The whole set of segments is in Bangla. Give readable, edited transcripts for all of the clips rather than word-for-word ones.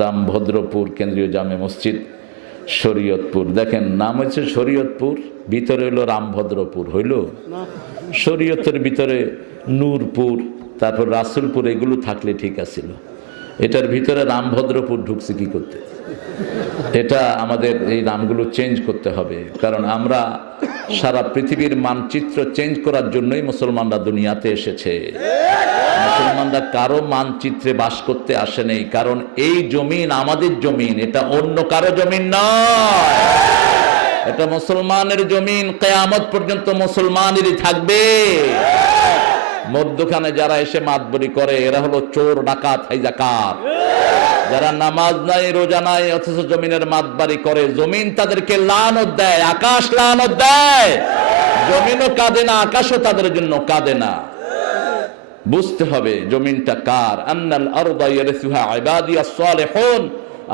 রামভদ্রপুর কেন্দ্রীয় জামে মসজিদ, শরীয়তপুর। দেখেন নাম হচ্ছে শরীয়তপুর, ভিতরে হইল রামভদ্রপুর, হইল শরীয়তের ভিতরে নূরপুর, তারপর রাসুলপুর, এগুলো থাকলে ঠিক আছিল। এটার ভিতরে রামভদ্রপুর ঢুকছে কি করতে? এটা আমাদের এই নামগুলো চেঞ্জ করতে হবে, কারণ আমরা সারা পৃথিবীর মানচিত্র চেঞ্জ করার জন্যই মুসলমানরা দুনিয়াতে এসেছে। মুসলমানরা কারো মানচিত্রে বাস করতে আসে নেই, কারণ এই জমিন আমাদের জমিন, এটা অন্য কারো জমিন নয়, এটা মুসলমানের জমিন। কিয়ামত পর্যন্ত মুসলমানেরই থাকবে। মধ্যখানে যারা এসে মাতবরি করে এরা হলো চোর, ডাকাত, হাইজাকার। যারা নামাজ নাই, রোজা নাই, অথচ জমিনের মাতবারি করে, জমিন তাদেরকে লানত দেয়, আকাশ লানত দেয়। জমিনও কাঁদে না, আকাশও তাদের জন্য কাঁদে না। বুঝতে হবে জমিনটা কার। আন্নাল আরদা ইয়ারিসুহা ইবাদিয়াস সালিহুন,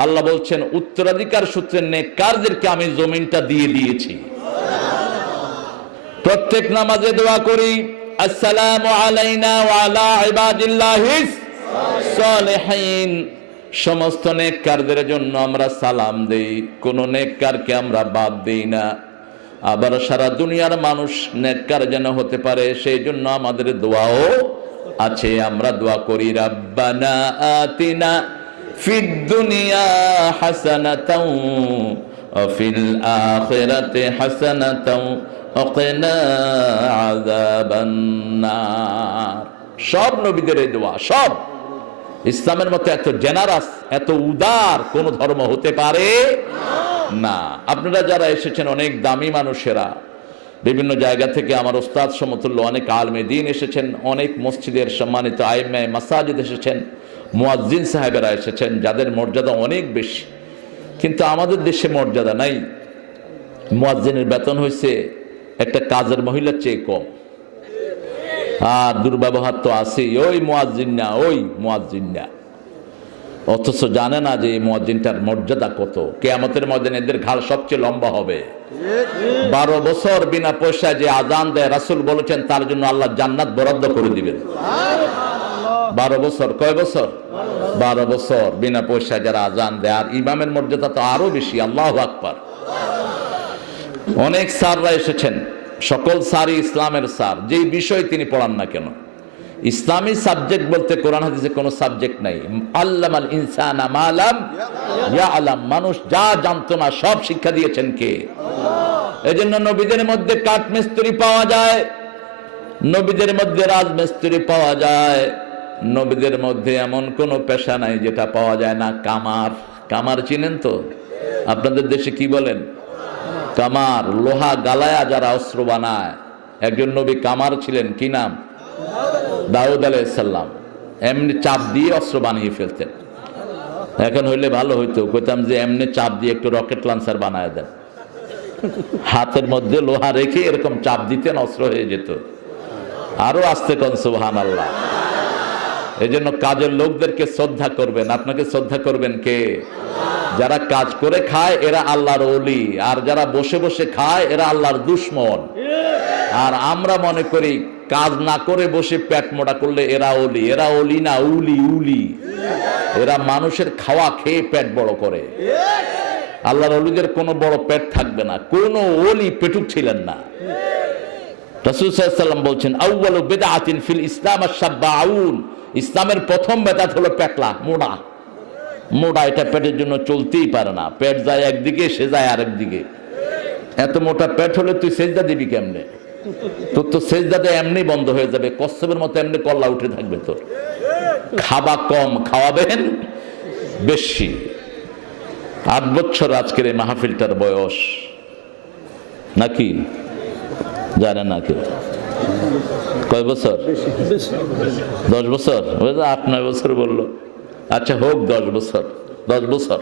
আল্লাহ বলছেন উত্তরাধিকার সূত্রে নেককারদেরকে আমি জমিনটা দিয়ে দিয়েছি। প্রত্যেক নামাজে দোয়া করি, আসসালামু আলাইনা ওয়া আলা ইবাদিল্লাহিস সালিহিন। সমস্ত নেককারদের জন্য আমরা সালাম দেই, কোন নেককারকে আমরা বাদ দেই না। আবার সারা দুনিয়ার মানুষ নেককার যেন হতে পারে, সেই জন্য আমাদের দোয়াও আছে। আমরা দোয়া করি, রাব্বানা আতিনা ফিদ দুনিয়া হাসানাতাও ওয়া ফিল আখিরাতি হাসানাতাও ওয়া কিনা আযাবান নার। সব নবীদের এই দোয়া, সব। ইসলামের মতো এত জেনারাস, এত উদার কোন ধর্ম হতে পারে না। আপনারা যারা এসেছেন অনেক দামি মানুষেরা, বিভিন্ন জায়গা থেকে আমার ওস্তাদ সমতুল্য অনেক আলেমে দ্বীন এসেছেন, অনেক মসজিদের সম্মানিত আইম্মে মাসাজিদ এসেছেন, মুয়াজ্জিন সাহেবেরা এসেছেন, যাদের মর্যাদা অনেক বেশি। কিন্তু আমাদের দেশে মর্যাদা নাই। মুয়াজ্জিনের বেতন হয়েছে একটা কাজের মহিলার চেয়ে কম। আর দুর্ব্যবহার তো আছেই, ওই মুয়াজ্জিন না, ওই মুয়াজ্জিন না। অথচ জানে না যে এই মুয়াজ্জিনটার মর্যাদা কত। কিয়ামতের ময়দানে এদের ঘাড় সবচেয়ে লম্বা হবে। 12 বছর বিনা পয়সায় যে আজান দেয়, রাসূল বলেছেন তার জন্য আল্লাহ জান্নাত বরাদ্দ করে দিবেন। 12 বছর, কয় বছর? 12 বছর বিনা পয়সায় যারা আজান দেয়। আর ইমামের মর্যাদা তো আরো বেশি। আল্লাহু আকবার। অনেক স্যাররা এসেছেন, সকল স্যারই ইসলামের স্যার, যেই বিষয় তিনি পড়ান না কেন। ইসলামী সাবজেক্ট বলতে কোরআন হাদিসে কোনো সাবজেক্ট নাই। আল্লামাল ইনসানা মা লাম ইয়ালাম, মানুষ যা জানতো না সব শিক্ষা দিয়েছেন কে? এজন্য নবীদের মধ্যে কাঠমিস্ত্রি পাওয়া যায়, নবীদের মধ্যে রাজমিস্ত্রি পাওয়া যায়, নবীদের মধ্যে এমন কোনো পেশা নাই যেটা পাওয়া যায় না। কামার, কামার চিনেন তো? আপনাদের দেশে কি বলেন? কামার, লোহা গালায়া যারা অস্ত্র বানায়। একজন নবী কামার ছিলেন, কি নাম? দাউদ আলাইহিস সালাম। এমনি চাপ দিয়ে অস্ত্র বানিয়ে ফেলতেন। এখন হইলে ভালো হইতো, কইতাম যে এমনি চাপ দিয়ে একটু রকেট লঞ্চার বানায় দেন। হাতের মধ্যে লোহা রেখে এরকম চাপ দিতেন, অস্ত্র হয়ে যেত। আরো আস্তে কোন সুবহানাল্লাহ। এই জন্য কাজের লোকদেরকে শ্রদ্ধা করবেন। আপনাকে শ্রদ্ধা করবেন কে? যারা কাজ করে খায় এরা আল্লাহর ওলি, আর যারা বসে বসে খায় এরা আল্লাহর দুশমন। আর আমরা মনে করি কাজ না করে বসে পেট মোটা করলে এরা ওলি। এরা ওলি না, উলি, উলি। এরা মানুষের খাওয়া খেয়ে পেট বড় করে। আল্লাহর ওলিদের কোনো বড় পেট থাকবে না। কোনো ওলি পেটুক ছিলেন না। রাসূল সাল্লাল্লাহু আলাইহি ওয়াসাল্লাম বলছেন, আউয়ালু বিদআতিন ফিল ইসলাম আশ-শাব্বাউন, ইসলামের প্রথম বেদাত হলো পেটলা, মোটা। মোটা, এটা পেটের জন্য চলতেই পারে না। পেট যায় একদিকে, সে যায় আরেক দিকে। এত মোটা পেট হলে তুই সেজদা দিবি কেমনে? তোর তো সেজদাতে এমনি বন্ধ হয়ে যাবে, কচ্ছপের মতো এমনি কল্লা উঠে থাকবে তোর। খাবা কম, খাওয়াবেন বেশি। 8 বছর আজকের এই মাহফিলটার বয়স, নাকি জানেন না কেউ? কয় বছর? 10 বছর? 8-9 বছর বললো। আচ্ছা হোক, 10 বছর। 10 বছর।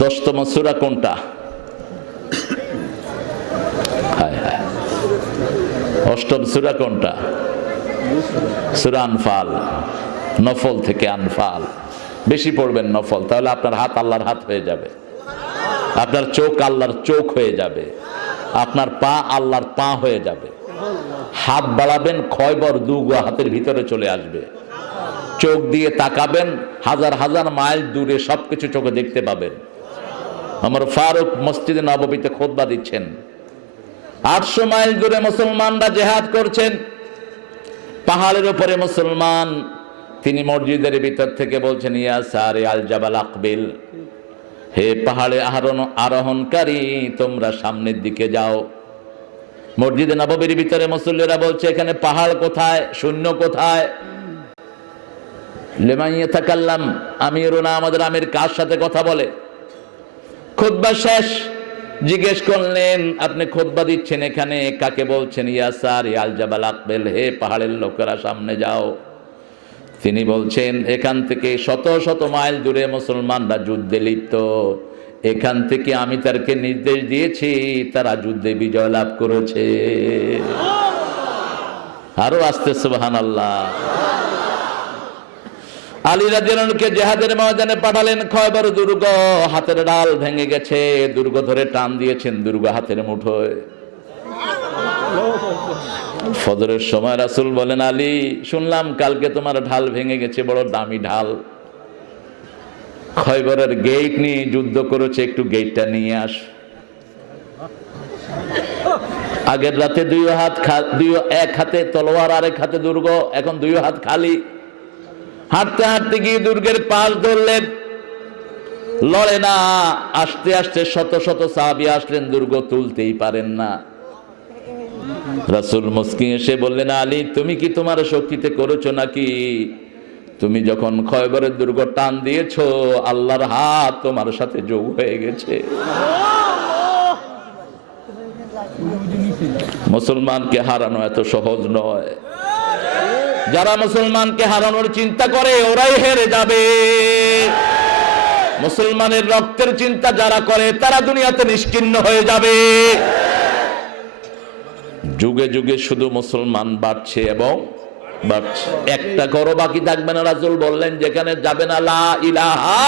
10তম সূরা কোনটা? হায় হায়, 8ম সূরা কোনটা? সূরা আনফাল। নফল থেকে আনফাল বেশি পড়বেন, নফল। তাহলে আপনার হাত আল্লাহর হাত হয়ে যাবে, আপনার চোখ আল্লাহর চোখ হয়ে যাবে, আপনার পা আল্লাহর পা হয়ে যাবে। হাত বাড়াবেন, খয়বর দুগো হাতের ভিতরে চলে আসবে। চোখ দিয়ে তাকাবেন, হাজার হাজার মাইল দূরে সবকিছু চোখে দেখতে পাবেন। আমার ফারুক মসজিদে নববীতে খুতবা দিচ্ছেন, 800 মাইল দূরে মুসলমানরা জিহাদ করছেন, পাহাড়ের উপরে মুসলমান। তিনি মসজিদের ভিতর থেকে বলছেন, ইয়া সারি আল জাবাল আকবিল, হে পাহাড়ে আরোহণকারী তোমরা সামনের দিকে যাও। মসজিদে নববীর ভিতরে মুসল্লিরা বলছে, এখানে পাহাড় কোথায়, সৈন্য কোথায়? লিমান ইয়াতাকাল্লাম আমিরুনা, আমাদের আমির কার সাথে কথা বলে? খুতবা শেষ, জিজ্ঞেস করলেন, আপনি খুতবা দিচ্ছেন এখানে, কাকে বলছেন? ইয়া সারি আল জাবাল আকবিল, হে পাহাড়ের লোকেরা সামনে যাও। তিনি বলছেন, এখান থেকে শত শত মাইল দূরে মুসলমানরা যুদ্ধে লিপ্ত, এখান থেকে আমি তাদেরকে নির্দেশ দিয়েছি, তারা যুদ্ধে বিজয় লাভ করেছে। আরো আসতে সুবহানাল্লাহ। আলী রাদিয়াল্লাহু আনহুকে জিহাদের ময়দানে পাঠালেন। খয়বর দুর্গ, হাতের ডাল ভেঙে গেছে, দুর্গ ধরে টান দিয়েছেন, দুর্গ হাতের মুঠোয়। ফজরের সময় রাসূল বলেন, আলী শুনলাম কালকে তোমার ঢাল ভেঙে গেছে, বড় দামি ঢাল, খয়বরের গেট নিয়ে যুদ্ধ করেছে, একটু গেটটা নিয়ে আস। আগের রাতে এক হাতে তলোয়ার, আরেক হাতে দুর্গ, এখন 2 হাত খালি। হাঁটতে হাঁটতে গিয়ে দুর্গের পাশ ধরলেন, লড়ে না। আস্তে আস্তে শত শত সাহাবী আসলেন, দুর্গ তুলতেই পারেন না। রাসূল মুস্কি এসে বললেন, আলী তুমি কি তোমার শক্তিতে করেছো নাকি? তুমি যখন খয়বরের দুর্গ টান দিয়েছো, আল্লাহর হাত তোমার সাথে যোগ হয়ে গেছে। মুসলমানকে হারানো এত সহজ নয়। যারা মুসলমানকে হারানোর চিন্তা করে ওরাই হেরে যাবে। মুসলমানের রক্তের চিন্তা যারা করে তারা দুনিয়াতে নিশ্চিহ্ন হয়ে যাবে। যুগে যুগে শুধু মুসলমান বাড়ছে এবং বাড়ছে, একটা ঘরও বাকি থাকবে না। রাসূল বললেন, যেখানে যাবে না লা ইলাহা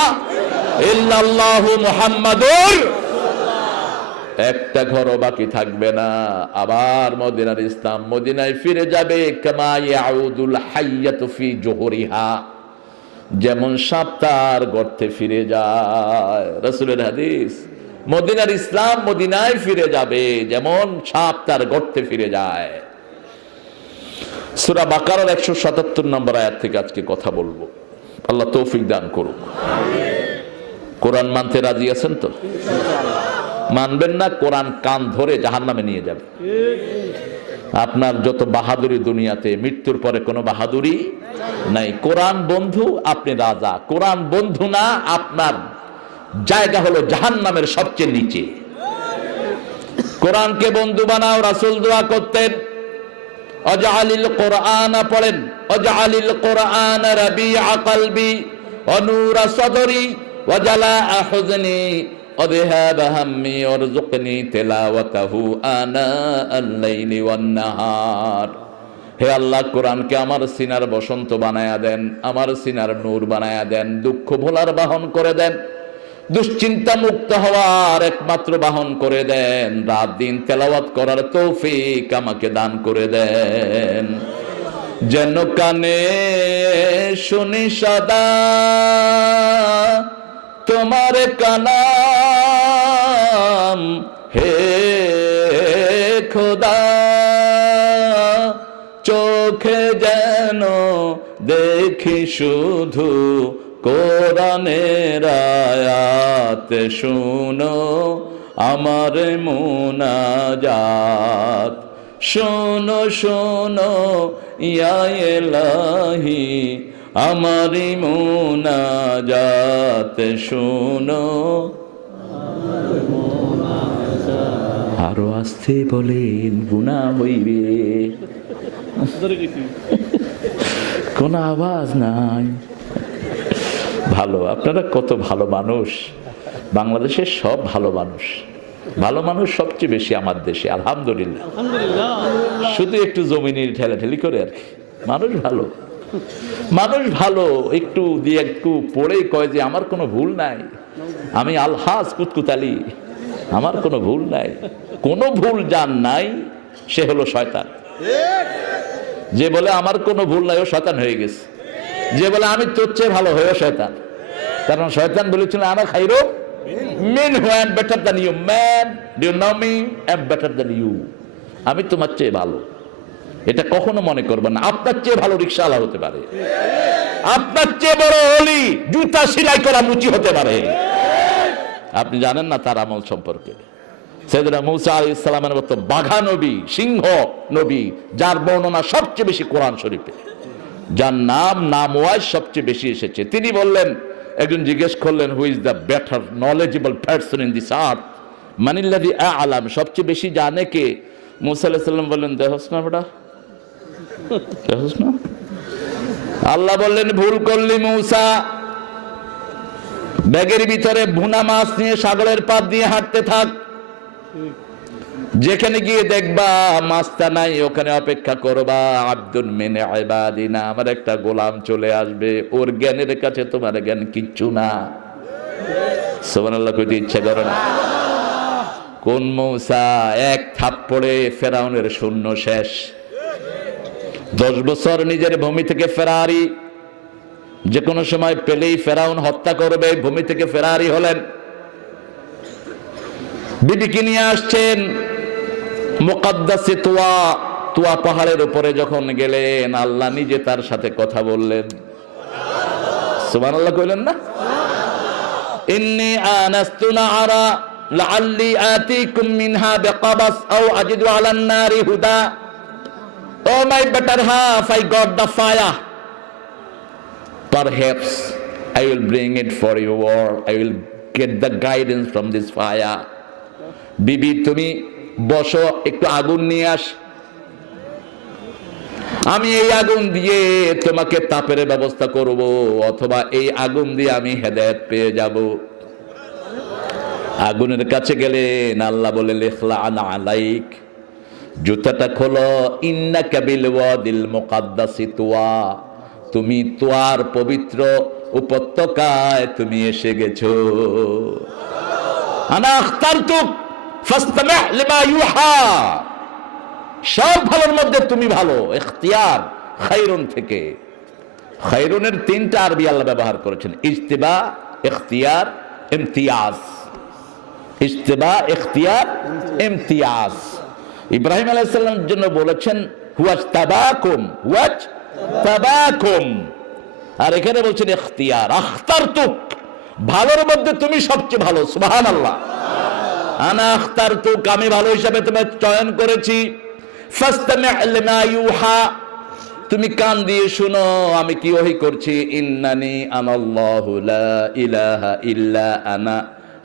ইল্লাল্লাহু মুহাম্মাদুর, একটা ঘরও বাকি থাকবে না। আবার মদিনার ইসলাম মদিনায় ফিরে যাবে। কামা ইয়াউদুল হাইয়াতু ফি জুহরিহা, যেমন সাপ তার গর্তে ফিরে যায়। রাসূলের হাদিস, মদিনার ইসলাম মদিনায় ফিরে যাবে যেমন সাপ তার গর্তে ফিরে যায়। সূরা বাকারার 177 নম্বর আয়াত থেকে আজকে কথা বলবো। আল্লাহ তৌফিক দান করুক। কোরআন মানতে রাজি আছেন তো? মানবেন না, কোরআন কান ধরে জাহান্নামে নিয়ে যাবে। আপনার যত বাহাদুরি দুনিয়াতে, মৃত্যুর পরে কোনো বাহাদুরি নাই। কোরআন বন্ধু, আপনি রাজা। কোরআন বন্ধু না, আপনার জায়গা হলো জাহান্নামের সবচেয়ে নিচে। কোরআনকে বন্ধু বানাও। রাসূল দোয়া করতেন, আজআলিল কোরআন, পড়েন, আজআলিল কোরআন রাবিআ কলবি ওয়া নূরা সাদরি ওয়া জালাআ হুজনি ওয়া যিহাবা হাম্মি ওয়ারযুকনি তিলাওয়াতাহু আনা আল-লাইলি ওয়ান নাহার। হে আল্লাহ, কোরআনকে আমার সিনার বসন্ত বানায়া দেন, আমার সিনার নূর বানায়া দেন, দুঃখ ভোলার বাহন করে দেন, দুশ্চিন্তা মুক্ত হওয়ার একমাত্র বাহন করে দেন, রাত দিন তেলাওয়াত করার তৌফিক আমাকে দান করে দেন। যেন কানে শুনি সদা তোমার কালাম, হে খোদা চোখে যেন দেখি শুধু কোরআনের আয়াত, শুনো আমার মুনাজাত, শোনো শোনো ইয়া ইলাহি আমার মুনাজাত, শোনো। আরো আস্তে বলেন, গুনাহ হইবে, কোন আওয়াজ নাই। ভালো, আপনারা কত ভালো মানুষ। বাংলাদেশের সব ভালো মানুষ, ভালো মানুষ সবচেয়ে বেশি আমার দেশে, আলহামদুলিল্লাহ। শুধু একটু জমিনে ঠেলাঠেলি করে আর কি। মানুষ ভালো, মানুষ ভালো। একটু দিয়ে একটু পড়েই কয় যে আমার কোনো ভুল নাই, আমি আলহাজ কুতকুত আলী, আমার কোনো ভুল নাই। কোনো ভুল যার নাই সে হলো শয়তান। যে বলে আমার কোনো ভুল নাই ও শয়তান হয়ে গেছে। যে বলে আমি তোর চেয়ে ভালো হয়েও শয়তান, কারণ শয়তান বলেছিল আনা খাইরু মিনহু, I am better than you man, do you know me, I am better than you, আমি তোমার চেয়ে ভালো। এটা কখনো মনে করবেন না। আপনার চেয়ে ভালো রিকশাওয়ালা হতে পারে, আপনার চেয়ে বড় ওলি জুতা সেলাই করা মুচি হতে পারে। আপনি জানেন না তার আমল সম্পর্কে। সাইয়েদনা মূসা আলাইহিস সালামের মতো বাঘা নবী, সিংহ নবী, যার বর্ণনা সবচেয়ে বেশি কোরআন শরীফে, যার নাম ওয়াইজ সবচেয়ে বেশি এসেছে, তিনি বললেন, একজন জিজ্ঞেস করলেন who is the better knowledgeable person in this earth, মানিল্লাযী আ'লাম, সবচেয়ে বেশি জানে কে? মূসা আলাইহিস সালাম বললেন দেহস না বেটা, দেহস না। আল্লাহ বললেন ভুল করলি মূসা, ব্যাগের ভিতরে ভুনা মাছ নিয়ে সাগরের পাড় দিয়ে হাঁটতে থাক, যেখানে গিয়ে দেখবা মাছটা নাই ওখানে অপেক্ষা করবা, আব্দুন মিন ইবাদিনা, আমার একটা গোলাম চলে আসবে, ওর জ্ঞানের কাছে তোমার জ্ঞান কিচ্ছু না। সুবহানাল্লাহ কইতে ইচ্ছা করে না? কোন মূসা? এক থাপ্পড়ে ফেরাউনের শূন্য শেষ। 10 বছর নিজের ভূমি থেকে ফেরারি, যে কোনো সময় পেলেই ফেরাউন হত্যা করবে, ভূমি থেকে ফেরারি হলেন। বিবিকে নিয়ে আসছেন মুকাদ্দাসে তুয়া, তুয়া পাহাড়ের উপরে যখন গেলেন, আল্লাহ নিজে তার সাথে কথা বললেন। সুবহানাল্লাহ কইলেন না? ইন্নী আনাস্তু নারা লাআল্লি আতিকুম মিনহা বিকাবাস আও আজিদু আলান নারি হুদা। Oh my better half, I got the fire. Perhaps I will bring it for you, or I will get the guidance from this fire. বিবি তুমি বসো, একটু আগুন নিয়ে আস, আমি এই আগুন দিয়ে তোমাকে তাপের ব্যবস্থা করব, অথবা এই আগুন দিয়ে আমি হেদায়েত পেয়ে যাব। আগুনের কাছে গেলেন, আল্লাহ বলে লিখলা আনা আলাইক, জুতাটা খোলো, ইন্নাকা বিল ওয়াদিল মুকাদ্দাসি তুয়া, তুমি তুয়ার পবিত্র উপত্যকায় তুমি এসে গেছো। আনা আখতারতুক ফাসতামি' লিমা ইউহা, সব ভালোর মধ্যে তুমি ভালো। ইখতিয়ার খায়রুন থেকে, খায়রুনের 3টা আরবি আল্লাহ ব্যবহার করেছেন, ইজতিবা, ইখতিয়ার, ইমতিয়াজ। ইজতিবা, ইখতিয়ার, ইমতিয়াজ। ইব্রাহিম আলাইহিস সালামের জন্য বলেছেন হুয়াজ তাবাকুম, হুয়াজ তাবাকুম, আর এখানে বলছেন ইখতিয়ার, আখতারতুক, ভালোর মধ্যে তুমি সবচেয়ে ভালো। সুবহানাল্লাহ। আনা আখতারতুক, আমি ভালো হিসাবে তোমাকে চয়ন করেছি। ফাসতামি' লিমা ইউহা, তুমি কান দিয়ে শুনো আমি কি ওহী করছি। ইন্নানি আনাল্লাহু লা ইলাহা ইল্লা আনা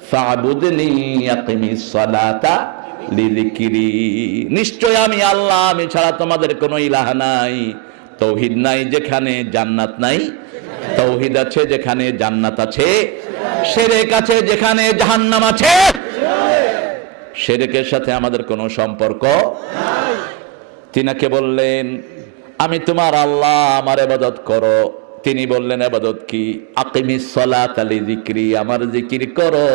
ফা'বুদনি আকিমিস সালাতা লিযিকরি, নিশ্চয় আমি আল্লাহ, আমি ছাড়া তোমাদের কোনো ইলাহ নাই। তাওহীদ নাই যেখানে জান্নাত নাই, তাওহীদ আছে যেখানে জান্নাত আছে, শিরক আছে যেখানে জাহান্নাম আছে। শিরকের সাথে আমাদের কোনো সম্পর্ক নাই। তিনাকে বললেন আমি তোমার আল্লাহ, আমার ইবাদত করো। তিনি বললেন ইবাদত কি? আকিমিস সালাতা লিযিকরি, আমার জিকির করো,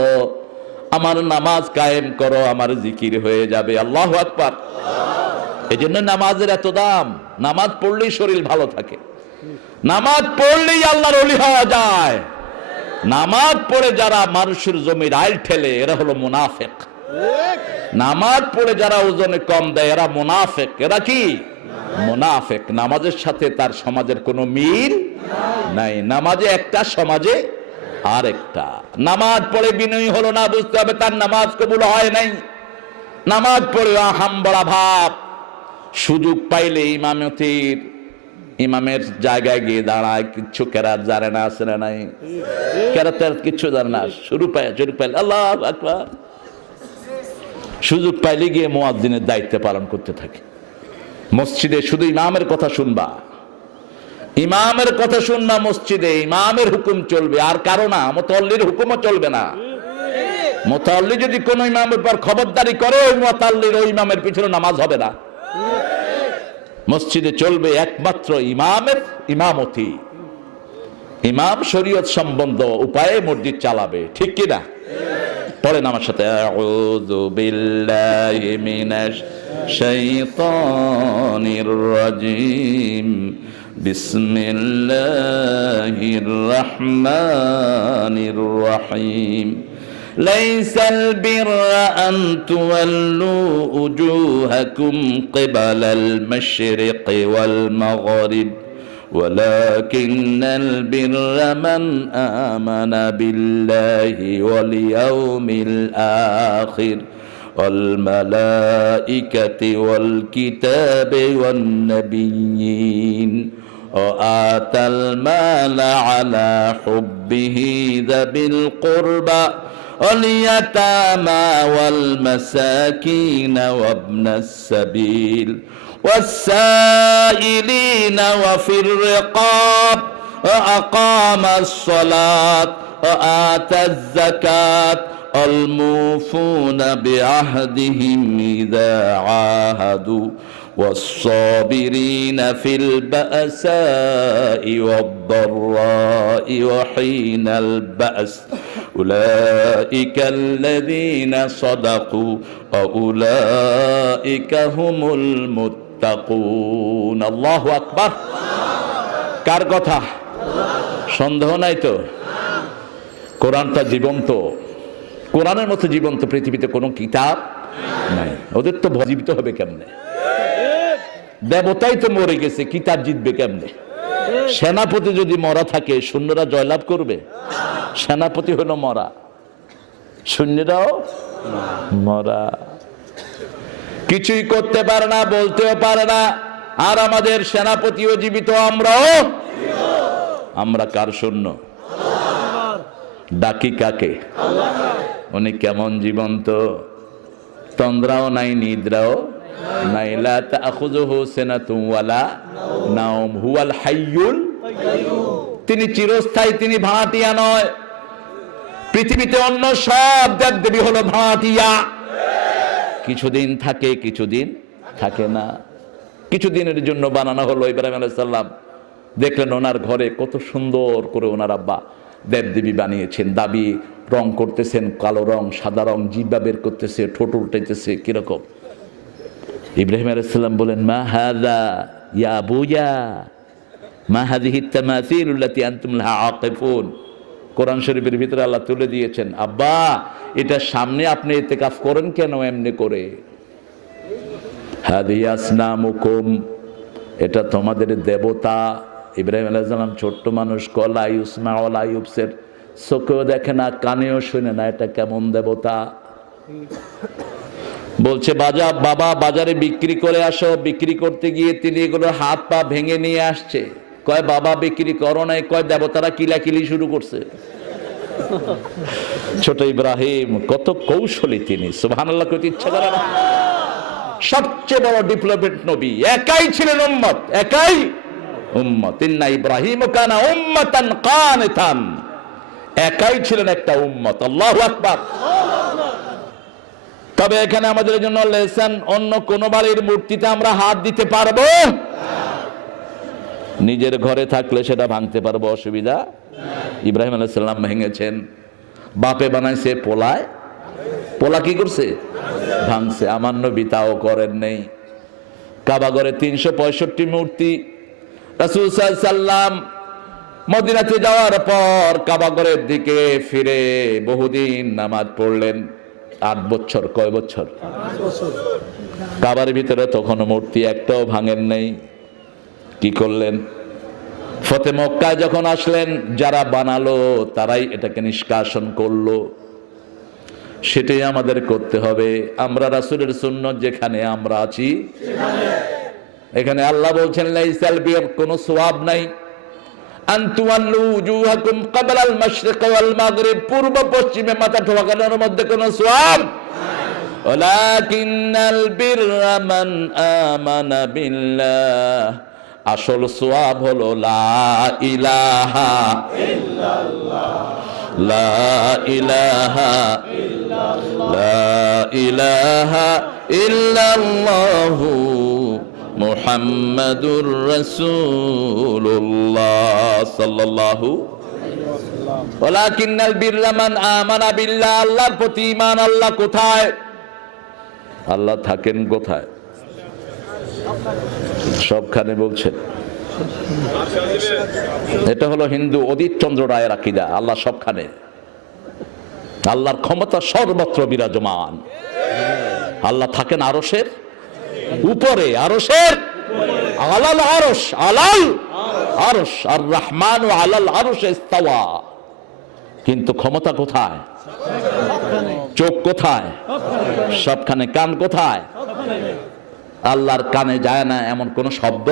আমার নামাজ কায়েম করো, আমার জিকির হয়ে যাবে। আল্লাহু আকবার। এজন্য নামাজের এত দাম। নামাজ পড়লেই শরীর ভালো থাকে, নামাজ পড়লেই আল্লাহর ওলি হওয়া যায়। নামাজ পড়ে যারা মানুষের জমির আইল ঠেলে এরা হলো মুনাফিক। নামাজ পড়ে যারা ওজনে কম দেয় এরা মুনাফিক। এরা কি? মুনাফিক। নামাজের সাথে তার সমাজের কোনো মিল নাই। নামাজে একটা, সমাজে আরেকটা। নামাজ পড়ে বিনয়ী হলো না, বুঝতে হবে তার নামাজ কবুল হয় নাই। নামাজ পড়ে আহাম্বড়া ভাব, সুযোগ পাইলে ইমামের জায়গায় গিয়ে দাঁড়ায়, কিচ্ছু কেরাত জানে না, আছে না নাই? কেরাত কিচ্ছু জানে না, সুযোগ পাইলে আল্লাহু আকবার, সুযোগ পাইলে গিয়ে মুয়াজ্জিনের দায়িত্ব পালন করতে থাকে। মসজিদে শুধু ইমামের কথা শুনবা, ইমামের কথা শুনবা, মসজিদে ইমামের হুকুম চলবে, আর কারো না। মুতাল্লির হুকুমও চলবে না। মুতাল্লি যদি কোনো ইমামের পর খবরদারি করে, ওই মুতাল্লির ওই ইমামের পিছনে নামাজ হবে না। মসজিদে চলবে একমাত্র ইমামের ইমামতি। ইমাম শরীয়ত সম্বন্ধ উপায়ে মসজিদ চালাবে, ঠিক কি না? পড়েন আমার সাথে, আউযু বিল্লাহি মিনাশ শাইতানির রাজিম, বিসমিল্লাহ الرحمن الرحيم ليس البر أن تولوا وجوهكم قبل المشرق والمغرب ولكن البر من آمن بالله واليوم الآخر والملائكة والكتاب والنبيين وآتى المال على حبه ذوي القربى واليتامى والمساكين وابن السبيل والسائلين وفي الرقاب وأقام الصلاة وآتى الزكاة الموفون بعهدهم إذا عاهدوا والصابرين في البأساء والضراء وحين البأس أولئك الذين صدقوا وأولئك هم المتقون الله أكبر কার কথা সন্দেহ নাই তো কোরআনটা জীবন্ত কোরআনের মতো জীবন্ত পৃথিবীতে কোনো কিতাব নাই ওদের তো জীবিত হবে কেমনে দেবতাই তো মরে গেছে কিতাব জিতবে কেমনে সেনাপতি যদি মরা থাকে সৈন্যরা জয়লাভ করবে সেনাপতি হলো মরা সৈন্যরাও মরা কিছুই করতে পারে না বলতেও পারে না আর আমাদের সেনাপতিও জীবিত আমরাও আমরা কার সৈন্য ডাকি কাকে উনি কেমন জীবন্ত তন্দ্রাও নাই নিদ্রাও নাই লা তাখুযুহু সিনাতুন ওয়ালা নাওম হুয়াল হাইয়ুল তিনি চিরস্থায়ী তিনি ভাড়াটিয়া নয় পৃথিবীতে অন্য সব দেবদেবী হলো ভাড়াটিয়া কিছুদিন থাকে কিছুদিন থাকে না কিছুদিনের জন্য বানানো হলো ইব্রাহিম আলাইহিস সালাম দেখলেন ওনার ঘরে কত সুন্দর করে ওনার আব্বা দেবদেবী বানিয়েছেন দাবি রং করতেছেন কালো রং সাদা রং জিহ্বা বের করতেছে ঠোঁট উল্টাইতেছে কিরকম ইব্রাহিম আলাইহিস সালাম বলেন মা হাযা ইয়া বুয়া মা হাযিহি তামাসিল আল্লাতী আনতুম লাহা আকিফুন কোরআন শরীফের ভিতরে আল্লাহ তুলে দিয়েছেন আব্বা এটা সামনে আপনি ইতিকাফ করেন কেন এমনি করে হাযিহি আসনামুকুম এটা তোমাদের দেবতা ইব্রাহিম আলাইহিস সালাম ছোট্ট মানুষ কলা ইউসমা ওয়ালা ইউবসির চোখেও দেখে না কানেও শুনে না এটা কেমন দেবতা বলছে বাবা বাজারে বিক্রি করে আসো বিক্রি করতে গিয়ে তিনি এগুলো হাত পা ভেঙে নিয়ে আসছে কয় বাবা বিক্রি করো নাই কয় দেবতারা কিলাকিলি শুরু করছে ছোট ইব্রাহিম কত কৌশলী তিনি সুবহানাল্লাহ কইতে ইচ্ছা করে না সবচেয়ে বড় ডেভেলপমেন্ট নবী একাই ছিলেন উম্মত একাই উম্মত ইন্না ইব্রাহিম কানা উম্মাতান কানিতান একাই ছিলেন একটা উম্মত আল্লাহু আকবার তবে এখানে আমাদের জন্য লেসন অন্য কোন বাড়ির মূর্তিতে আমরা হাত দিতে পারবো নিজের ঘরে থাকলে সেটা ভাঙতে পারবো অসুবিধা ইব্রাহিম আলাইহিস সালাম ভেঙেছেন বাপে বানাইছে পোলা কি করছে ভাঙছে আমার নবী তাও করেন নেই কাবা ঘরে 365 মূর্তি রাসূল সাল্লাল্লাহু আলাইহি সাল্লাম মদিনাতে যাওয়ার পর কাবা ঘরের দিকে ফিরে বহুদিন নামাজ পড়লেন 8 বছর কয় বছর 8 বছর কাবার ভিতরে তখন মূর্তি একটাও ভাঙেন নাই কি করলেন ফতে মক্কায় যখন আসলেন যারা বানালো তারাই এটাকে নিষ্কাশন করলো সেটাই আমাদের করতে হবে আমরা রাসূলের সুন্নাত যেখানে আমরা আছি এখানে আল্লাহ বলছেন লাইসাল বির কোনো সওয়াব নাই আনতুয়াল্লু উজুহাকুম ক্বাবলাল মাশরিক ওয়াল মাগরিব পূর্ব পশ্চিমে মাথা ঠোকানোর মধ্যে কোনো সওয়াব ওয়ালাকিন্নাল বিররা মান আমানা বিল্লাহ আসল সওয়াব হলো লা ইলাহা ইল্লাল্লাহ লা ইলাহা ইল্লাল্লাহ লা ইলাহা ইল্লাল্লাহু মুহাম্মাদুর রাসূলুল্লাহ সাল্লাল্লাহু ওয়ালাকিন্নাল বিররা মান আমানা বিল্লাহ আল্লাহর প্রতি ঈমান আল্লাহ কোথায় আল্লাহ থাকেন কোথায় সবখানে বলছেন এটা হলো হিন্দু অদিত চন্দ্র রায়ের আকীদা। আল্লাহ সবখানে, আল্লাহর ক্ষমতা সর্বত্র বিরাজমান। আল্লাহ থাকেন আরশের উপরে, আরশের আলাল আরশ, আলাল আরশ, আর রহমান আলাল আরশ ইস্তাওয়া। কিন্তু ক্ষমতা কোথায়? চোখ কোথায়? সবখানে। কান কোথায়? আল্লাহর কানে যায় না এমন কোন শব্দ,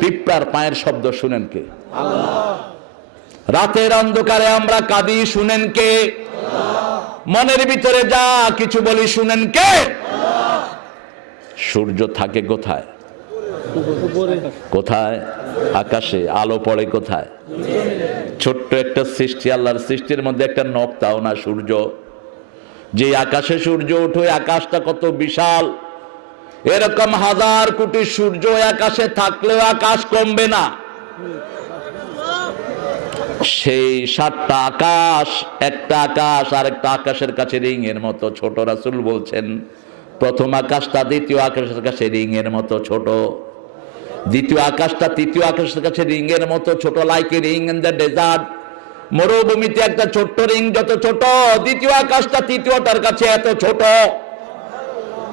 পিঁপড়ার পায়ের শব্দ শুনেন কে? রাতের অন্ধকারে আমরা কাঁদি, শুনেন কে? মনের ভিতরে যা কিছু বলি, শুনেন কে? সূর্য থাকে কোথায়? কোথায়? আকাশে। আলো পড়ে কোথায়? ছোট্ট একটা সৃষ্টি, আল্লাহর সৃষ্টির মধ্যে একটা নক্তাও না সূর্য। যে আকাশে সূর্য ওঠে, আকাশটা কত বিশাল। এরকম হাজার কোটি সূর্য আকাশে থাকলেও আকাশ কমবে না। সেই 7টা আকাশ, একটা আকাশ আরেকটা আকাশের কাছে রিং এর মতো ছোট। রাসূল বলছেন প্রথম আকাশটা দ্বিতীয় আকাশের কাছে রিং এর মতো ছোট, দ্বিতীয় আকাশটা তৃতীয় আকাশের কাছে রিং এর মতো ছোট। Like a ring in the desert, মরুভূমিতে একটা ছোট্ট রিং যত ছোট, দ্বিতীয় আকাশটা তৃতীয়টার কাছে এত ছোট।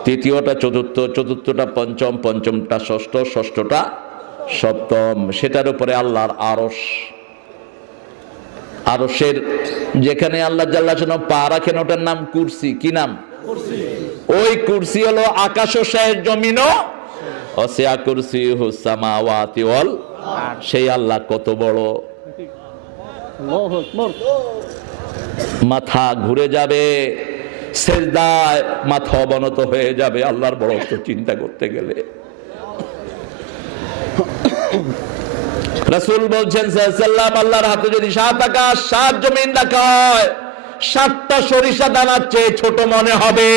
তৃতীয়টা চতুর্থ, চতুর্থটা পঞ্চম, পঞ্চমটা ষষ্ঠ, ষষ্ঠটা সপ্তম। সেটার উপরে আল্লাহর আরশ। আরশের যেখানে আল্লাহ জাল্লা শানহু পা রাখেন ওটার নাম কুরসি। কি নাম? ওই কুরসি হলো আকাশ ও শেষ, জমিনও ওয়াসিআ কুরসিয়ুহুস সামাওয়াতি ওয়াল। সেই আল্লাহ কত বড়। মাথা ঘুরে যাবে, সেজদায় মাথা অবনত হয়ে যাবে আল্লাহর বড়ত্ব চিন্তা করতে গেলে। রাসূল বলছেন সাল্লাল্লাহু আল্লাহর হাতে যদি 7 আকাশ 7 জমিন রাখা হয়, 7টা সরিষা দানার চেয়ে ছোট মনে হবে।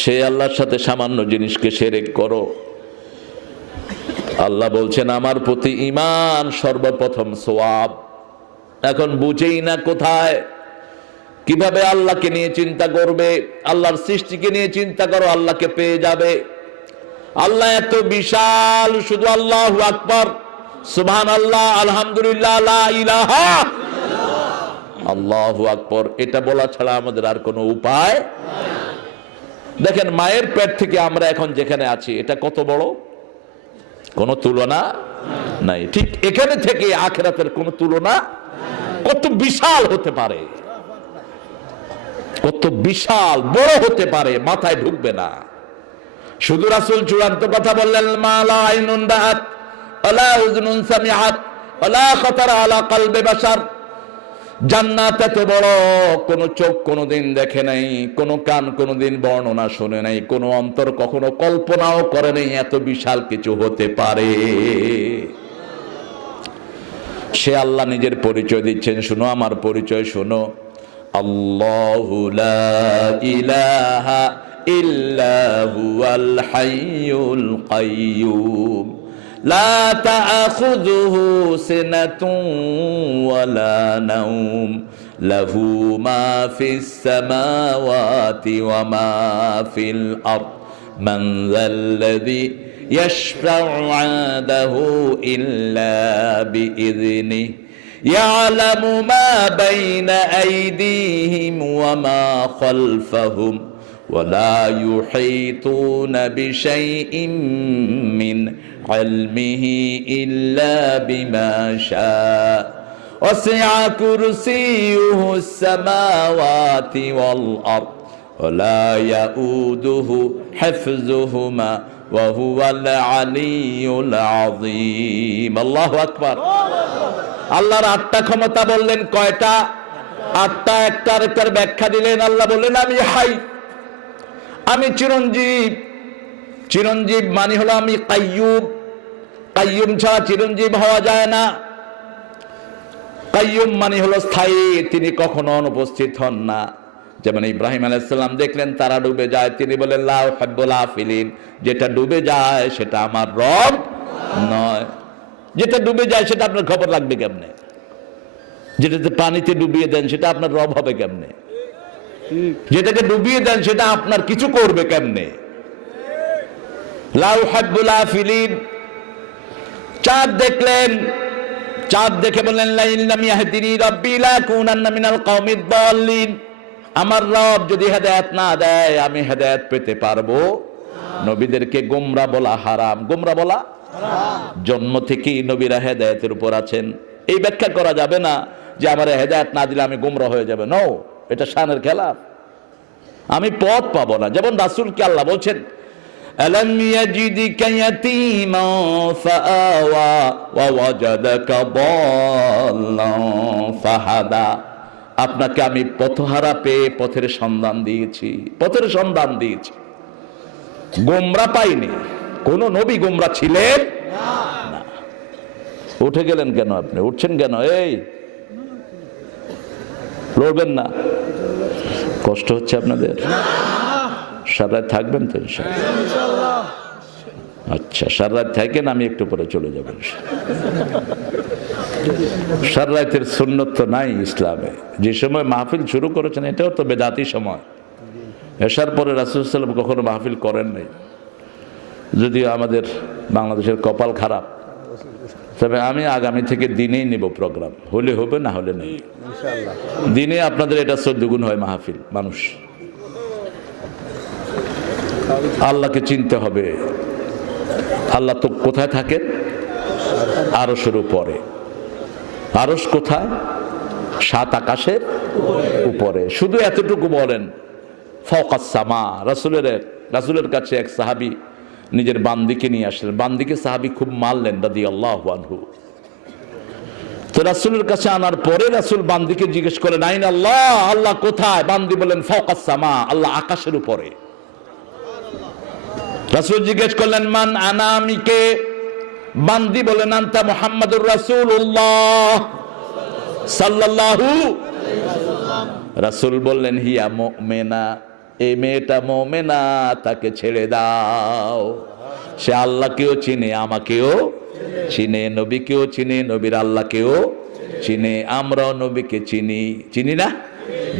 সে আল্লাহর সাথে সামান্য জিনিসকে শিরক করো। আল্লাহ বলছেন আমার প্রতি ঈমান সর্বপ্রথম সওয়াব। এখন বুঝেই না কোথায়, কিভাবে আল্লাহকে নিয়ে চিন্তা করবে। আল্লাহর সৃষ্টিকে নিয়ে চিন্তা করো, আল্লাহকে পেয়ে যাবে। আল্লাহ এত বিশাল, শুধু আল্লাহু আকবার, সুবহানাল্লাহ, আলহামদুলিল্লাহ, লা ইলাহা আল্লাহু আকবার, এটা বলা ছাড়া আমাদের আর কোনো উপায়। দেখেন মায়ের পেট থেকে আমরা এখন যেখানে আছি এটা কত বড়, কোনো তুলনা নাই। ঠিক এখানে থেকে আখিরাতের কোনো তুলনা, কত বিশাল হতে পারে, কত বিশাল বড় হতে পারে, মাথায় ঢুকবে না। শুধু রাসূল চূড়ান্ত কথা বললেন, মা লা আইনুন রাআত ওয়ালা উযুনুন সামিআত ওয়ালা খাতারা আলা কলবি বাশার। জান্নাত এত বড় কোন চোখ কোনদিন দেখে নাই, কোন কান কোনদিন বর্ণনা শুনে নাই, কোন অন্তর কখনো কল্পনাও করে নাই এত বিশাল কিছু হতে পারে। সে আল্লাহ নিজের পরিচয় দিচ্ছেন, শুনো আমার পরিচয় শোনো। আল্লাহু লা ইলাহা ইল্লা হুয়াল হাইয়ুল কাইয়্যুম লা তা'খুযুহু সিনাতুন ওয়ালা নাওম লাহু মা ফিস সামাওয়াতি ওয়া মা ফিল আরদ মান যাল্লাযী ইয়াশফা'ু 'ইনদাহু ইল্লা বিইযনিহি ইয়া'লামু মা বাইনা আইদিহিম ওয়া মা খালফাহুম ولا يحيطون بشيء من علمه إلا بما شاء وسع كرسيه السماوات والأرض ولا يؤوده حفظهما وهو العلي العظيم الله أكبر। আল্লাহর 8টা ক্ষমতা বললেন, কয়টা? 8টা। একটার ব্যাখ্যা দিলেন। আল্লাহ বললেন আমি হাই, আমি চিরঞ্জীব। চিরঞ্জীব মানে হলো আমি কাইয়ুম। কাইয়ুম ছাড়া চিরঞ্জীব হওয়া যায় না। কাইয়ুম মানে হলো স্থায়ী, তিনি কখনো অনুপস্থিত হন না। যেমন ইব্রাহিম আলাইহিস সালাম দেখলেন তারা ডুবে যায়, তিনি বলেন লা উহিব্বুল আফিলিন, যেটা ডুবে যায় সেটা আমার রব নয়। যেটা ডুবে যায় সেটা আপনার খবর লাগবে কেমনে? যেটাতে পানিতে ডুবিয়ে দেন সেটা আপনার রব হবে কেমনে? যেটাকে ডুবিয়ে দেন সেটা আপনার কিছু করবে কেমনে? লা উহিব্বুল আফিলিন। চাঁদ দেখলেন, চাঁদ দেখে বললেন লা ইল্লাম ইয়াহদিনি রাব্বি লা কুনান্না মিনাল কওমিদ দাল্লিন। আমার রব যদি হেদায়েত না দেয় আমি হেদায়েত পেতে পারবো? নবীদেরকে গোমরা বলা হারাম। গোমরা বলা হারাম। জন্ম থেকেই নবীরা হেদায়েতের উপর আছেন। এই ব্যাখ্যা করা যাবে না যে আমার হেদায়েত না দিলে আমি গোমরা হয়ে যাবে। নো, এটা শানের খেলাফ। আমি পথ পাবো না। যেমন রাসূলকে আল্লাহ বলছেন আলাম ইয়াজিদিকা ইয়াতীমা ফাআওয়া ওয়া ওয়াজাদাকা দাল্লান ফাহাদা। আপনাকে আমি পথহারা পেয়ে পথের সন্ধান দিয়েছি, পথের সন্ধান দিয়েছি, গোমরা পাইনি। কোন নবী গোমরা ছিলেন না। উঠে গেলেন কেন? আপনি উঠছেন কেন? এই লড়বেন না? কষ্ট হচ্ছে আপনাদের? সারা রাত থাকবেন তো ইনশাআল্লাহ? আচ্ছা, সারা রাত থাকেন, আমি একটু পরে চলে যাব। সারা রাতের সুন্নত তো নাই ইসলামে। যে সময় মাহফিল শুরু করেছেন এটাও তো বেদাতি সময়। এশার পরে রাসূল সাল্লাল্লাহু আলাইহি ওয়াসাল্লাম কখনো মাহফিল করেন নাই। যদিও আমাদের বাংলাদেশের কপাল খারাপ, তবে আমি আগামী থেকে দিনেই নেব প্রোগ্রাম। হলে হবে, না হলে নেই। দিনে আপনাদের এটা 14 গুণ হয় মাহফিল। মানুষ আল্লাহকে চিনতে হবে। আল্লাহ তো কোথায় থাকেন? আরশের উপরে। আরশ কোথায়? 7 আকাশের উপরে। শুধু এতটুকু বলেন ফাওকাস সামা। রাসূলের কাছে এক সাহাবী নিজের বান্দিকে নিয়ে আসলেন। বান্দিকে সাহাবী খুব মারলেন রাদিয়াল্লাহু আনহু। তো রাসূলের কাছে আনার পরে রাসূল বান্দিকে জিজ্ঞেস করেন আইন আল্লাহ, আল্লাহ কোথায়? বান্দি বলেন ফাওকাস সামা, আল্লাহ আকাশের উপরে। রাসূল জিজ্ঞেস করলেন মান আনা, আমি কে? বান্দি বলেন আনতা মুহাম্মাদুর রাসূলুল্লাহ সাল্লাল্লাহু আলাইহি ওয়াসাল্লাম। রাসূল বললেন হিয়া মুমিনা, এই মেয়েটা মুমিনা, তাকে ছেড়ে দাও। সে আল্লাহকেও চিনে, আমাকেও চিনে, নবীকেও চিনে, নবীর আল্লাহকেও চিনে। আমরাও নবীকে চিনি, চিনি না?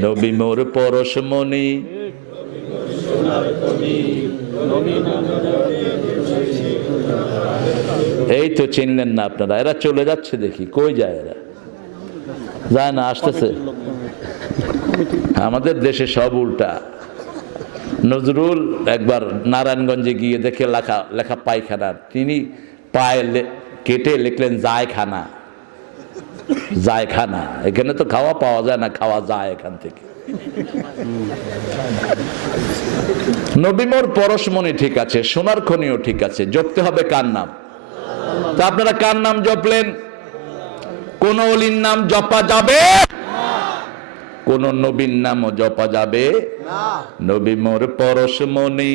নবী মোর পরশমণি। এই তো চিনলেন না আপনারা। এরা চলে যাচ্ছে দেখি। কই যায় এরা? যায় না, আসতেছে। আমাদের দেশে সব উল্টা। নজরুল একবার নারায়ণগঞ্জে গিয়ে দেখে লেখা পায়খানা, তিনি পায়ে কেটে লিখলেন জায়খানা। জায়খানা, এখানে তো খাওয়া পাওয়া যায় না, খাওয়া যায় এখান থেকে। নবী মোর পরশমণি ঠিক আছে, সোনার খনিও ঠিক আছে, জপতে হবে কার নাম? তা আপনারা কার নাম জপলেন? কোন ওলির নাম জপা যাবে? কোন নবীর নামও জপা যাবে না। নবী মোর পরশমণি,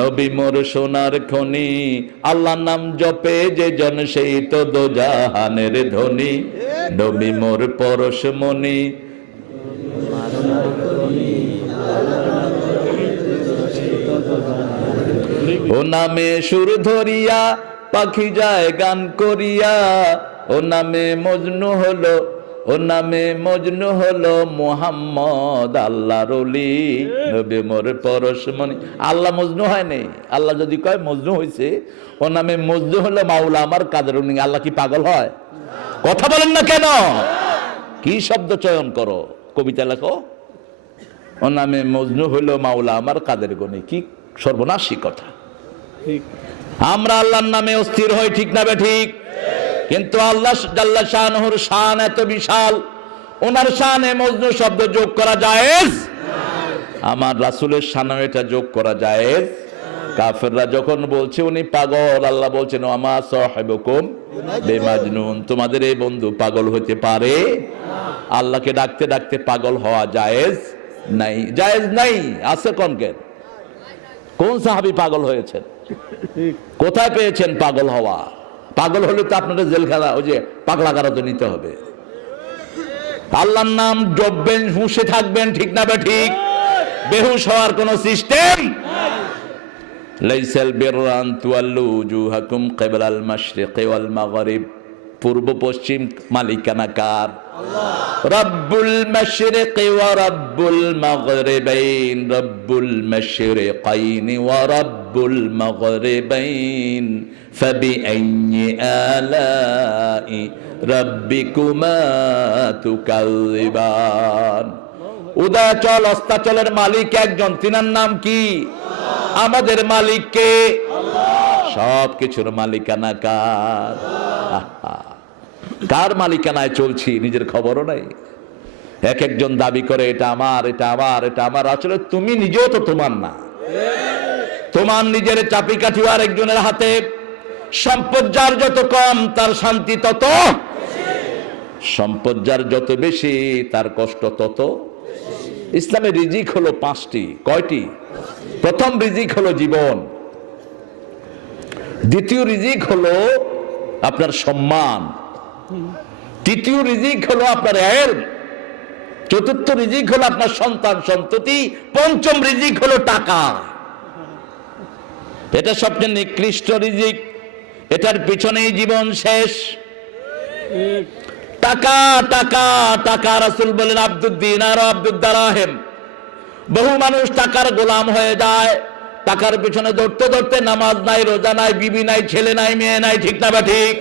নবী মোর সোনার খনি। আল্লাহর নাম জপে যে জন সেই তো দোজাহানের ধনী। নবী মোর পরশমণি। ও নামে সুর ধরিয়া পাখি যায় গান করিয়া। ও নামে মজনু হলো, ও নামে মজনু হলো মুহাম্মদ আল্লাহর ওলি। নবী মোর পরশমণি। আল্লাহ মজনু হয় নাই। আল্লাহ যদি কয় মজনু হয়েছে, ও নামে মজনু হলো মাওলা আমার কাদের উনি। আল্লাহ কি পাগল হয়? কথা বলেন না কেন? কি শব্দ চয়ন করো, কবিতা লেখো। ও নামে মজনু হলো মাওলা আমার কাদের গনি। কি সর্বনাশী কথা। আমরা আল্লাহর নামে অস্থির হই, ঠিক না ঠিক? কিন্তু আল্লাহ জাল্লা শানহুর শান এত বিশাল, ওনার শানে মজনু শব্দ যোগ করা জায়েজ? আমার রাসূলের শানে এটা যোগ করা জায়েজ? কাফেররা যখন বলছে উনি পাগল, আল্লাহ বলছেন ওমা সাহিবুকুম বিমাজনুন, তোমাদের এই বন্ধু পাগল হতে পারে? আল্লাহকে ডাকতে ডাকতে পাগল হওয়া জায়েজ নাই? জায়েজ নাই। আছে কোনকে? কোন সাহাবী পাগল হয়েছেন? কোথায় পেয়েছেন পাগল হওয়া? পাগল হলে তো আপনাদের জেলখানা, ওই যে পাগলাগারা তো নিতে হবে। আল্লাহর নাম জপবেন, হুঁশে থাকবেন, ঠিক না ঠিক? বেহুশ হওয়ার কোন সিস্টেম? লাইসাল বিররা আন তুওয়াল্লু উজুহাকুম কিবলাল মাশরিকি ওয়াল মাগরিব। পূর্ব পশ্চিম মালিকানা কার? রব্বুল মাশরিকি ওয়া রব্বুল মাগরিবাইন, রব্বুল মাশরিকাইনি ওয়া রব্বুল মাগরিবাইন, ফাবিআইয়ি আলাই রাব্বিকুমা তুকাযিবান। উদয়াচল অস্তাচলের মালিক একজন, তিনার নাম কি? আমাদের মালিক কে? সব কিছুর মালিকানা কার? কার মালিকানায় চলছি নিজের খবরও নাই। এক একজন দাবি করে এটা আমার, এটা আমার, এটা আমার। আসলে তুমি নিজেও তো তোমার না। তোমার নিজের চাপি কাঠি আর একজনের হাতে। সম্পদ যার যত কম তার শান্তি তত, সম্পদ যার যত বেশি তার কষ্ট তত। ইসলামের রিজিক হলো 5টি। কয়টি? প্রথম রিজিক হলো জীবন, দ্বিতীয় রিজিক হলো আপনার সম্মান, তৃতীয় রিজিক হলো আপনার ইলম, চতুর্থ রিজিক হলো আপনার সন্তান সন্ততি, পঞ্চম রিজিক হলো টাকা। এটা সবচেয়ে নিকৃষ্ট রিজিক, এটার পিছনেই জীবন শেষ। টাকা টাকা টাকা। রাসূল বলেন আব্দুদ দিনার আব্দুদ দারাহিম। বহু মানুষ টাকার গোলাম হয়ে যায়। টাকার পিছনে দৌড়তে দৌড়তে নামাজ নাই, রোজা নাই, বিবি নাই, ছেলে নাই, মেয়ে নাই। ঠিক না বা ঠিক?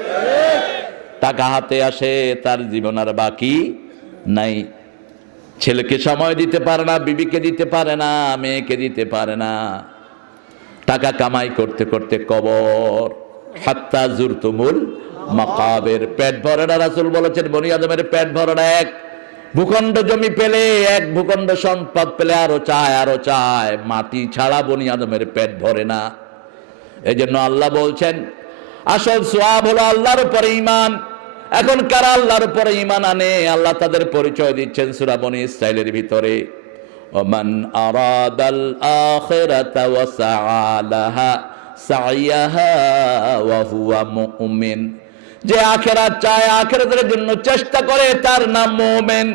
টাকা হাতে আসে, তার জীবন আর বাকি নাই। ছেলেকে সময় দিতে পারে না, বিবিকে দিতে পারে না, মেয়েকে দিতে পারে না। টাকা কামাই করতে করতে কবর। হাত্তা জুরতুমুল মাকাবির। পেট ভরে না। রাসূল বলেছেন বনি আদমের পেট ভরে না। এক ভূখণ্ড জমি পেলে, এক ভূখণ্ড সম্পদ পেলে আরো চায়, আরো চায়। মাটি ছাড়া বনি আদমের পেট ভরে না। এই জন্য আল্লাহ বলছেন আসল সওয়াব হলো আল্লাহর উপরে ঈমান। এখন কারা আল্লাহর উপরে ঈমান আনে, আল্লাহ তাদের পরিচয় দিচ্ছেন সূরা বনী ইসরাঈলের ভিতরে। ওমান আরাদাল আখিরাতা ওয়া সাআলাহা সাইয়াহা ওয়া হুয়া মুমিন। যে আখিরাত চায়, আখিরাতের জন্য চেষ্টা করে, তার নাম মুমিন।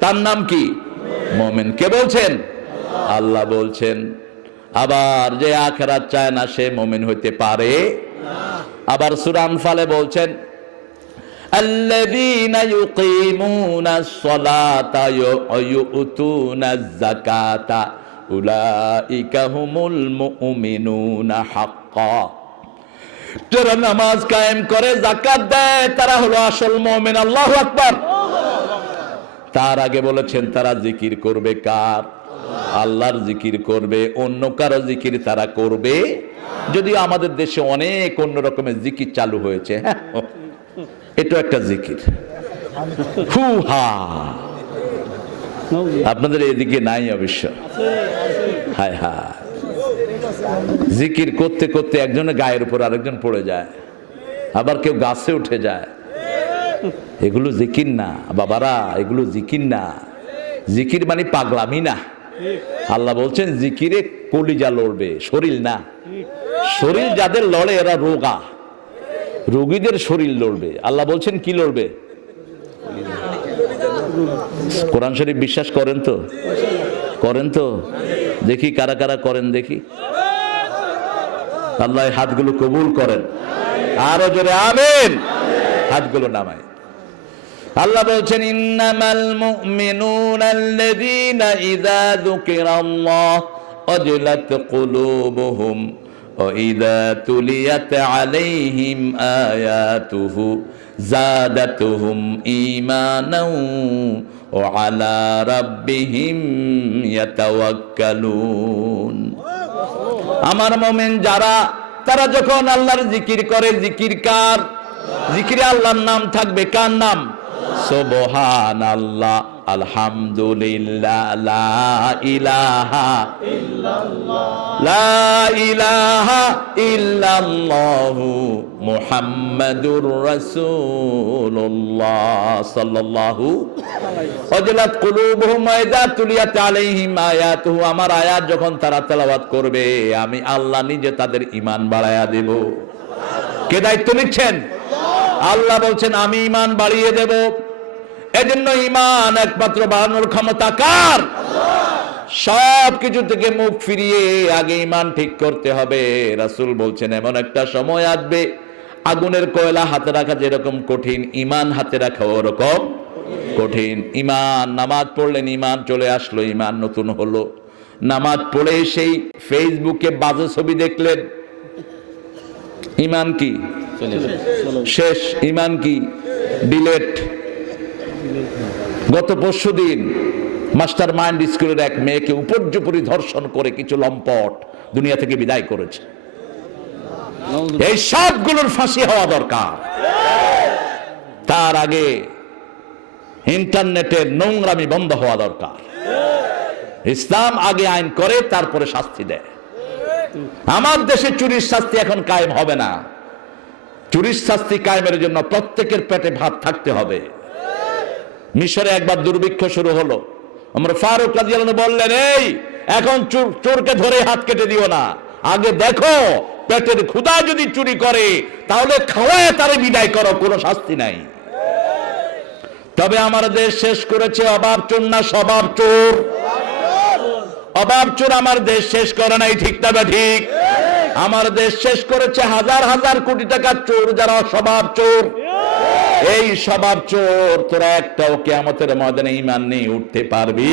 তার নাম কি? মুমিন। কে বলছেন? আল্লাহ বলছেন। আবার যে আখিরাত চায় না সে মুমিন হইতে পারে না। আবার সূরা আনফালে বলছেন আল্লাযীনা ইউকিমুনাস সালাতা ওয়া ইউতুনাজ যাকাতা উলাইকা হুমুল মুমিনুনা হাক্কা। যারা নামাজ কায়েম করে, যাকাত দেয়, তারা হলো আসল মুমিন। আল্লাহু আকবার। তার আগে বলেছেন তারা জিকির করবে কার? আল্লাহর জিকির করবে, অন্য কারো জিকির তারা করবে। যদিও আমাদের দেশে অনেক অন্য রকমের জিকির চালু হয়েছে। হ্যাঁ, এটা একটা জিকির। হা আপনাদের এদিকে নাই অবশ্য। হায় হায়, জিকির করতে করতে একজনের গায়ের উপর আরেকজন পড়ে যায়, আবার কেউ গাছে উঠে যায়। এগুলো জিকির না বাবারা, এগুলো জিকির না। জিকির মানে পাগলামি না। আল্লাহ বলছেন জিকিরে কলিজা লড়বে, শরীর না। শরীর যাদের লড়ে এরা রোগা, রোগীদের শরীর লড়বে। আল্লাহ বলছেন কি লড়বে? কোরআন শরীফ বিশ্বাস করেন তো? করেন তো? দেখি কারা কারা করেন দেখি। আল্লাহ হাতগুলো কবুল করেন। আরো জোরে আমিন। হাতগুলো নামায়। আল্লাহ বলছেন ইন্নামাল মুমিনুনা আল্লাযীনা ইযা যুকিরাল্লাহ ওয়াজিলাত কুলুবুহুম ওয়া ইযা তুলিয়াত আলাইহিম আয়াতুহু যাদাতুহুম ঈমানাও ওয়া আলা রাব্বিহিম ইয়াতাওয়াক্কালুন। আমার মুমিন যারা, তারা যখন আল্লাহর জিকির করে, জিকির কার? জিকিরে আল্লাহর নাম থাকবে। কার নাম? সুবহানাল্লাহ, আলহামদুলিল্লাহ, লা ইলাহা ইল্লাল্লাহ, লা ইলাহা ইল্লাল্লাহু মুহাম্মাদুর রাসূলুল্লাহ সাল্লাল্লাহু ওয়াজিলাত কুলুবুহুম ওয়া ইযা তুলিয়াত আলাইহিম আয়াতুহু। আমার আয়াত যখন তারা তেলাওয়াত করবে, আমি আল্লাহ নিজে তাদের ঈমান বাড়ায়া দেব। কে দায়িত্ব নিচ্ছেন? আল্লাহ বলছেন আমি ঈমান বাড়িয়ে দেব। এজন্য ঈমান একমাত্র বাড়ানোর ক্ষমতা কার? সব কিছু থেকে মুখ ফিরিয়ে আগে ঈমান ঠিক করতে হবে। রাসূল বলছেন এমন একটা সময় আসবে আগুনের কয়লা হাতে রাখা যেরকম কঠিন, ইমান হাতে রাখা ওরকম কঠিন। ইমান, নামাজ পড়লেন, ইমান চলে আসলো, ইমান নতুন হলো। নামাজ পড়ে সেই ফেসবুকে বাজে ছবি দেখলেন, ইমান কি শেষ? ইমান কি ডিলেট? গত পরশুদিন মাস্টার মাইন্ড স্কুলের এক মেয়েকে উপর্যুপরি ধর্ষণ করে কিছু লম্পট দুনিয়া থেকে বিদায় করেছে। এই সবগুলোর ফাঁসি হওয়া দরকার। তার আগে ইন্টারনেটের নোংরামি বন্ধ হওয়া দরকার। ইসলাম আগে আইন করে, তারপরে শাস্তি দেয়। আমার দেশে চুরির শাস্তি এখন কায়েম হবে না। চুরির শাস্তি কায়েমের জন্য প্রত্যেকের পেটে ভাত থাকতে হবে। মিশরে একবার দুর্ভিক্ষ শুরু হলো, আমরা ফারুক রাদিয়াল্লাহু আনহু বললেন, এই এখন চোরকে ধরে হাত কেটে দিও না, আগে দেখো পেটের ক্ষুধা যদি চুরি করে তাহলে খাওয়ায় তারে বিদায় করো, কোনো শাস্তি নাই। তবে আমার দেশ শেষ করেছে অভাব চোর না স্বভাব চোর? অভাব চোর আমার দেশ শেষ করে নাই, ঠিক না ঠিক? আমার দেশ শেষ করেছে হাজার হাজার কোটি টাকার চোর, যারা স্বভাব চোর। এই স্বভাব চোর তোরা একটাও কিয়ামতের ময়দানে ঈমান নিয়ে উঠতে পারবি?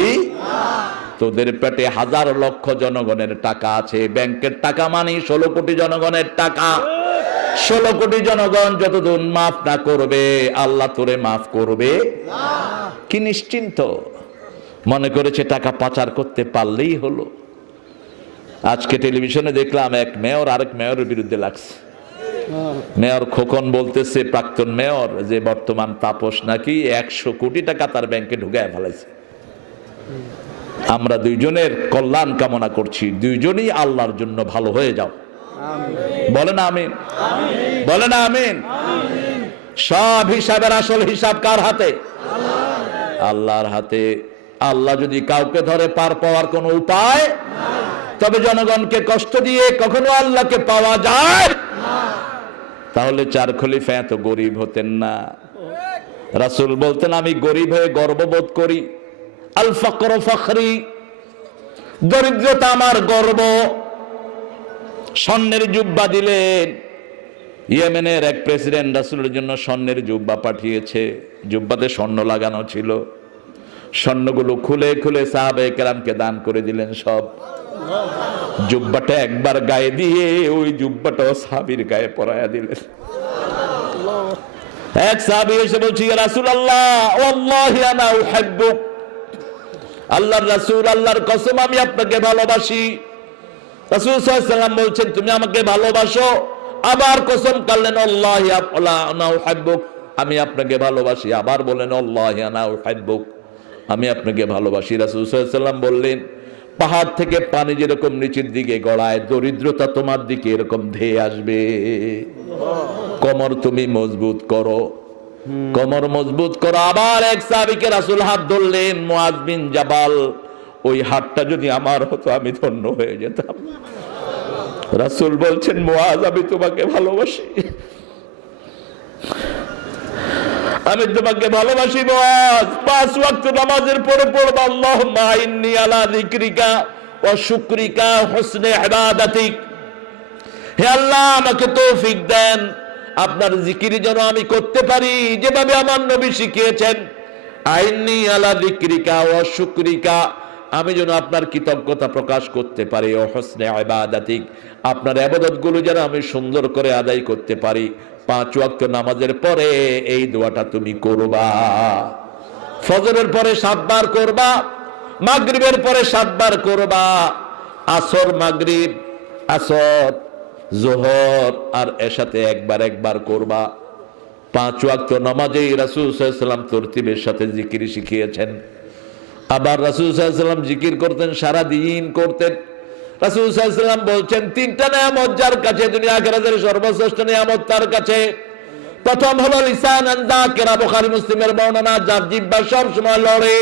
তোদের পেটে হাজার লক্ষ জনগণের টাকা আছে, ব্যাংকের টাকা মানে 16 কোটি জনগণের টাকা। 16 কোটি জনগণ যতদিন মাফ না করবে, আল্লাহ তোরে মাফ করবে কি নিশ্চিন্ত? মনে করেছে টাকা পাচার করতে পারলেই হলো। আজকে টেলিভিশনে দেখলাম এক মেয়র আরেক মেয়রের বিরুদ্ধে লাগছে। মেয়র খোকন বলতেছে প্রাক্তন মেয়র যে বর্তমান তাপস নাকি 100 কোটি টাকা তার ব্যাংকে ঢুকায় ফেলাইছে। আমরা দুইজনের কল্যাণ কামনা করছি, দুইজনই আল্লাহর জন্য ভালো হয়ে যাও। বলেন আমিন, বলেন আমিন। সব হিসাবের আসল হিসাব কার হাতে? আল্লাহর হাতে। আল্লাহ যদি কাউকে ধরে পার পাওয়ার কোনো উপায়, তবে জনগণকে কষ্ট দিয়ে কখনো আল্লাহকে পাওয়া যায়? তাহলে 4 খলিফা এত গরিব হতেন না। রাসূল বলতেন, আমি গরিব হয়ে গর্ববোধ করি। আল ফাকরু ফখরি, দরিদ্রতা আমার গর্ব। স্বর্ণের জুব্বা দিলেন। ইয়েমেনের এক প্রেসিডেন্ট রাসূলের জন্য স্বর্ণের জুব্বা পাঠিয়েছে, জুব্বাতে স্বর্ণ লাগানো ছিল। স্বর্ণগুলো খুলে খুলে সাহাবায়ে কেরামকে দান করে দিলেন সব। জুব্বাটা একবার গায়ে দিয়ে ওই জুব্বাটাও সাহাবীর গায়ে পরায়া দিলেন। এক সাহাবী এসে বলছে, ইয়া রাসূলুল্লাহ ওয়াল্লাহি আনা উহিব্বুক, আল্লাহর রাসূল, আল্লাহর কসম আমি আপনাকে ভালোবাসি। রাসূল সাল্লাল্লাহু আলাইহি ওয়াসাল্লাম বলছেন, তুমি আমাকে ভালোবাসো? আবার কসম করলেন, আল্লাহি আনা উহিব্বুক, আমি আপনাকে ভালোবাসি। আবার বলেন, আল্লাহি আনা উহিব্বুক, আমি আপনাকে ভালোবাসি। রাসূল সাল্লাল্লাহু আলাইহি ওয়াসাল্লাম বললেন, পাহাড় থেকে পানি যেরকম নিচের দিকে গড়ায়, দরিদ্রতা তোমার দিকে এরকম ধেয়ে আসবে। কোমর তুমি মজবুত করো, কোমর মজবুত করো। আবার এক সাহাবীকে রাসূল হাত ধরলেন, মুআজ বিন জাবাল, ওই হাতটা যদি আমার হতো আমি ধন্য হয়ে যেতাম। রাসূল বলছেন, মুআজ আমি তোমাকে ভালোবাসি, আমি তোমাকে ভালোবাসি মুআজ। 5 ওয়াক্ত নামাজের পরে পড়বা, আল্লাহুম্মা ইন্নী আলা যিকরিকা ওয়া শুকরিকা ওয়া হুসনি ইবাদাতিক। হে আল্লাহ, আমাকে তৌফিক দেন আপনার জিকির যেন আমি করতে পারি যেভাবে আমার নবী শিখিয়েছেন। আইন্নী আলা যিকরিকা ওয়া শুকরিকা, আমি যেন আপনার কৃতজ্ঞতা প্রকাশ করতে পারি। ওয়া হুসনি ইবাদাতিক, আপনার ইবাদতগুলো যেন আমি সুন্দর করে আদায় করতে পারি। 5 ওয়াক্ত নামাজের পরে এই দোয়াটা তুমি করবা। ফজরের পরে 7 বার করবা, মাগরিবের পরে 7 বার করবা, আসর মাগরিব আসর যোহর আর এশাতে একবার করবা। 5 ওয়াক্ত নামাজেই রাসূল সাল্লাল্লাহু আলাইহি ওয়াসাল্লাম তরতিবের সাথে জিকির শিখিয়েছেন। আবার রাসূল সাল্লাল্লাহু আলাইহি ওয়াসাল্লাম জিকির করতেন, সারা দিন করতেন। রাসূল সাল্লাল্লাহু আলাইহি ওয়াসাল্লাম বলছেন, 3টা নিয়ামত যার কাছে, দুনিয়া আখিরাতের সর্বশ্রেষ্ঠ নিয়ামত তার কাছে। প্রথম হলো লিসানান যাকিরা, বুখারী মুসলিমের বর্ণনা, যার জিহ্বা সব সময় লড়ে,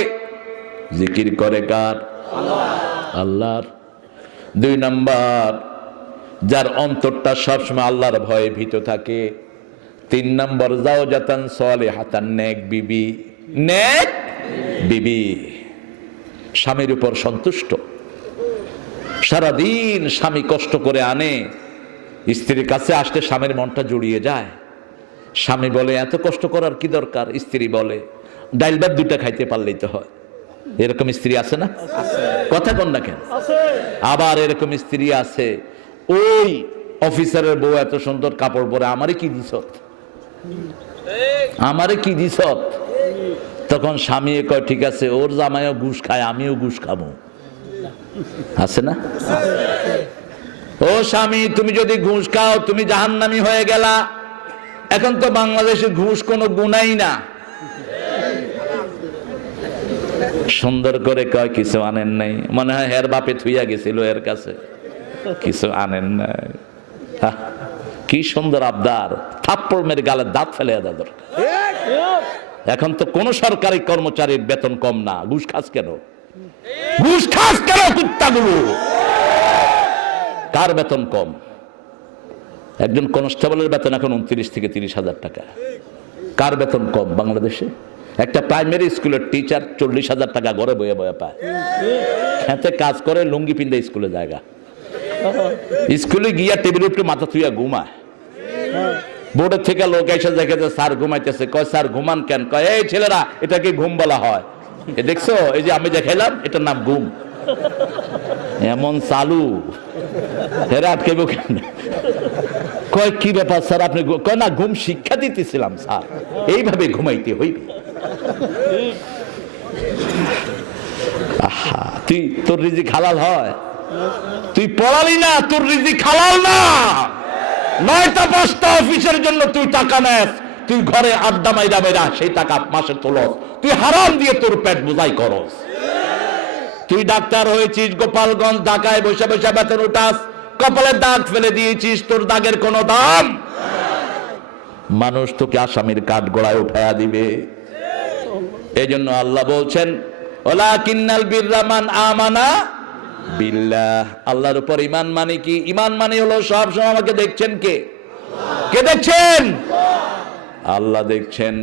জিকির করে কার? আল্লাহর। 2 নাম্বার, যার অন্তরটা সবসময় আল্লাহর ভয়ে ভীত থাকে। 3 নাম্বার, যাওজাতান সালিহাতান, নেক বিবি, নেক বিবি, স্বামীর উপর সন্তুষ্ট। সারাদিন স্বামী কষ্ট করে আনে, স্ত্রীর কাছে আসলে স্বামীর মনটা জুড়িয়ে যায়। স্বামী বলে এত কষ্ট করার কি দরকার, স্ত্রী বলে ডাইল ভাত দুটা খাইতে পারলেই তো হয়। এরকম স্ত্রী আছে না? কথা কন না কেন? আবার এরকম স্ত্রী আছে, ওই অফিসারের বউ এত সুন্দর কাপড় পরে, আমারে কি দিছত, আমারে কি দিছত। তখন স্বামী কয় ঠিক আছে, ওর জামাইও ঘুষ খায়, আমিও ঘুষ খাবো। আছে না? ও স্বামী, তুমি যদি ঘুষ খাও তুমি জাহান্নামী হয়ে গেলা। এখন তো বাংলাদেশে ঘুষ কোনো গুনাই না। সুন্দর করে কয় কিছু আনেন নাই, মনে হয় হের বাপে থুইয়া গেছিল এর কাছে, কিছু আনেন নাই। কি সুন্দর আবদার, থাপ্পড় মেরে গালের দাঁত ফেলে দেওয়া দরকার। এখন তো কোন সরকারি কর্মচারীর বেতন কম না, ঘুষ খাস কেন? ঘুষ খাস কেন কুত্তাগুলো? কার বেতন কম? একজন কনস্টেবলের বেতন এখন 29 থেকে 30,000 টাকা। কার বেতন কম বাংলাদেশে? একটা প্রাইমারি স্কুলের টিচার 40,000 টাকা ঘরে বয়ে বয়ে পায়। খেতে কাজ করে, লুঙ্গি পিন্দে স্কুলে জায়গা, স্কুলে গিয়া টেবিলের উপরে মাথা থুইয়া ঘুমায়। বোর্ডের থেকে লোক এসে দেখে যে স্যার ঘুমাইতেছে, কয় স্যার ঘুমান কেন? কয় এই ছেলেরা, এটাকে ঘুম বলা হয়। এ দেখছো, এই যে আমি দেখাইলাম, এটার নাম ঘুম। এমন চালু, হেরা আটকে কেন? কয় কি ব্যাপার স্যার আপনি? কয় না, ঘুম শিক্ষা দিতেছিলাম স্যার, এইভাবে ঘুমাইতে হইবে। আহা, তুই তোর রিজিক হালাল হয়? তুই পড়ালি না, তোর রিজিক হালাল না। 9টা 5টা অফিসের জন্য তুই টাকা নেস, তুই ঘরে আড্ডা মাইরা মাইরা সেই টাকা মাসে তোলস, তুই হারাম দিয়ে তোর পেট বোঝাই করস। তুই ডাক্তার হয়েছিস, গোপালগঞ্জ ঢাকায় বসে বসে বেতন উঠাস, কপালে দাগ ফেলে দিয়েছিস, তোর দাগের কোনো দাম। মানুষ তোকে আসামির কাঠ গড়ায় উঠায়া দিবে। এই জন্য আল্লাহ বলছেন ওয়ালাকিন্নাল বিররা মান আমানা বিল্লাহ। আল্লাহর উপর ঈমান মানে কি? ঈমান মানে হলো সব সময় আমাকে দেখছেন কে? কে দেখছেন? আল্লাহ দেখছেন।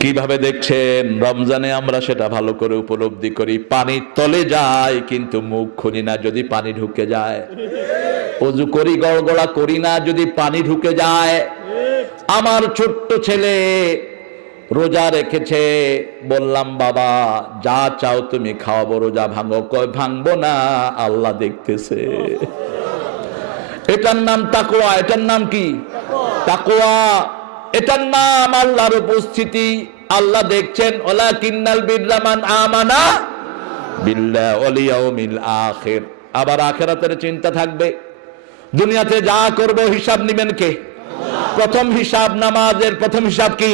কিভাবে দেখছেন? রমজানে আমরা সেটা ভালো করে উপলব্ধি করি। পানির তলে যায় কিন্তু মুখ খুলি না যদি পানি ঢুকে যায়। ওযু করি, গড়গড়া করি না যদি পানি ঢুকে যায়। আমার ছোট্ট ছেলে রোজা রেখেছে, বললাম বাবা যা চাও তুমি খাওয়াবো, রোজা ভাঙো। কয় ভাঙবো না, আল্লাহ দেখতেছে। এটার নাম তাকওয়া। এটার নাম কি? তাকওয়া। এটার নাম আল্লাহর উপস্থিতি। আল্লাহ দেখছেন। ওয়ালাকিন্নাল বিররা মান আমানা বিল্লাহি ওয়াল ইয়াউমিল আখির। আবার আখিরাতের চিন্তা থাকবে। দুনিয়াতে যা করব হিসাব নেবেন কে? প্রথম হিসাব নামাজের। প্রথম হিসাব কি?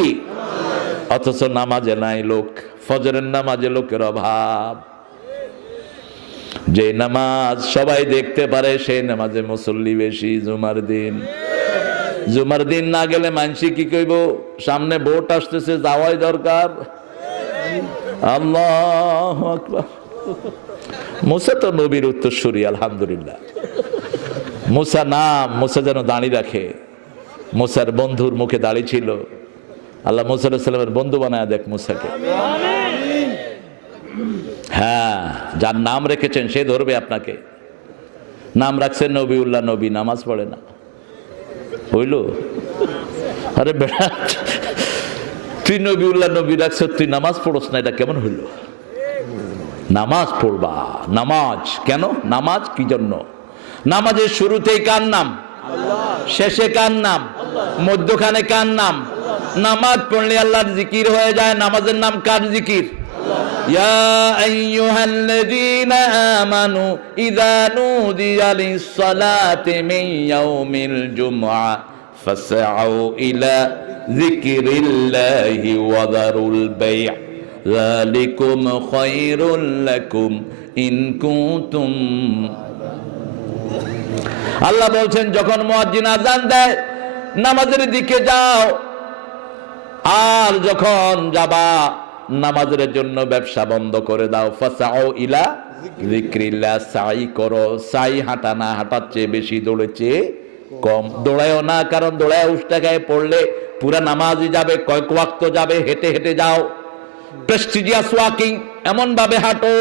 অথচ নামাজে নাই লোক। ফজরের নামাজে লোকের অভাব। যে নামাজ সবাই দেখতে পারে সেই নামাজে মুসল্লি বেশি। জুমার দিন না গেলে মানসি কি কইব? সামনে ভোট আসতেছে, যাওয়াই দরকার। আল্লাহু আকবার। মুসা তো নবীর উত্তরসূরি, আলহামদুলিল্লাহ। মুসা নাম, মুসা যেন দাড়ি রাখে। মুসার বন্ধুর মুখে দাড়ি ছিল। আল্লাহ মুসা আলাইহিস সালামের বন্ধু বানায় দেখ মুসাকে। হ্যাঁ, যার নাম রেখেছেন সে ধরবে আপনাকে। নাম রাখছেন নবীউল্লাহ, নবী, নামাজ পড়ে না। হইল? আরে বেড়া, তুই নবীউল্লাহ নবী রাখছ, তুই নামাজ পড়স না, এটা কেমন হইল? নামাজ পড়বা। নামাজ কেন? নামাজ কি জন্য? নামাজের শুরুতেই কার নাম? শেষে কার নাম? মধ্যখানে কার নাম? নামাজ পড়লে আল্লাহর জিকির হয়ে যায়। নামাজের নাম কার জিকির? ইয়া আইয়ুহাল্লাযীনা আমানু ইযা নুদিয়া লিস-সালাতি মিন ইয়াউমিল জুমআ ফাসআউ ইলা যিকরিল্লাহি ওয়া যারুল বাই', যালিকুম খায়রুল লাকুম ইন কুনতুম। আল্লাহ বলছেন যখন মুয়াজ্জিন আযান দেয় নামাজের দিকে যাও, আর যখন যাবা নামাজের জন্য ব্যবসা বন্ধ করে দাও। ফাসাউ ইলা যিকরিল্লাহ, সাই করো। সাই হাঁটা না, হাঁটার চেয়ে বেশি, দৌড়ের চেয়ে কম। দৌড়ায়ও না, কারণ দৌড়ায় উষ্টাগায়ে পড়লে পুরা নামাজই যাবে, কয়েক ওয়াক্ত যাবে। হেঁটে হেঁটে যাও, প্রেস্টিজিয়াস ওয়াকিং, এমন ভাবে হাঁটো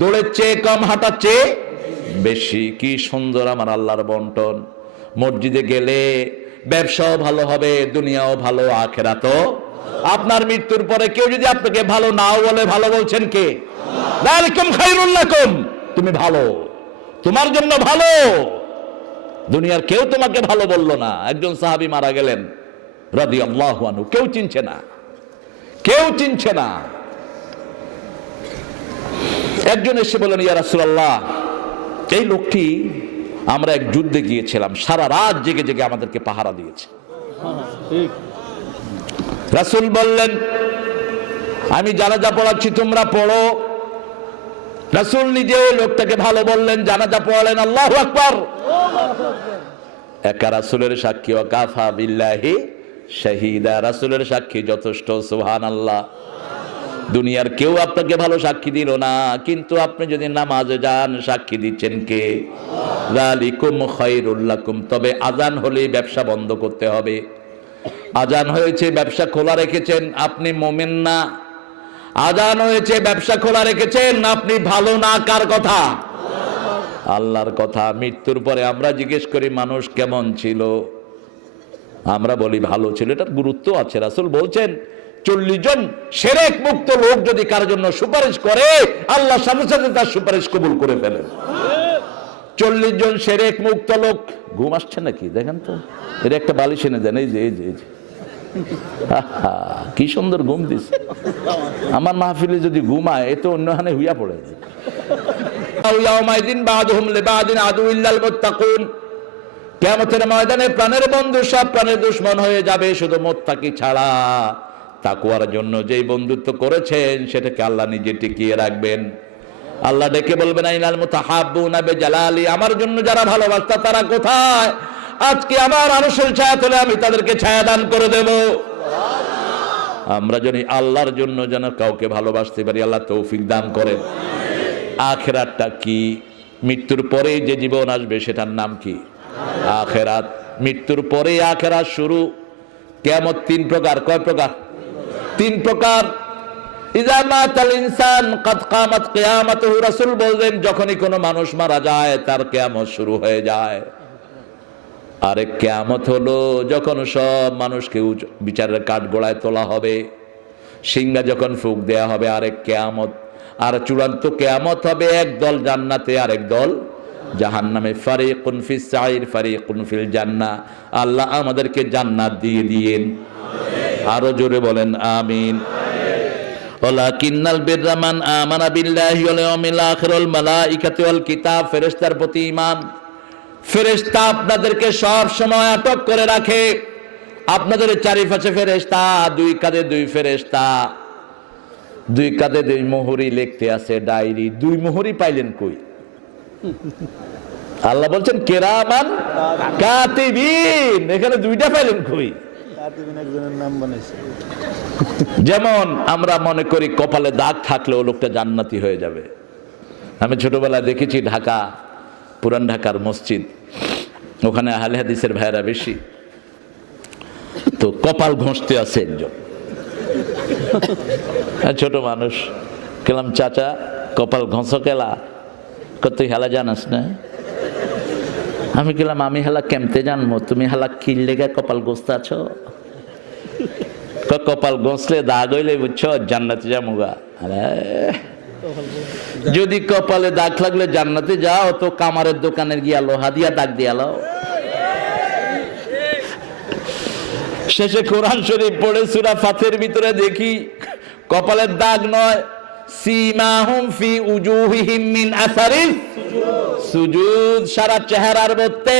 দৌড়ের চেয়ে কম, হাঁটার চেয়ে বেশি। কি সুন্দর আমার আল্লাহর বন্টন। মসজিদে গেলে ব্যবসাও ভালো হবে, দুনিয়াও ভালো, আখিরাতও। আপনার মৃত্যুর পরে কেউ যদি আপনাকে ভালো নাও বলে, ভালো বলছেন কে? যালিকুম খায়রুল লাকুম, তুমি ভালো, তোমার জন্য ভালো। দুনিয়ার কেউ তোমাকে ভালো বললো না। একজন সাহাবী মারা গেলেন রাদিয়াল্লাহু আনহু, কেউ চিনছে না, কেউ চিনছে না। একজন এসে বলেন, ইয়া রাসূলুল্লাহ, এই লোকটি, আমরা এক যুদ্ধে গিয়েছিলাম, সারা রাত জেগে জেগে আমাদেরকে পাহারা দিয়েছে। রাসূল বললেন, আমি জানাজা পড়াচ্ছি, তোমরা পড়ো। রাসূল নিজে ওই লোকটাকে ভালো বললেন, জানাজা পড়ালেন। আল্লাহু আকবার। একা রাসূলের সাক্ষী, ওয়াকাফা বিল্লাহি শাহীদা, রাসূলের সাক্ষী যথেষ্ট। সুবহানাল্লাহ। দুনিয়ার কেউ আপনাকে ভালো সাক্ষী দিল না, কিন্তু আপনি যদি নামাজে যান, সাক্ষী দিচ্ছেন কে? যালিকুম খায়রুল লাকুম। তবে আজান হলেই ব্যবসা বন্ধ করতে হবে। আজান হয়েছে, ব্যবসা খোলা রেখেছেন, আপনি মুমিন না। আজান হয়েছে, ব্যবসা খোলা রেখেছেন, আপনি ভালো না। কার কথা? আল্লাহর কথা। মৃত্যুর পরে আমরা জিজ্ঞেস করি মানুষ কেমন ছিল, আমরা বলি ভালো ছিল। এটার গুরুত্ব আছে। রাসূল বলছেন 40 জন শিরক মুক্ত লোক যদি কারোর জন্য সুপারিশ করে, আল্লাহ সাথে সাথে তার সুপারিশ কবুল করে ফেলেন। 40 জন শিরক মুক্ত লোক। ঘুম আসছে নাকি দেখেন তো, এর একটা বালিশ এনে দেন। এই যে এই যে কি সুন্দর ঘুম দিস। আমার মাহফিলে যদি ঘুমায়, এ তো অন্যখানে হুইয়া পড়ে। কিয়ামতের ময়দানে প্রাণের বন্ধু সব প্রাণের দুশমন হয়ে যাবে, শুধু মুত্তাকি ছাড়া। তাকওয়ার জন্য যেই বন্ধুত্ব করেছেন, সেটাকে আল্লাহ নিজে টিকিয়ে রাখবেন। আল্লাহ ডেকে বলবেন, আইনাল মুতাহাব্বুনা বিজালালি, আমার জন্য যারা ভালোবাসতা তারা কোথায়? আজকে আমার আরশের ছায়া তলে আমি তাদেরকে ছায়া দান করে দেব। আমরা যদি আল্লাহর জন্য যেন কাউকে ভালোবাসতে পারি, আল্লাহ তৌফিক দান করেন। আখিরাতটা কি? মৃত্যুর পরে যে জীবন আসবে সেটার নাম কি? আখিরাত। মৃত্যুর পরে আখিরাত শুরু। কিয়ামত 3 প্রকার। কয় প্রকার? 3 প্রকার। ইযা মাতাল ইনসান কাদ কামাত কিয়ামাতুহু, রাসূল বলেন যখনই কোনো মানুষ মারা যায়, তার কিয়ামত শুরু হয়ে যায়। আরেক কিয়ামত হলো যখন সব মানুষকে বিচারের কাঠগড়ায় তোলা হবে, সিংহা যখন ফুঁক দেয়া হবে, আরেক কিয়ামত। আর চূড়ান্ত কিয়ামত হবে এক দল জান্নাতে, আরেক দল জাহান্নামে। ফারিকুন ফিস সাইর ফারিকুন ফিল জান্নাহ। আল্লাহ আমাদেরকে জান্নাত দিয়ে দিয়েন। আরো জোরে বলেন আমিন। ওয়ালাকিন্নাল বিররা মান আমানা বিল্লাহি ওয়াল ইয়াউমিল আখির ওয়াল মালাইকাতি ওয়াল কিতাব। ফেরেশতার প্রতি ঈমান। ফেরেশতা আপনাদেরকে সব সময় আটক করে রাখে। আপনাদের চারিপাশে ফেরেশতা, 2 কাঁধে 2 ফেরেশতা, 2 কাঁধে 2 মোহরি লিখতে আছে ডায়েরি। 2 মোহরি পাইলেন কই? আল্লাহ বলছেন কিরামান কাতিবিন, এখানে 2টা পাইলেন কই? কাতিবিন একজনের নাম বানাইছে। যেমন আমরা মনে করি কপালে দাগ থাকলে ও লোকটা জান্নাতি হয়ে যাবে। আমি ছোটবেলায় দেখেছি ঢাকা, পুরান ঢাকার মসজিদ, ওখানে আহলে হাদিসের ভাইরা বেশি, তো কপাল ঘষতে আছে একজন ছোট মানুষ। গেলাম, চাচা কপাল ঘষো কেলা? কত হেলা জানাস না? আমি গেলাম, আমি হেলা কেমতে জানবো? তুমি হেলা কি লেগে কপাল ঘষতে আছো? কপাল ঘষলে দাগ হইলে বুঝছো জান্নাতে যামুগা। যদি কপালে দাগ লাগলে জান্নাতে যাও, তো কামারের দোকানে গিয়া লোহা দিয়া দাগ দিয়ালো। শেষে কোরআন শরীফ পড়ে সূরা ফাতির ভিতরে দেখি কপালের দাগ নয়, সীমাহুম ফি উজুহিহিম মিন আসারিস সুজুদ। সারা চেহারার মধ্যে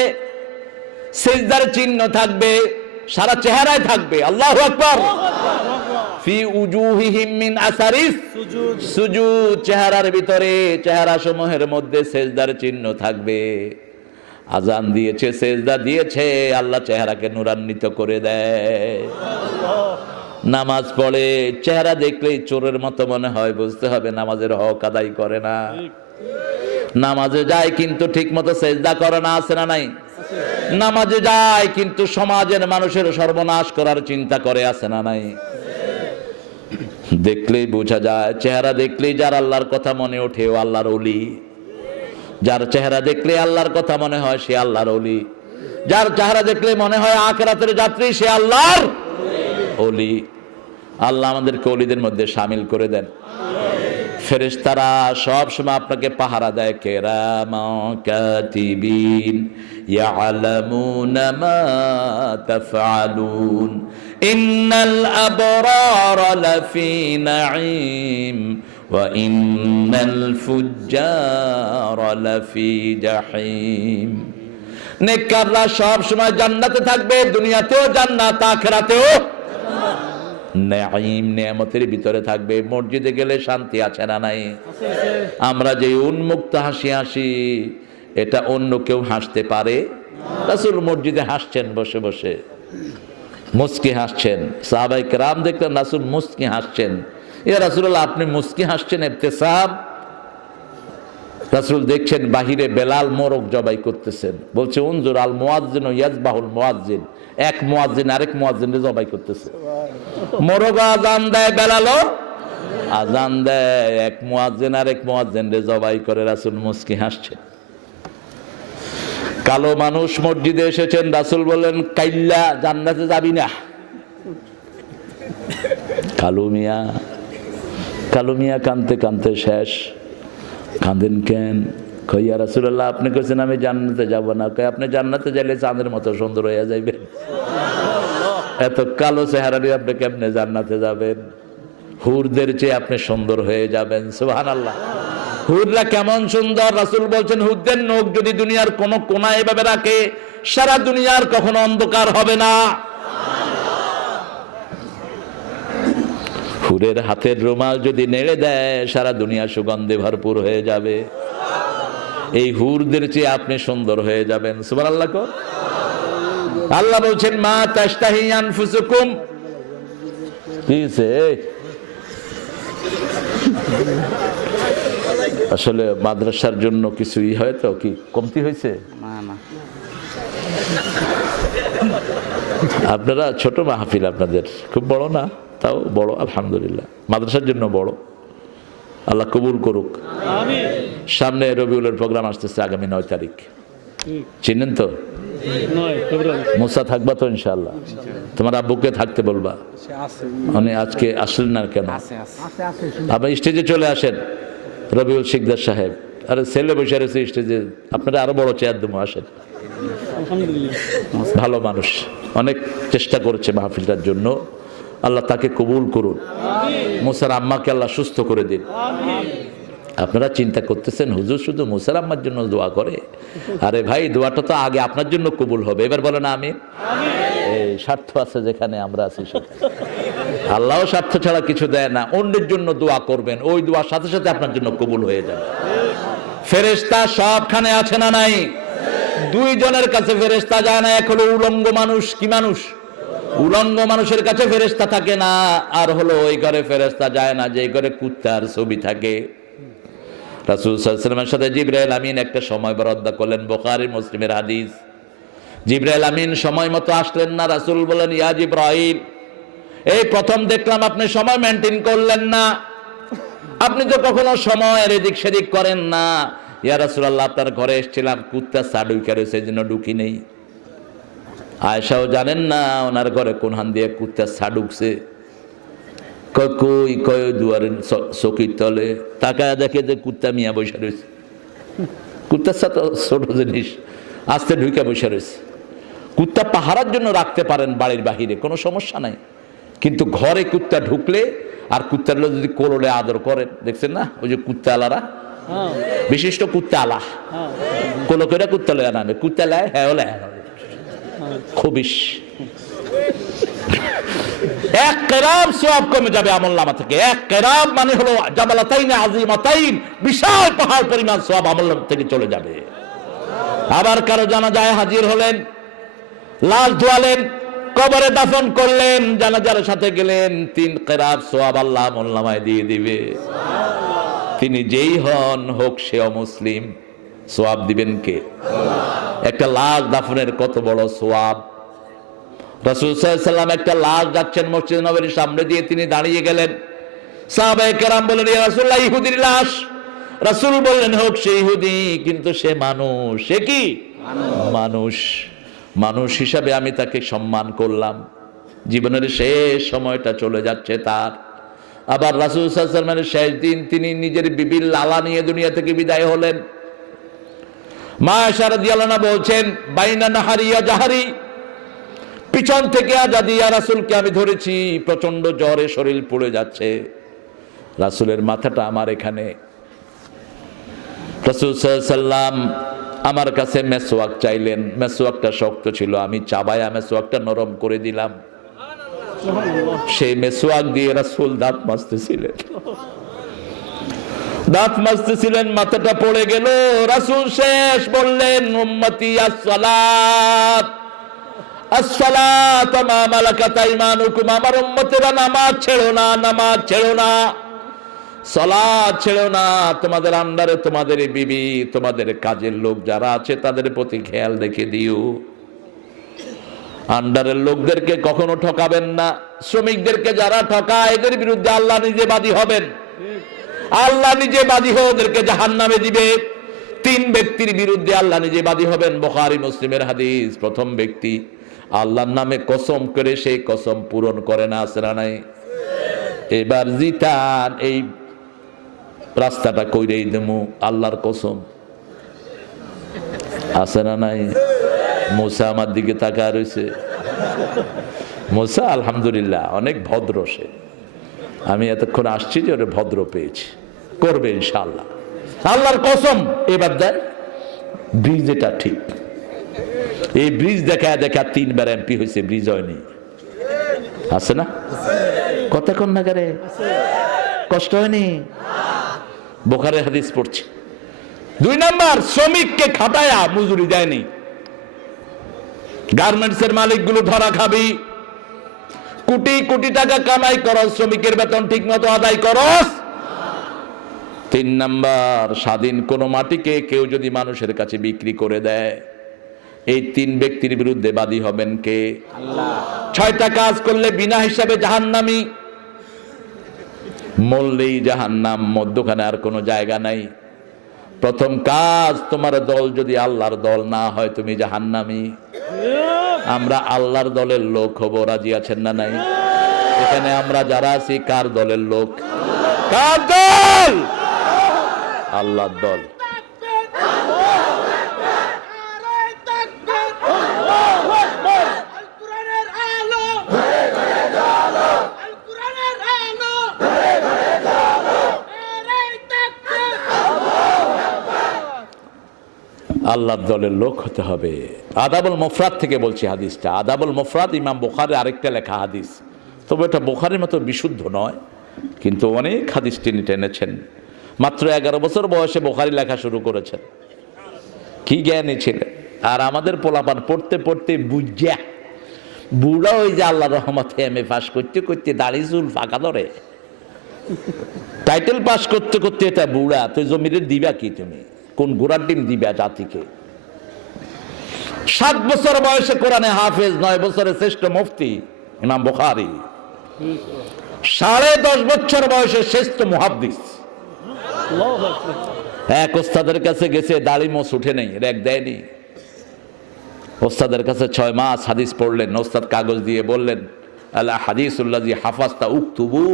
সিজদার চিহ্ন থাকবে, সারা চেহারায় থাকবে। আল্লাহু আকবার। ফি উজুহিহিম মিন আসারিস সুজুদ, চেহারার ভিতরে, চেহারা সমূহের মধ্যে সিজদার চিহ্ন থাকবে। আজান দিয়েছে, সেজদা দিয়েছে, আল্লাহ চেহারাকে নূরান্বিত করে দেয়। নামাজ পড়ে, চেহারা দেখলেই চোরের মতো মনে হয়, বুঝতে হবে নামাজের হক আদায় করে না। নামাজে যায় কিন্তু ঠিক মতো সেজদা করে না, আছে না নাই? নামাজে যায় কিন্তু সমাজের মানুষের সর্বনাশ করার চিন্তা করে, আছে না নাই? দেখলেই বোঝা যায়, চেহারা দেখলেই যার আল্লাহর কথা মনে ওঠে ও আল্লাহর ওলি। যার চেহারা দেখলে আল্লাহর কথা মনে হয় সে আল্লাহর ওলি। যার চেহারা দেখলে মনে হয় আখিরাতের যাত্রী, সে আল্লাহর ওলি। আল্লাহ আমাদেরকে ওলিদের মধ্যে শামিল করে দেন। ফেরেশতারা সব সময় আপনাকে পাহারা দেয়, কিরামান কাতিবিন ইয়ালামুনা মা তাফআলুন ইন্নাল আবরারা লাফি নাঈম ওয়া ইন্নাল ফুজ্জারা লাফি জাহিম। নেককাররা সব সময় জান্নাতে থাকবে, দুনিয়াতেও জান্নাত, আখিরাতেও নাঈম, নিয়ামতের ভিতরে থাকবে। মসজিদে গেলে শান্তি আছে না নাই? আমরা যে উন্মুক্ত হাসি হাসি, এটা অন্য কেউ হাসতে পারে? রাসূল মসজিদে হাসছেন, বসে বসে মুস্কি হাসছেন। সাহাবায়ে কেরাম দেখলেন রাসূল মুস্কি হাসছেন। ইয়া রাসূলুল্লাহ, আপনি মুস্কি হাসছেন, ইবতিসাম। রাসূল দেখছেন বাহিরে বেলাল মোরগ জবাই করতেছেন। বলছে, উনজুর আল মুয়াজ্জিন ইয়াজবাহুল মুয়াজ্জিন, এক মুয়াজ্জিন আরেক মুয়াজ্জিনকে জবাই করতেছে। মোরগ আজান দেয়, বেলালও আজান দেয়, এক মুয়াজ্জিন আরেক মুয়াজ্জিনকে জবাই করে। রাসূল মুস্কি হাসছেন। কালো মানুষ মসজিদে এসেছেন, রাসূল বললেন, কাইল্লা জান্নাতে যাবি না। কালো মিয়া কাঁদতে কাঁদতে শেষ। কাঁদেন কেন? কই, ইয়া রাসূলুল্লাহ, আপনি কইছেন আমি জান্নাতে যাব না। কই, আপনি জান্নাতে যাইলে চাঁদের মতো সুন্দর হয়ে যাইবেন। এত কালো চেহারা নিয়ে আপনি কেমনে জান্নাতে যাবেন? হুরদের চেয়ে আপনি সুন্দর হয়ে যাবেন। সুবহানাল্লাহ। হুররা কেমন সুন্দর! রাসূল বলছেন, হুরদের নখ যদি দুনিয়ার কোন কোনায় এভাবে রাখে, সারা দুনিয়ার কখনো অন্ধকার হবে না। হুরের হাতের রুমাল যদি নেড়ে দেয়, সারা দুনিয়া সুগন্ধে ভরপুর হয়ে যাবে। এই হুরদের চেয়ে আপনি সুন্দর হয়ে যাবেন। সুবহানাল্লাহ। আল্লাহ বলছেন, মা তাশতাহি আনফুসুকুম। আসলে মাদ্রাসার জন্য কিছুই হয়তো কি কমতি হয়েছে? আপনারা ছোট মাহফিল, আপনাদের খুব বড় না, তাও বড়, আলহামদুলিল্লাহ। মাদ্রাসার জন্য বড়, আল্লাহ কবুল করুক। সামনে রবিউলের প্রোগ্রাম আসতেছে আগামী 9 তারিখ, চিনেন তো? মুসা থাকবা তো ইনশাআল্লাহ? তোমার আব্বুকে থাকতে বলবা। উনি আজকে আসলেন না কেন? আপনি স্টেজে চলে আসেন, রবিউল শিকদার সাহেব। আরে ছেলে বসে রয়েছে স্টেজে, আপনারা আরো বড় চেয়ার দেবো, আসেন। ভালো মানুষ, অনেক চেষ্টা করেছে মাহফিলটার জন্য, আল্লাহ তাকে কবুল করুন। মুসার আম্মাকে আল্লাহ সুস্থ করে দিন। আপনারা চিন্তা করতেছেন, হুজুর শুধু মুসার আম্মার জন্য দোয়া করে? আরে ভাই, দোয়াটা তো আগে আপনার জন্য কবুল হবে। এবার বলেন আমিন। এই স্বার্থ আছে যেখানে আমরা আছি সেখানে। আল্লাহও স্বার্থ ছাড়া কিছু দেয় না। অন্যের জন্য দোয়া করবেন, ওই দোয়ার সাথে সাথে আপনার জন্য কবুল হয়ে যাবে। ফেরেশতা সবখানে আছে না নাই? 2 জনের কাছে ফেরেশতা যায় না। এক হলো উলঙ্গ মানুষ। কি মানুষ? উলঙ্গ মানুষের কাছে ফেরেশতা থাকে না। আর হলো ওই ঘরে ফেরেশতা যায় না যে ঘরে কুত্তার ছবি থাকে। রাসূল সাল্লাল্লাহু আলাইহি ওয়াসাল্লামের সাথে জিবরাইল আমিন একটা সময় বরাদ্দ করলেন, বুখারী মুসলিমের হাদিস। জিবরাইল আমিন সময় মতো আসলেন না। রাসূল বলেন, ইয়া জিবরাইল, এই প্রথম দেখলাম আপনি সময় মেনটেন করলেন না। আপনি তো কখনো সময়ের এদিক সেদিক করেন না। ইয়া রাসূলুল্লাহ, আপনার ঘরে এসেছিলাম, কুত্তা সাডুই করে, সেজন্য ঢুকি নেই। আয়েশাও জানেন না ওনার ঘরে কোন হান দিয়ে কুত্তা সাডুকছে। কই দুয়ারের চকির তলে তাকায় দেখে যে কুত্তা মিয়া বসে রয়েছে। কুত্তার সাথে ছোট জিনিস, আস্তে ঢুকে বসে রয়েছে। কুত্তা পাহারার জন্য রাখতে পারেন বাড়ির বাহিরে, কোনো সমস্যা নাই। কিন্তু ঘরে কুত্তা ঢুকলে, আর কুত্তার যদি কোলে আদর করেন, দেখছেন না ওই যে কুত্তা আলারা, বিশিষ্ট কুত্তা আলা, কোলো করে কুত্তা লয়া নামে, কুত্তা লেয়, হ্যাঁ লেয়, খুবিস এক কেরাম সওয়াব কমে যাবে আমলনামা থেকে। এক কেরাম মানে হলো জাবালাতাইন আযীমাতাইন, বিশাল পাহাড় পরিমাণ সওয়াব আমলনামা থেকে চলে যাবে। আবার কারো জানাজায় হাজির হলেন, লাশ ধোয়ালেন, কবরে দাফন করলেন, জানাজার সাথে গেলেন, 3 কেরাত সওয়াব আল্লাহ আমলনামায় দিয়ে দিবে। তিনি যেই হন হোক সে অমুসলিম, সওয়াব দিবেন কে? একটা লাশ দাফনের কত বড় সওয়াব। রাসূল সাল্লাল্লাহু আলাইহি ওয়াসাল্লাম একটা লাশ যাচ্ছেন মসজিদ নববীর সামনে দিয়ে, তিনি দাঁড়িয়ে গেলেন। সাহাবায়ে কেরাম বললেন, ইয়া রাসূলুল্লাহ, ইহুদির লাশ। রাসূল বললেন, হোক সে ইহুদি, কিন্তু সে মানুষ। সে কি? মানুষ। মানুষ হিসাবে আমি তাকে সম্মান করলাম, জীবনের শেষ সময়টা চলে যাচ্ছে তার। আবার রাসূল সাল্লাল্লাহু আলাইহি ওয়াসাল্লামের শেষ দিন, তিনি নিজের বিবির লালা নিয়ে দুনিয়া থেকে বিদায় হলেন। মা আয়েশা রাদিয়াল্লাহু আনহা বলছেন, বাইনা নাহারিয়া জাহারি, পিছন থেকে আজাদি ইয়া রাসূলকে আমি ধরেছি, প্রচন্ড জ্বরে শরীর পুড়ে যাচ্ছে, রাসূলের মাথাটা আমার এখানে। রাসূল সাল্লাল্লাহু আলাইহি ওয়াসাল্লাম আমার কাছে মেসওয়াক চাইলেন, মেসওয়াকটা শক্ত ছিল, আমি চাবায়া মেসওয়াকটা নরম করে দিলাম। সেই মেসওয়াক দিয়ে রাসূল দাঁত মাজতেছিলেন, দাঁত মাজতেছিলেন, মাথাটা পড়ে গেল। রাসূল শেষ বললেন, উম্মতি আস-সালাত আস-সালাত মা মালাকাত আইমানুকুম, আমার উম্মতেরা নামাজ ছেড়ো না, নামাজ ছেড়ো না, সালাত ছেড়ো না, তোমাদের আন্ডারে তোমাদের বিবি, তোমাদের কাজের লোক যারা আছে তাদের প্রতি খেয়াল রেখে দিও। আন্ডারের লোকদেরকে কখনো ঠকাবেন না। শ্রমিকদেরকে যারা ঠকায় এদের বিরুদ্ধে আল্লাহ নিজে বাদী হবেন, আল্লাহ নিজে বাদী হয়ে ওদেরকে জাহান্নামে দিবে। 3 ব্যক্তির বিরুদ্ধে আল্লাহ নিজে বাদী হবেন, বুখারী মুসলিমের হাদিস। প্রথম ব্যক্তি আল্লাহর নামে কসম করে সেই কসম পূরণ করে না, আছে না নাই? এবার জিতান, এই রাস্তাটা কইরেই দেমু, আল্লাহর কসম, আছে না নাই? মুসা আমার দিকে তাকায় রয়েছে। মুসা আলহামদুলিল্লাহ অনেক ভদ্র, সে, আমি এতক্ষণ আসছি যে ওটা ভদ্র পেয়েছি, করবে ইনশাআল্লাহ, আল্লাহর কসম। এবার দেন ব্রিজ, এটা ঠিক, এই ব্রিজ দেখা দেখা 3 বার এমপি হয়েছে, ব্রিজ হয়নি, আছে না? কতক্ষণ না করে কষ্ট হয়নি? বুখারী হাদিস পড়ছি। 2 নাম্বার, শ্রমিককে খাটায়া মজুরি দেয়নি। গার্মেন্টসের মালিকগুলো ধরা খাবি, কোটি কোটি টাকা কামাই করস, শ্রমিকের বেতন ঠিক মতো আদায় করস। 3 নাম্বার, স্বাধীন কোন মাটিকে কেউ যদি মানুষের কাছে বিক্রি করে দেয়, এই 3 ব্যক্তির বিরুদ্ধে বাদী হবেন কে? আল্লাহ। 6টা কাজ করলে বিনা হিসাবে জাহান্নামী, মরলেই জাহান্নাম, মধ্যখানে আর কোনো জায়গা নাই। প্রথম কাজ, তোমার দল যদি আল্লাহর দল না হয় তুমি জাহান্নামী। আমরা আল্লাহর দলের লোক হব, রাজি আছেন না নাই? এখানে আমরা যারা আছি কার দলের লোক? কার দল? আল্লাহর দল। আল্লাহর দলের লোক হতে হবে। আদাবুল মুফরাদ থেকে বলছি হাদিসটা। আদাবুল মুফরাদ ইমাম বুখারীর আরেকটা লেখা হাদিস, তবে এটা বুখারীর মতো বিশুদ্ধ নয়, কিন্তু অনেক হাদিস তিনি টেনেছেন। মাত্র 11 বছর বয়সে বুখারী লেখা শুরু করেছেন, কি জ্ঞানী ছিলেন। আর আমাদের পোলাপান পড়তে পড়তে বুঝা বুড়া ওই যে আল্লাহর রহমতে এমএ পাস করতে করতে দাড়ি চুল ফাঁকা ধরে, টাইটেল পাস করতে করতে এটা বুড়া, তো জমিরে দিবা কি তুমি? কোন ঘোড়ার ডিম দিবা জাতিকে? 7 বছর বয়সে কোরআনে হাফেজ, 9 বছরে শ্রেষ্ঠ মুফতি ইমাম বুখারী, 10.5 বছর বয়সে শ্রেষ্ঠ মুহাদ্দিস। এক ওস্তাদের কাছে গেছে, দাড়ি মোছ উঠে নেই, রেক দেয়নি। ওস্তাদের কাছে 6 মাস হাদিস পড়লেন। ওস্তাদ কাগজ দিয়ে বললেন, আলা হাদিসুল্লাযী হাফাজতা উকতুবু,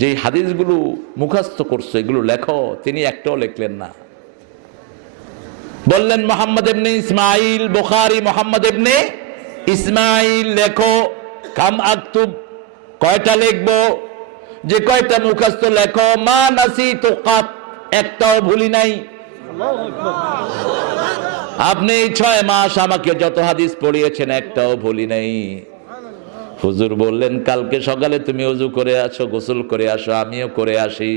যে হাদিসগুলো মুখস্থ করছো এগুলো লেখো। তিনি একটাও লিখলেন না। বললেন মুহাম্মদ ইবনে ইসমাঈল বুখারী, মুহাম্মদ ইবনে ইসমাঈল লেখো। কাম আকতুব, কয়টা লিখবো? যে কয়টা মুখস্থ লেখো। মা নাসিতু কাত, একটাও ভুলি নাই। আপনি 6 মাস আমাকে যত হাদিস পড়িয়েছেন একটাও ভুলি নাই। হুজুর বললেন, কালকে সকালে তুমি ওযু করে আসো, গোসল করে আসো, আমিও করে আসি।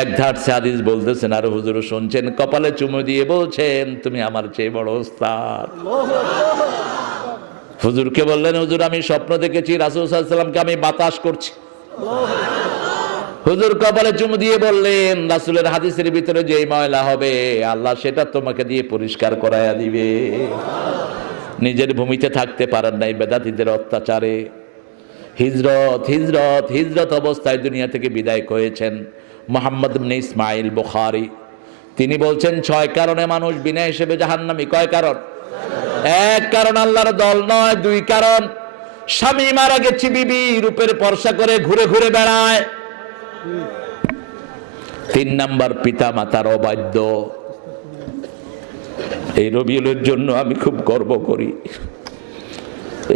এক ধার হাদিস বলতেছেন আর হুজুর শুনছেন, কপালে চুমু দিয়ে বলছেন, তুমি আমার চেয়ে বড় ওস্তাদ। হুজুরকে বললেন, হুজুর আমি স্বপ্ন দেখেছি রাসূল সাল্লাল্লাহু আলাইহি ওয়াসাল্লামকে আমি বাতাস করছি। হুজুর কপালে চুমু দিয়ে বললেন, রাসূলের হাদিসের ভিতরে যেই ময়লা হবে আল্লাহ সেটা তোমাকে দিয়ে পরিষ্কার করায়া দিবে। নিজের ভূমিতে থাকতে পারেন নাই বেদাতীদের অত্যাচারে। হিজরত হিজরত হিজরত অবস্থায় দুনিয়া থেকে বিদায় করেছেন মুহাম্মদ ইবনে ইসমাঈল বুখারী। তিনি বলছেন 6 কারণে মানুষ বিনা হিসেবে জাহান্নামী। কয় কারণ? এক কারণ আল্লাহর দল নয়, দুই কারণ স্বামী মারা গেছে, বিবি রূপের পরশা করে ঘুরে ঘুরে বেড়ায়। তিন নাম্বার পিতা মাতার অবাধ্য। এই রবিউলের জন্য আমি খুব গর্ব করি,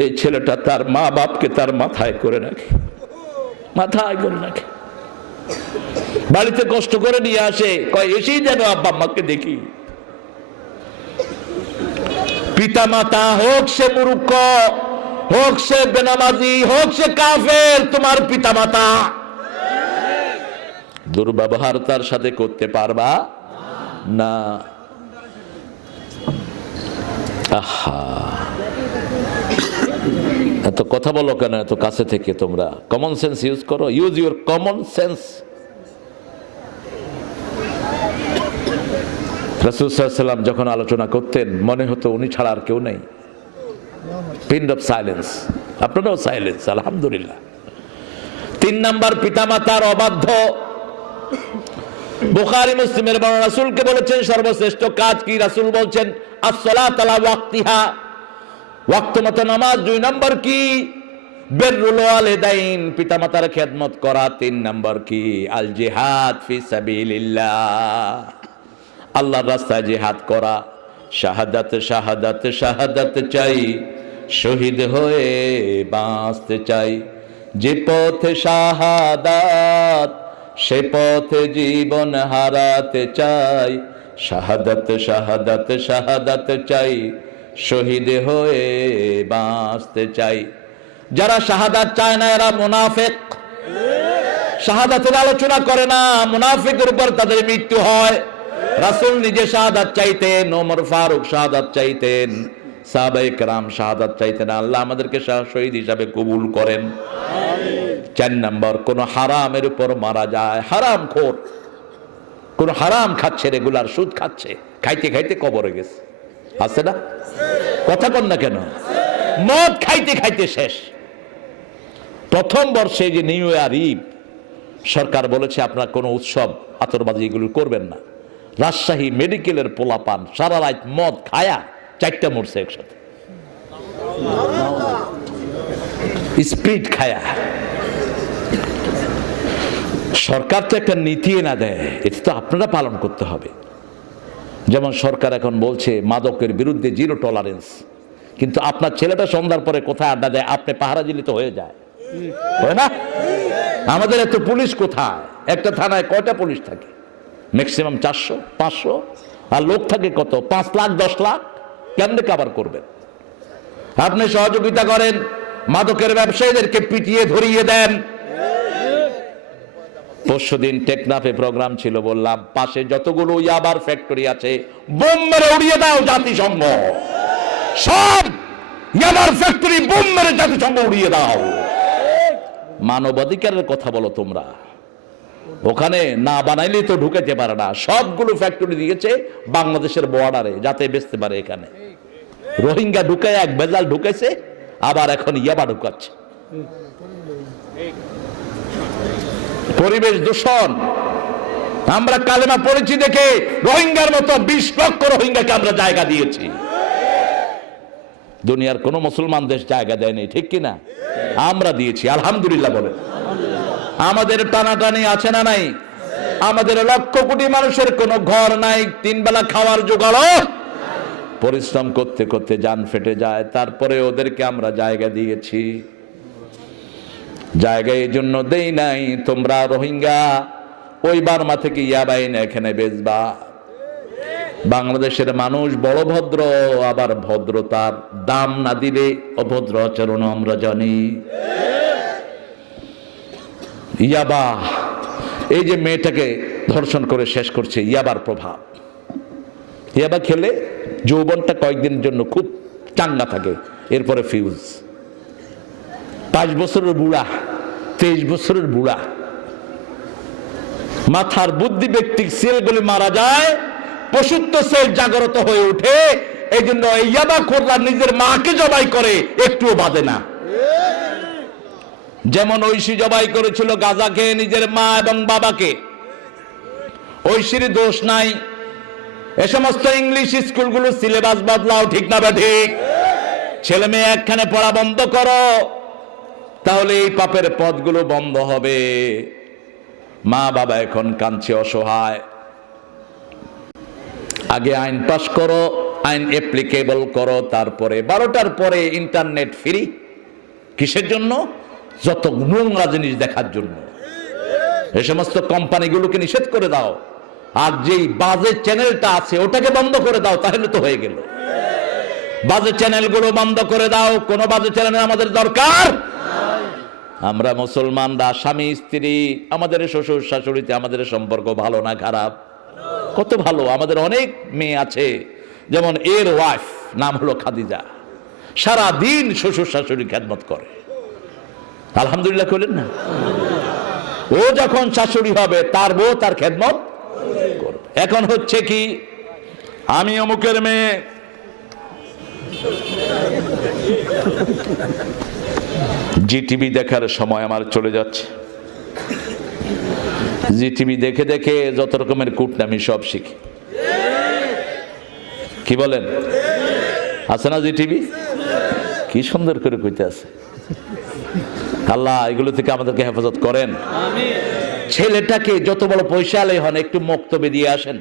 এই ছেলেটা তার মা বাপকে তার মাথায় করে রাখে, মাথায় করে রাখে। বাড়িতে কষ্ট করে নিয়ে আসে, কয় এসেই যেন আব্বা আম্মাকে দেখি। পিতা মাতা হোক সে মূর্খ, হোক সে বেনামাজি, হোক সে কাফের, তোমার পিতা মাতা, দুর্ব্যবহার তার সাথে করতে পারবা না। আহা, এত কথা বলো কেন এত কাছে থেকে? তোমরা কমন সেন্স ইউজ করো, ইউজ ইউর কমন সেন্স। রাসূল সাল্লাল্লাহু আলাইহি ওয়াসাল্লাম যখন আলোচনা করতেন মনে হতো উনি ছাড়া আর কেউ নেই। Pin of silence. আপনারাও সাইলেন্স, আলহামদুলিল্লাহ। তিন নাম্বার পিতামাতার অবাধ্য। বুখারী মুসলিমের বর্ণনা, রাসূলকে বলেছেন সর্বশ্রেষ্ঠ কাজ কি? রাসূল বলছেন আস-সালাতু আলা ওয়াক্তিহা, ওয়াক্ত মতো নামাজ। দুই নম্বর কি? বিররুল ওয়ালিদাইন, পিতামাতার খেদমত করা। তিন নম্বর কি? আল জিহাদ ফি সাবিলিল্লাহ, আল্লাহর রাস্তায় জিহাদ করা। শাহাদাত শাহাদাত শাহাদাত চাই, শহীদ হয়ে বাঁচতে চাই। যে পথে শাহাদাত সে পথে জীবন হারাতে চাই। শাহাদাত শাহাদাত শাহাদাত চাই, শহীদ হয়ে বাঁচতে চাই। যারা শাহাদাত চায় না এরা মুনাফিক, শাহাদাতের আলোচনা করে না, মুনাফিকের উপর তাদের মৃত্যু হয়। রাসূল নিজে শাহাদাত চাইতেন, ওমর ফারুক শাহাদাত চাইতেন, সাহাবায়ে কেরাম শাহাদাত চাইতেন। আল্লাহ আমাদেরকে শহীদ হিসাবে কবুল করেন। চার নম্বর, কোন হারামের উপর মারা যায়, হারামখোর, কোন হারাম খাচ্ছে, রেগুলার সুদ খাচ্ছে, খাইতে খাইতে কবরে গেছে, আছে না? কথা বল না কেন? মদ খাইতে খাইতে শেষ। প্রথম বর্ষে যে নিউ ইয়ার ইভ, সরকার বলেছে আপনারা কোনো উৎসব আতরবাজি এগুলো করবেন না। রাজশাহী মেডিকেলের পোলাপান সারা রাত মদ খায়া 4টা মরছে একসাথে, স্পিড খায়া। সরকার তো একটা নীতি না দেয়, এটা তো আপনারা পালন করতে হবে। যেমন সরকার এখন বলছে মাদকের বিরুদ্ধে 0 টলারেন্স, কিন্তু আপনার ছেলেটা সন্ধ্যার পরে কোথায় আড্ডা দেয়, আপনি পাহারা দিলে তো হয়ে যায়, হয় না? আমাদের এত পুলিশ কোথায়? একটা থানায় কয়টা পুলিশ থাকে? ম্যাক্সিমাম 400 500, আর লোক থাকে কত? 5 লাখ 10 লাখ। কেমনে কভার করবেন? আপনি সহযোগিতা করেন, মাদকের ব্যবসায়ীদেরকে পিটিয়ে ধরিয়ে দেন। পরশুদিন টেকনাফে প্রোগ্রাম ছিল, বললাম পাশে যতগুলো ইয়াবার ফ্যাক্টরি আছে বোম মেরে উড়িয়ে দাও জাতিসংঘ, সব ইয়াবার ফ্যাক্টরি বোম মেরে জাতিসংঘ উড়িয়ে দাও। মানবাধিকারের কথা বলো তোমরা, ওখানে না বানাইলে তো ঢুকাতে পারে না। সবগুলো ফ্যাক্টরি দিয়েছে বাংলাদেশের বর্ডারে যাতে বেচতে পারে। এখানে রোহিঙ্গা ঢুকায় এক বেজাল ঢুকেছে, আবার এখন ইয়াবা ঢুকাচ্ছে। পরিবেশ দূষণ, আমরা কালেমা পড়েছি দেখে রোহিঙ্গার মতো 20 লক্ষ রোহিঙ্গাকে আমরা জায়গা দিয়েছি। দুনিয়ার কোন মুসলমান দেশ জায়গা দেয়নি, ঠিক কিনা? আমরা দিয়েছি, আলহামদুলিল্লাহ বলে। আমাদের টানাটানি আছে না নাই? আমাদের লক্ষ কোটি মানুষের কোনো ঘর নাই, 3 বেলা খাওয়ার জোগাড়, পরিশ্রম করতে করতে জান ফেটে যায়, তারপরে ওদেরকে আমরা জায়গা দিয়েছি। জায়গা এই জন্য দেই নাই তোমরা রোহিঙ্গা ওই বার্মা থেকে ইয়াবাইন এখানে বেচবা। বাংলাদেশের মানুষ বড় ভদ্র, আবার ভদ্রতার দাম না দিলে অভদ্র আচরণ আমরা জানি। ইয়াবা, এই যে মেয়েটাকে ধর্ষণ করে শেষ করছে, ইয়াবার প্রভাব। ইয়াবা খেলে যৌবনটা কয়েকদিনের জন্য খুব চাঙ্গা থাকে, এরপরে ফিউজ। 5 বছরের বুড়া, 23 বছরের বুড়া, মাথার বুদ্ধি ব্যক্তিক সেলগুলি মারা যায়, পশুত্ব সেল জাগ্রত হয়ে ওঠে। এই জন্য ইয়াবা খোররা নিজের মাকে জবাই করে, একটুও বাদে না। যেমন ঐশী জবাই করেছিল গাঁজা খেয়ে নিজের মা এবং বাবাকে, ঐশীর দোষ নাই। এ সমস্ত ইংলিশ স্কুলগুলো সিলেবাস বদলাও, ঠিক না বা ঠিক? ছেলে মেয়ে একখানে পড়া বন্ধ করো, তাহলে এই পাপের পথগুলো বন্ধ হবে। মা বাবা এখন কাঁদছে অসহায়। আগে আইন পাস করো, আইন অ্যাপ্লিকেবল করো, তারপরে 12টার পরে ইন্টারনেট ফ্রি। কিসের জন্য? যত নোংরা জিনিস দেখার জন্য। এই সমস্ত কোম্পানিগুলোকে নিষেধ করে দাও, আর যেই বাজে চ্যানেলটা আছে ওটাকে বন্ধ করে দাও, তাহলে তো হয়ে গেল। বাজে চ্যানেলগুলো বন্ধ করে দাও, কোন বাজে চ্যানেল আমাদের দরকার। আমরা মুসলমানরা স্বামী স্ত্রী, আমাদের শ্বশুর শাশুড়িতে আমাদের সম্পর্ক ভালো না খারাপ? কত ভালো। আমাদের অনেক মেয়ে আছে, যেমন এর ওয়াইফ নাম হলো খাদিজা, সারা দিন শ্বশুর শাশুড়ি খেদমত করে। আলহামদুলিল্লাহ করলেন না? ও যখন শাশুড়ি হবে তার বউ তার খেদমত করবে। এখন হচ্ছে কি, আমি অমুকের মেয়ে, জি টিভি দেখার সময় আমার চলে যাচ্ছে। জি টিভি দেখে দেখে যত রকমের কুটনামি সব শিখি। কি বলেন? আছে না জি টিভি? কি সুন্দর করে কইতে আছে। আল্লাহ এগুলো থেকে আমাদেরকে হেফাজত করেন। ছেলেটাকে যত বড় পয়সা আলাই হন, একটু মক্তবে দিয়ে আসেন,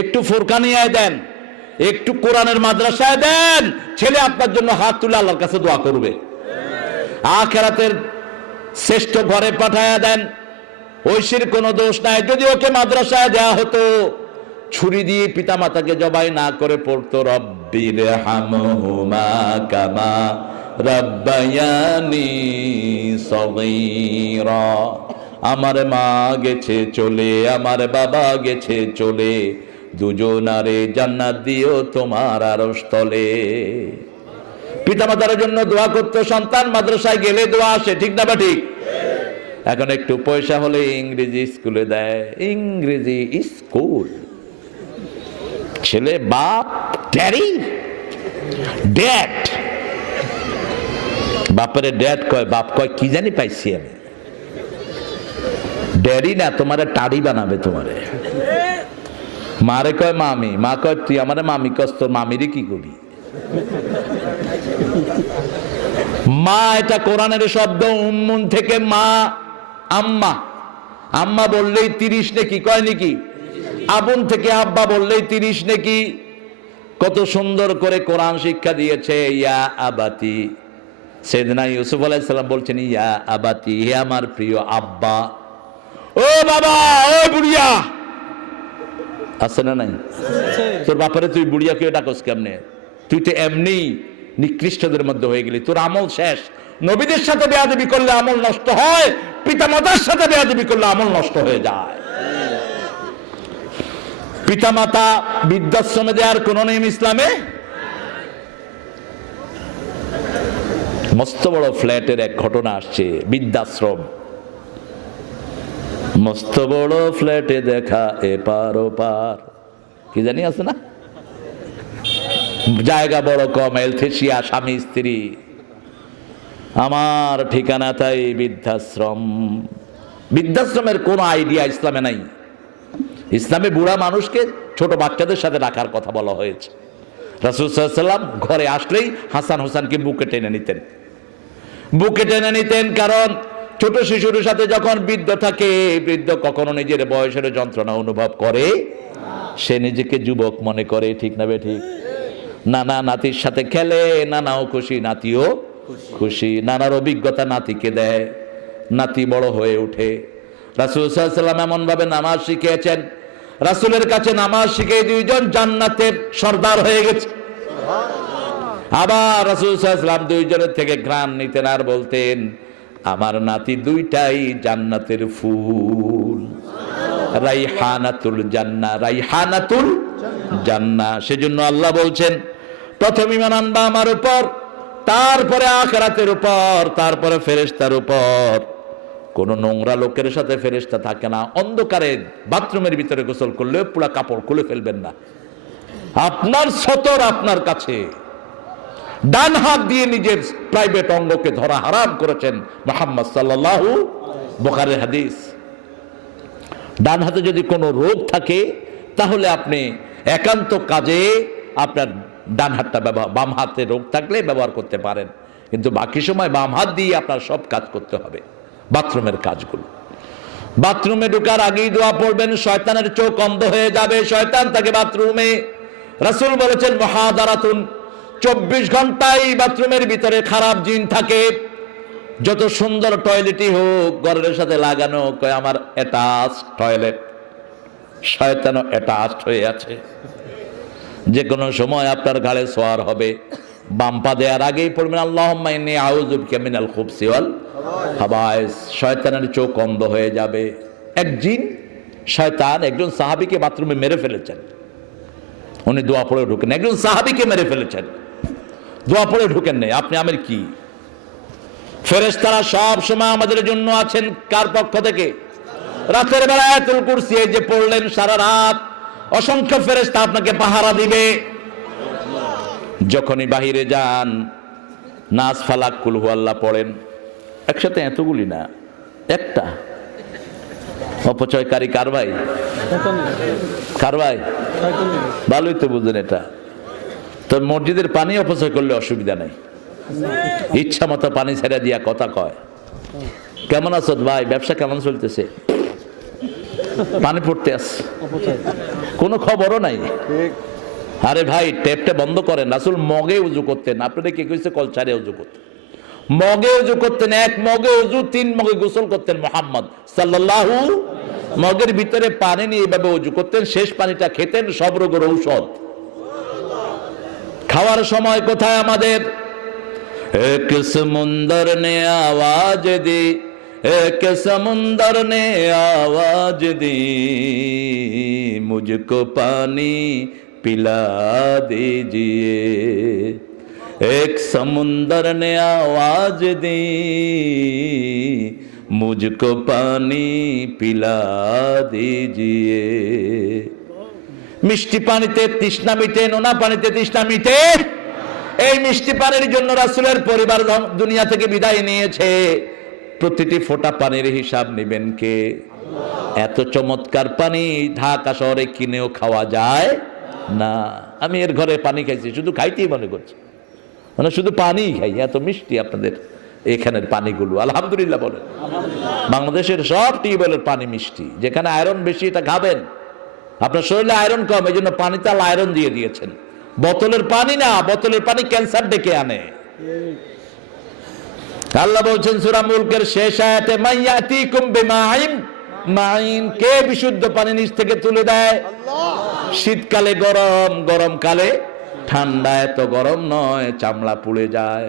একটু ফুরকানিয়ায় দেন, একটু কোরআনের মাদ্রাসায় দেন, ছেলে আপনার জন্য হাত তুলে আল্লাহর কাছে দোয়া করবে। আখিরাতের শ্রেষ্ঠ ঘরে পাঠায়া দেন, ঐশীর কোনো দোষ নাই। যদি ওকে মাদ্রাসায় দেয়া হতো, ছুরি দিয়ে পিতা মাতাকে জবাই না করে পড়তো রব্বির হামহুমা কামা রাব্বায়ানি সগীরা। আমার মা গেছে চলে, আমার বাবা গেছে চলে, দুজনারে জান্নাত দিও তোমার আরশ তলে। পিতামাতার জন্য দোয়া করতো, সন্তান মাদ্রাসায় গেলে দোয়া আসে, ঠিক না বা ঠিক? এখন একটু পয়সা হলে ইংরেজি স্কুলে দেয়। ইংরেজি স্কুল, ছেলে বাপ ড্যাডি, ড্যাড, বাপের ড্যাড কয়, বাপ কয় কি জানি পাইছি আমি। ড্যাডি না, তোমারে টাড়ি বানাবে তোমারে। মারে কয় মামি, মা কয় তুই আমারে মামি কস, তোর মামিরে কি করি? মা এটা কোরআনের শব্দ, উম্মুন থেকে মা, আম্মা। আম্মা বললেই 30 নেকি, কয় নাকি? আবুন থেকে আব্বা বললেই 30 নেকি। কত সুন্দর করে কোরআন শিক্ষা দিয়েছে। ইয়া আবাতি, সাইয়েদনা ইউসুফ আলাইহিস সালাম বলছেন ইয়া আবাতি, হে আমার প্রিয় আব্বা। ও বাবা, ও বুড়িয়া, আছে না নাই? তোর বাপারে তুই বুড়িয়া কেউ ডাকস কেমনে? তুই তো এমনি নিকৃষ্টদের মধ্যে হয়ে গেলি, তোর আমল শেষ। নবীদের সাথে বেয়াদবি করলে আমল নষ্ট হয়, পিতামাতার সাথে বেয়াদবি করলে আমল নষ্ট হয়ে যায়। পিতামাতা বৃদ্ধাশ্রমে দেওয়ার কোন নিয়ম ইসলামে। মস্ত বড় ফ্ল্যাটের এক ঘটনা আসছে, বৃদ্ধাশ্রম। মস্ত বড় ফ্ল্যাটে দেখা এপার ওপার, কি জানি আছে না? জায়গা বড় কম, এলথেশিয়া, স্বামী স্ত্রী। আমার ঠিকানা তাই বৃদ্ধাশ্রম। বৃদ্ধাশ্রমের কোন আইডিয়া ইসলামে নাই। ইসলামে বুড়া মানুষকে ছোট বাচ্চাদের সাথে রাখার কথা বলা হয়েছে। রাসূল সাল্লাল্লাহু আলাইহি ওয়াসাল্লাম ঘরে আসলেই হাসান হোসেনকে বুকে টেনে নিতেন, বুকে টেনে নিতেন। কারণ ছোট শিশুর সাথে যখন বৃদ্ধ থাকে, বৃদ্ধ কখনো নিজের বয়সের যন্ত্রণা অনুভব করে, সে নিজেকে যুবক মনে করে, ঠিক না বে ঠিক? নানা নাতির সাথে খেলে, নানাও খুশি, নাতিও খুশি। নানার অভিজ্ঞতা নাতিকে দেয়, নাতি বড় হয়ে ওঠে। রাসূল সাল্লাল্লাহু আলাইহি ওয়াসাল্লাম এমন ভাবে নামাজ শিখিয়েছেন, রাসূলের কাছে নামাজ শিখে দুইজন জান্নাতের সর্দার হয়ে গেছে। আবার রাসূল সাল্লাল্লাহু আলাইহি ওয়াসাল্লাম দুইজনের থেকে ঘ্রাণ নিতেন আর বলতেন, আমার নাতি দুইটাই জান্নাতের ফুল, রাইহানাতুল জান্নাহ, রাইহানাতুল জান্নাহ। সেজন্য আল্লাহ বলছেন, প্রথম ঈমান আনবা আমার উপর, তারপরে আখিরাতের উপর, তারপরে ফেরেশতার উপর। কোন নোংরা লোকের সাথে ফেরেশতা থাকে না। অন্ধকারে বাথরুমের ভিতরে গোসল করলে পুরো কাপড় খুলে ফেলবেন না। আপনার সতর আপনার কাছে। ডান হাত দিয়ে নিজের প্রাইভেট অঙ্গকে ধরা হারাম করেছেন মুহাম্মদ সাল্লাল্লাহু, বুখারীর হাদিস। ডান হাতে যদি কোনো রোগ থাকে তাহলে আপনি একান্ত কাজে আপনার ডান হাতটা ব্যবহার, বাম হাতে রোগ থাকলে ব্যবহার করতে পারেন, কিন্তু বাকি সময় বাম হাত দিয়ে আপনার সব কাজ করতে হবে, বাথরুমের কাজগুলো। বাথরুমে ঢোকার আগেই দোয়া পড়বেন, শয়তানের চোখ অন্ধ হয়ে যাবে, শয়তান থাকে বাথরুমে। রাসূল বলেছেন মুহাদারাতুন, 24 ঘন্টাই বাথরুমের ভিতরে খারাপ জিন থাকে। যত সুন্দর টয়লেটই হোক, ঘরের সাথে লাগানো, কয় আমার অ্যাটাচ টয়লেট, শয়তানও অ্যাটাচড হয়ে আছে। যে কোনো সময় আপনার ঘাড়ে সোয়ার হবে। বাম পা দেওয়ার আগেই পড়বেন আল্লাহুম্মা ইন্নী আউযু বিকা মিনাল খুবসি ওয়াল খাবায়েস। শয়তানের চোখ অন্ধ হয়ে যাবে। এক জিন শয়তান একজন সাহাবীকে বাথরুমে মেরে ফেলেছেন, উনি দোয়া পড়ে ঢুকেন। একজন সাহাবীকে মেরে ফেলেছেন, দোয়া পড়ে ঢুকেন নেই। আপনি আমার কি? ফেরেশতারা সব সময় আমাদের জন্য আছেন কার পক্ষ থেকে? রাতের বেলা আয়াতুল কুরসি এই যে পড়লেন, সারা রাত অসংখ্য ফেরেশতা আপনাকে পাহারা দিবে। যখনই বাহিরে যান, নাস ফালাক কুল হুয়াল্লাহ পড়েন, একসাথে এতগুলি না, একটা। অপচয়কারী কার ভাই? কার ভাই? ভালোই তো বুঝেন এটা। তো মসজিদের পানি অপচয় করলে অসুবিধা নাই, ইচ্ছা মতো পানি ছেড়ে দিয়া কথা কয়। কেমন আছো ভাই, ব্যবসা কেমন চলতেছে? পানি পড়তে আস, কোনো খবরও নাই। আরে ভাই ট্যাপটা বন্ধ করেন। রাসূল মগে উজু করতেন, আপনাদের কে কইছে কলচারে উজু করতেন? মগে উজু করতেন, এক মগে উজু, 3 মগে গোসল করতেন মুহাম্মদ সাল্লাল্লাহু। মগের ভিতরে পানি নিয়ে এভাবে উজু করতেন, শেষ পানিটা খেতেন, সব রোগের ঔষধ। খাওয়ার সময় কোথায় আমাদের? এক সমুন্দর নে আওয়াজ দি, এক সমুন্দর নে আওয়াজ দি, মুঝকো পানি पिला दीजिए। एक समुंदर ने आवाज दी, मुझको पानी पिला दीजिए। মিষ্টি পানিতে তৃষ্ণা মিটে, নোনা পানিতে তৃষ্ণা মিটে। এই মিষ্টি পানির জন্য রাসূলের পরিবার দুনিয়া থেকে বিদায় নিয়েছে। প্রতিটি ফোঁটা পানির হিসাব নেবেন কে? এত চমৎকার পানি ঢাকা শহরে কিনেও খাওয়া যায় না। আমি এর ঘরে পানি খাইছি, শুধু খাইতেই মনে করছি, মানে শুধু পানিই খাই, এত মিষ্টি আপনাদের এখানের পানিগুলো। আলহামদুলিল্লাহ বলেন। বাংলাদেশের সব টিউবওয়েলের পানি মিষ্টি। যেখানে আয়রন বেশি এটা খাবেন, আপনার শরীরে আয়রন কম, এই জন্য পানিতে আল্লাহ আয়রন দিয়ে দিয়েছেন। বোতলের পানি না, বোতলের পানি ক্যান্সার ডেকে আনে। আল্লাহ বলছেন সূরা মুলকের শেষ আয়াতে, মাইয়াতিকুম বিমাইন মাইন, কে বিশুদ্ধ পানি নিচ থেকে তুলে দেয়? শীতকালে গরম, গরমকালে ঠান্ডা। এত গরম নয় চামড়া পুড়ে যায়,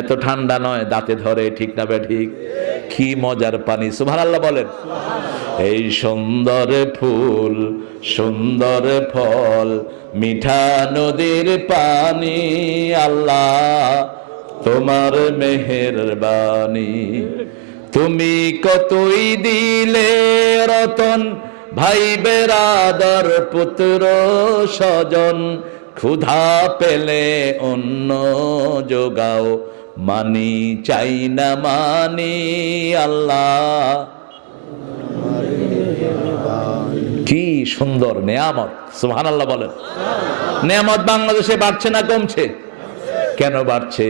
এত ঠান্ডা নয় দাঁতে ধরে, ঠিক না বে ঠিক? কি মজার পানি, সুবহানাল্লাহ বলেন। এই সুন্দর ফুল, সুন্দর ফল, মিঠা নদীর পানি, আল্লাহ তোমার মেহেরবানি। তুমি কতই দিলে রতন, ভাই বেরাদর পুত্র স্বজন, ক্ষুধা পেলে অন্ন যোগাও, মানি চাই না মানি, আল্লাহ কি সুন্দর নেয়ামত, সুবহানাল্লাহ বলেন। নেয়ামত বাংলাদেশে বাড়ছে না কমছে? কেন বাড়ছে?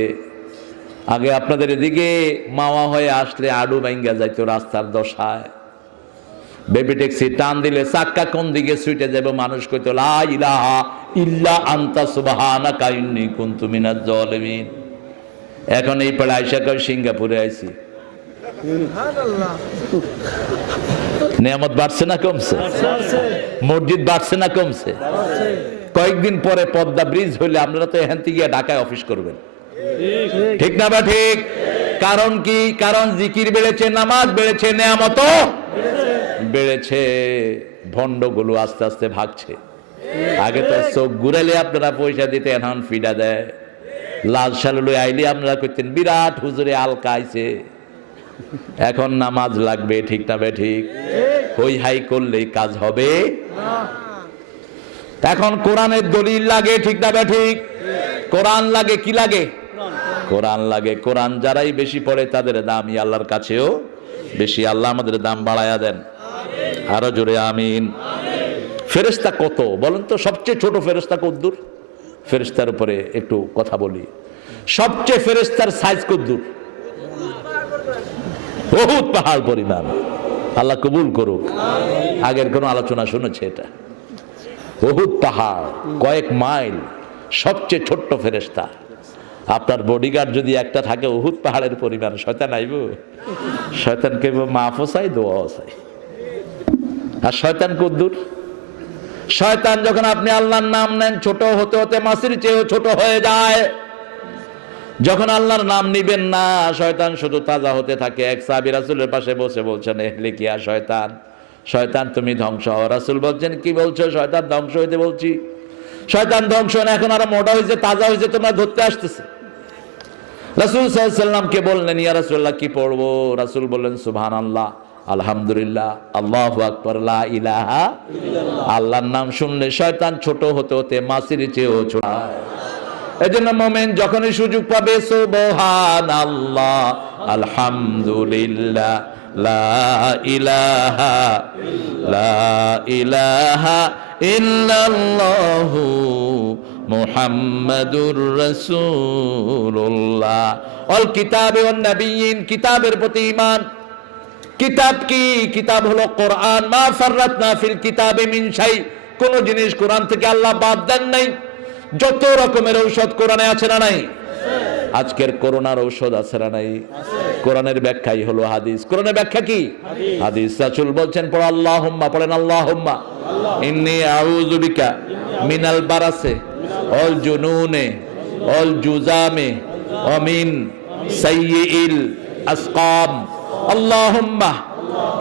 আগে আপনাদের এদিকে মাওয়া হয়ে আসলে আডু ভাঙ্গা যাইতো রাস্তার দশায়। বেবি ট্যাক্সি টান দিলে চাক্কা কোন দিকে ছুটে যাবে, মানুষ কইতো লা ইলাহা ইল্লা আনতা সুবহানাকা ইন্নী কুনতু মিনাজ জালিমিন। এখন এই পাড়া আইসা কই সিঙ্গাপুরে আইছি। নিয়ামত বাড়ছে না কমছে? মসজিদ বাড়ছে না কমছে? কয়েকদিন পরে পদ্মা ব্রিজ হইলে আপনারা তো এখান থেকে ঢাকায় অফিস করবেন, ঠিক না বা ঠিক? কারণ কি? কারণ জিকির বেড়েছে, নামাজ বেড়েছে, নেয়ামত বেড়েছে। ভণ্ডগুলো আস্তে আস্তে ভাগছে। আগে তো চোখ ঘুরাইলে আপনারা পয়সা দিতে, এখন ফিডা দেয়। লাল শালু আইলে আপনারা করতেন বিরাট হুজুরে আলকা আইছে। এখন নামাজ লাগবে, ঠিক না বে ঠিক? হই হাই করলেই কাজ হবে। এখন কোরআনের দলিল লাগে, ঠিক না বে ঠিক? কোরআন লাগে, কি লাগে? কোরআন লাগে। কোরআন যারাই বেশি পড়ে তাদের দামই আল্লাহর কাছেও বেশি। আল্লাহ আমাদের দাম বাড়ায়া দেন, আরো জোরে আমিন। ফেরেশতা কত বলেন তো? সবচেয়ে ছোট ফেরেশতা কদ্দুর? ফেরেশতার উপরে একটু কথা বলি। সবচেয়ে ফেরেশতার সাইজ কদ্দুর? বহুত পাহাড় পরিমাণ। আল্লাহ কবুল করুক। আগের কোন আলোচনা শুনেছে এটা? বহুত পাহাড়, কয়েক মাইল, সবচেয়ে ছোট্ট ফেরেশতা। আপনার বডিগার্ড যদি একটা থাকে উহুদ পাহাড়ের পরিমাণ, শয়তান আইব? শয়তানকে মাফও চাই, দোয়াও চাই। আর শয়তান কদ্দুর? শয়তান যখন আপনি আল্লাহর নাম নেন, ছোট হতে হতে মাছির চেয়েও ছোট হয়ে যায়। যখন আল্লাহর নাম নিবেন না, শয়তান শুধু তাজা হতে থাকে। এক সাহাবী রাসূলের পাশে বসে বলছেন, এহলিকিয়া শয়তান, শয়তান তুমি ধ্বংস হও। রাসূল বলছেন, কি বলছো? শয়তান ধ্বংস হইতে বলছি। শয়তান ধ্বংস না, এখন আরো মোটা হয়েছে, তাজা হয়েছে, তোমরা ধরতে আসতেছে। রাসূল সাল্লাল্লাহু আলাইহি ওয়াসাল্লামকে বললেন, ইয়া রাসূলুল্লাহ কি পড়বো? রাসূল বললেন, সুবহানাল্লাহ, আলহামদুলিল্লাহ, আল্লাহু আকবার, লা ইলাহা ইল্লাল্লাহ। আল্লাহর নাম শুনলে শয়তান ছোট হতে হতে মাছির চেয়েও ছোট। এজন্য মুমিন যখনই সুযোগ পাবে, সুবহানাল্লাহ, আলহামদুলিল্লাহ, লা ইলাহা ইল্লাল্লাহু মুহাম্মাদুর রাসূলুল্লাহ। অল কিতাবে ওয়ান নবিয়্যিন, কিতাবের প্রতি ঈমান। কিতাব কি? কিতাব হলো কোরআন। মা ফাররাতনা ফিল কিতাবে মিন শাই, কোন জিনিস কোরআন থেকে আল্লাহ বাদ দেন নাই। যত রকমের ঔষধ কোরআনে আছে না নাই? আজকের করোনার ঔষধ আছে না নাই? কোরআনের ব্যাখ্যাই হলো হাদিস। কোরআনের ব্যাখ্যা কি? হাদিস। রাসূল বলছেন, পড়ো আল্লাহুম্মা, পড়েন আল্লাহুম্মা ইন্নী আউযু বিকা মিনাল বারাসে ওয়াল জুনুনে ওয়াল জুজামে ওয়া মিন সাইয়্যিল আসকাম। আল্লাহুম্মা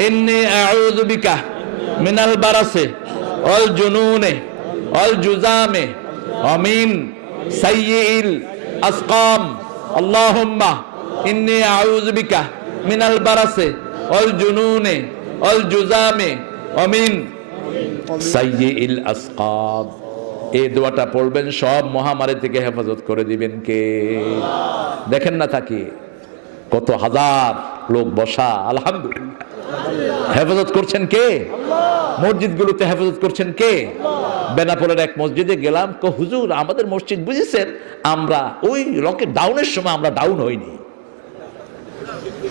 ইন্নী আউযু বিকা মিনাল বারাসে ওয়াল জুনুনে ওয়াল জুজামে ওয়া মিন সাইয়্যিল আসকাম। আল্লাহুম্মা ইন্নী আউযু বিকা মিনাল বারাসে ওয়াল জুনুনে ওয়াল জুজামে ওয়া মিন সাইয়্যিল আসকাম। এই দোয়াটা পড়বেন, সব মহামারী থেকে হেফাজত করে দিবেন কে? দেখেন না তাকে, কত হাজার লোক বসা, আলহামদুলিল্লাহ। হেফাজত করছেন কে? মসজিদগুলোতে হেফাজত করছেন কে? বেনাপোলের এক মসজিদে গেলাম, হুজুর আমাদের মসজিদ বুঝেছেন, আমরা ওই লকেট ডাউনের সময় আমরা ডাউন হইনি,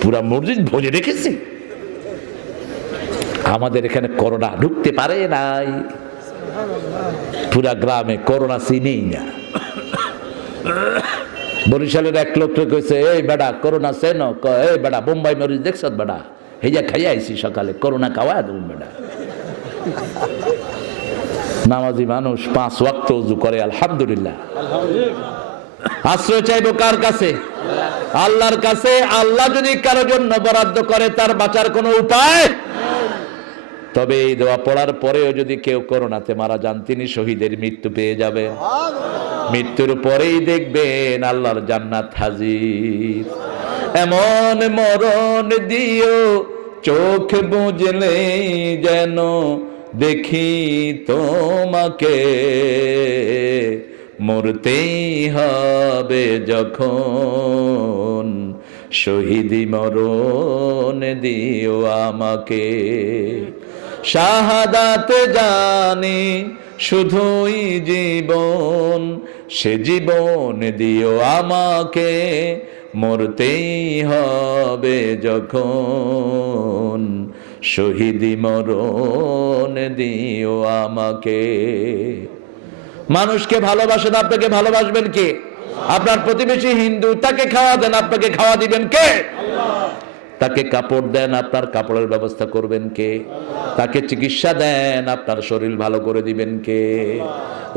পুরা মসজিদ ভরে রেখেছি। আমাদের এখানে করোনা ঢুকতে পারে নাই, পুরা গ্রামে করোনা চিনেই না। বরিশালের এক লোককে কইছে, এই বেটা করোনা চেন? এই বেটা বোম্বাই মরিচ দেখছ বেটা? হেজা খাইয়া আইছি সকালে, করোনা খাওয়া দেব বেটা। নামাজি মানুষ, 5 ওয়াক্ত ওযু করে, আলহামদুলিল্লাহ। আশ্রয় চাইবো কার কাছে? আল্লাহর কাছে। আল্লাহ যদি কারোর জন্য বরাদ্দ করে, তার বাঁচার কোনো উপায়। তবে এই দোয়া পড়ার পরেও যদি কেউ করোনাতে মারা যান, তিনি শহীদের মৃত্যু পেয়ে যাবেন। মৃত্যুর পরেই দেখবেন আল্লাহর জান্নাত হাজির। এমন মরণ দিও চোখ বুঝলে যেন দেখি তোমাকে, মরতেই হবে যখন শহীদি মরণ দিও আমাকে। শাহাদাত জানি শুধুই জীবন, সে জীবন দিও আমাকে, মরতেই হবে যখন শহীদি মরণ দিও আমাকে। মানুষকে ভালোবাসেন, আপনাকে ভালোবাসবেন কে? আপনার প্রতিবেশী হিন্দু, তাকে খাওয়া দেন, আপনাকে খাওয়া দিবেন কে? তাকে কাপড় দেন, আপনার কাপড়ের ব্যবস্থা করবেন কে? তাকে চিকিৎসা দেন, আপনার শরীর ভালো করে দিবেন কে?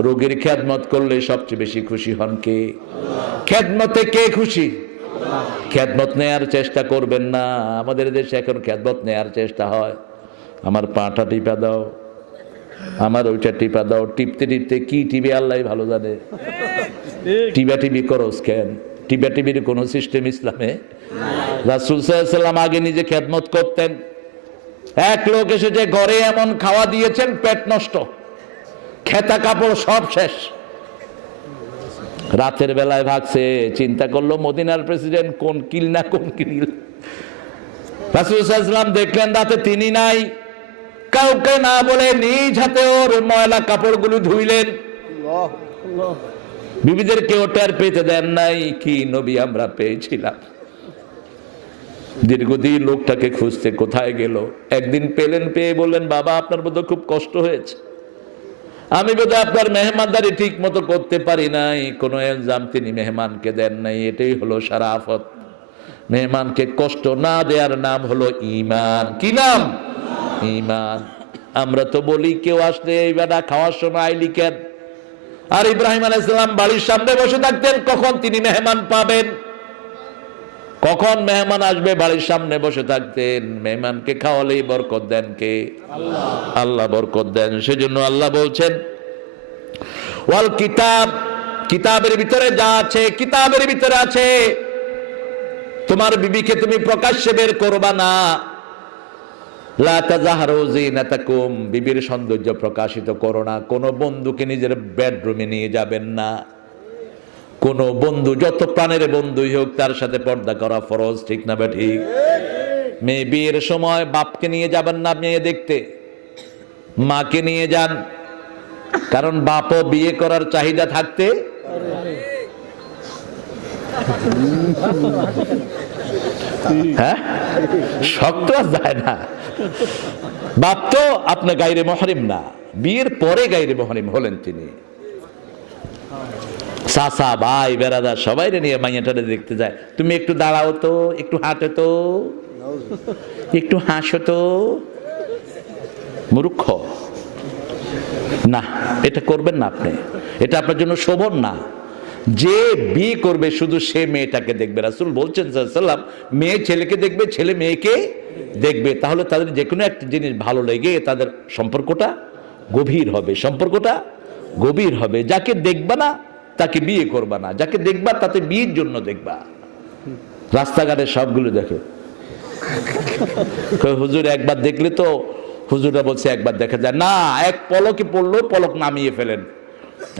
রোগীর খেদমত করলে সবচেয়ে বেশি খুশি হন কে? খেদমতে কে খুশি? খেদমত নেয়ার চেষ্টা করবেন না। আমাদের দেশে এখন খেদমত নেয়ার চেষ্টা হয়, আমার পাটা টিপা দাও, আমার ওইটা টিপা দাও। টিপতে টিপতে কি টিপে আল্লাহ ভালো জানে। টিপা টিপি করো কেন? টিপা টিপির কোন সিস্টেম ইসলামে? রাসূল সাল্লাল্লাহু আলাইহি ওয়াসাল্লাম আগে নিজে খেদমত করতেন। এক লোক এসে যে ঘরে এমন খাওয়া দিয়েছেন, পেট নষ্ট, খেতা কাপড় সব শেষ। রাতের বেলায় ভাগছে, চিন্তা করলো মদিনার প্রেসিডেন্ট কোন কিল না কোন কিল। রাসূল সাল্লাল্লাহু আলাইহি ওয়াসাল্লাম দেখলেন রাতে তিনি নাই, কাউকে না বলে নিজ হাতে ওর ময়লা কাপড়গুলো ধুইলেন। বিবিদের কেউ টের পেতে দেন নাই। কি নবী আমরা পেয়েছিলাম। দীর্ঘদিন লোকটাকে খুঁজতে কোথায় গেল, একদিন পেলেন, পেয়ে বললেন বাবা আপনার বোধহয় খুব কষ্ট হয়েছে, আমি বোধহয় আপনার মেহমানদারি ঠিক মতো করতে পারি নাই, কোনো ইলজাম তিনি মেহমানকে দেন নাই। এটাই হলো শারাফত। মেহমানকে কষ্ট না দেওয়ার নাম হলো ঈমান। কি নাম? ঈমান। আমরা তো বলি কেউ আসলে এইবার খাওয়ার সময় আইলি কেন? আর ইব্রাহিম আলাইহিস সালাম বাড়ির সামনে বসে থাকতেন, কখন তিনি মেহমান পাবেন, কখন মেহমান আসবে বাড়ির সামনে বসে থাকতেন। মেহমানকে খাওয়ালেই বরকত দেন কে? আল্লাহ। আল্লাহ বরকত দেন। সেজন্য আল্লাহ বলছেন ওয়াল কিতাব, কিতাবের ভিতরে যা আছে, কিতাবের ভিতরে আছে তোমার বিবিকে তুমি প্রকাশ্যে বের করবা না। লা তাযহারু যিনাতাকুম, বিবির সৌন্দর্য প্রকাশিত করো না। কোন বন্ধুকে নিজের বেডরুমে নিয়ে যাবেন না। কোন বন্ধু, যত প্রাণের বন্ধুই হোক, তার সাথে পর্দা করা ফরজ। ঠিক না বে ঠিক? মেয়ে বিয়ের সময় বাপকে নিয়ে যাবেন না মেয়ে দেখতে, মাকে নিয়ে যান, কারণ বাপও বিয়ে করার চাহিদা থাকতে। হ্যাঁ, শক্ত যায় না। বাপ তো আপনার গায়রে মুহরিম না, বিয়ের পরে গায়রে মুহরিম হলেন তিনি। চাচা ভাই বেড়াদার সবাই নিয়ে মাইয়াটারে দেখতে যায়। তুমি একটু দাঁড়াও তো, একটু হাঁটো তো, একটু হাসো তো। মূর্খ না, এটা করবেন না আপনি, এটা আপনার জন্য শোভন না। যে বিয়ে করবে শুধু সে মেয়েটাকে দেখবে। রাসূল বলছেন সাল্লাল্লাহু আলাইহি ওয়াসাল্লাম, মেয়ে ছেলেকে দেখবে, ছেলে মেয়েকে দেখবে। তাহলে তাদের যে কোনো একটা জিনিস ভালো লেগে তাদের সম্পর্কটা গভীর হবে, সম্পর্কটা গভীর হবে। যাকে দেখবা না তাকে বিয়ে করবা না, যাকে দেখবা তাতে বিয়ের জন্য দেখবা। রাস্তাঘাটে সবগুলো দেখে, হুজুর একবার দেখলে তো, হুজুররা বলছে একবার দেখা যায় না, এক পলকে পড়লো, পলক নামিয়ে ফেলেন,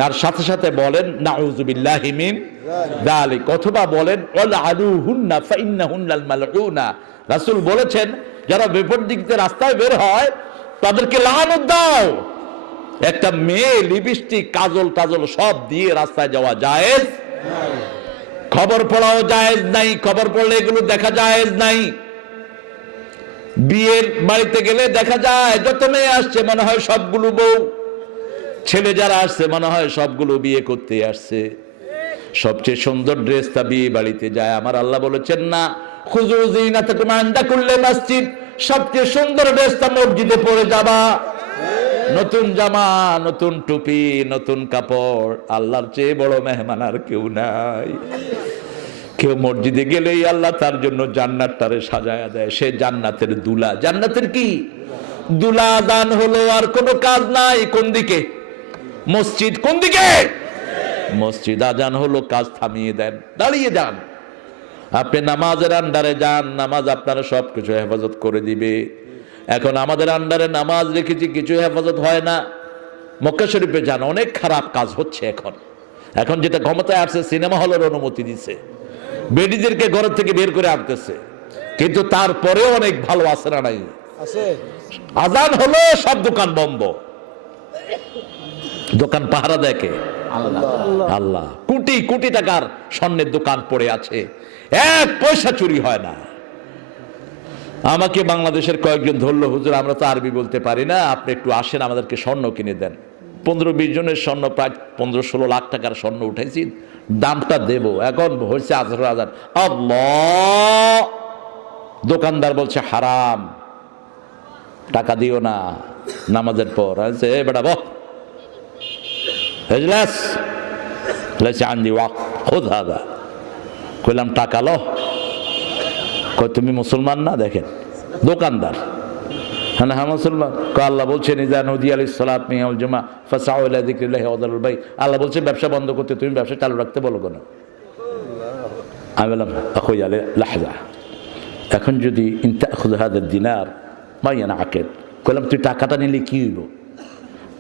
আর সাথে সাথে বলেন নাউযুবিল্লাহি মিন যালিক, অথবা বলেন ওয়ালআনুহুন্না ফাইন্নাহুন্নাল মালউনা। রাসূল বলেছেন যারা বিপরীত দিকে রাস্তায় বের হয় তাদেরকে লানত দাও। একটা মেয়ে লিপস্টিক কাজল টাজল সব দিয়ে রাস্তায় যাওয়া জায়েজ নাই, খবর পড়াও জায়েজ নাই, খবর পড়লে এগুলো দেখা জায়েজ নাই। বিয়ের বাড়িতে গেলে দেখা যায় যত মেয়ে আসছে মনে হয় সবগুলো বউ, ছেলে যারা আসছে মনে হয় সবগুলো বিয়ে করতে আসছে। সবচেয়ে সুন্দর ড্রেসটা বিয়ে বাড়িতে যায়। আমার আল্লাহ বলেছেন না, খুযু যিনাতাকুম ইনদা কুল্লি মসজিদ, সবচেয়ে সুন্দর ড্রেসটা মসজিদে পরে যাবা। নতুন জামা, নতুন টুপি, নতুন কাপড়, আল্লাহর চেয়ে বড় মেহমান আর কেউ নাই। কেউ মসজিদে গেলেই আল্লাহ তার জন্য জান্নাতটারে সাজায়া দেয়। সে জান্নাতের দুলা। জান্নাতের কি দুলা? দান হলো, আর কোনো কাজ নাই। কোন দিকে? মসজিদ। কোন দিকে? মসজিদ। আজান হলো, কাজ থামিয়ে দেন, দাঁড়িয়ে যান। আপনি নামাজের আন্ডারে যান, নামাজ আপনারা সবকিছু হেফাজত করে দিবে। এখন আমাদের আন্ডারে নামাজ রেখেছি, কিছু হেফাজত হয় না। মক্কা শরীফে যান, অনেক খারাপ কাজ হচ্ছে এখন। এখন যেটা ক্ষমতায় আসছে, সিনেমা হলের অনুমতি দিচ্ছে, বেডিদেরকে ঘর থেকে বের করে আনতেছে, কিন্তু তারপরেও অনেক ভালো আছে না নাই? আজান হলো, সব দোকান বন্ধ। দোকান পাহারা দেখে আল্লাহ। কোটি কোটি টাকার স্বর্ণের দোকান পড়ে আছে, এক পয়সা চুরি হয় না। আমাকে বাংলাদেশের কয়েকজন ধরলো, হুজুর আমরা তো আরবি বলতে পারি না, আপনি একটু আসেন, আমাদেরকে স্বর্ণ কিনে দেন। 15-20 জনের স্বর্ণ, প্রায় 15-16 লাখ টাকার স্বর্ণ উঠেছি, দামটা দেব। এখন হয়েছে 18,000। আল্লাহ! দোকানদার বলছে হারাম, টাকা দিও না নামাজের পর। আছে বেটা বহ এজলাস লাইসা আনদি ওয়াক্ত খুদ হাদা। কইলাম টাকা লো। কই তুমি মুসলমান না? দেখেন দোকানদার। হ্যাঁ মুসলমান। আল্লাহ বলছেন ইযা নুদিয়া লিস-সালাত মিন ইয়াউমিল জুমআ ফাসআউ ইলা যিকরিল্লাহি ওয়া যারুল বাই। আল্লাহ বলছে ব্যবসা বন্ধ করতে, তুমি ব্যবসা চালু রাখতে বলো কেন? আমি বললাম আখুয়া লাহজা, এখন যদি ইনতা আখুয হাদা দিনার মাইয়ানা আকিদ। কইলাম তুই টাকাটা নিলে কি হইব?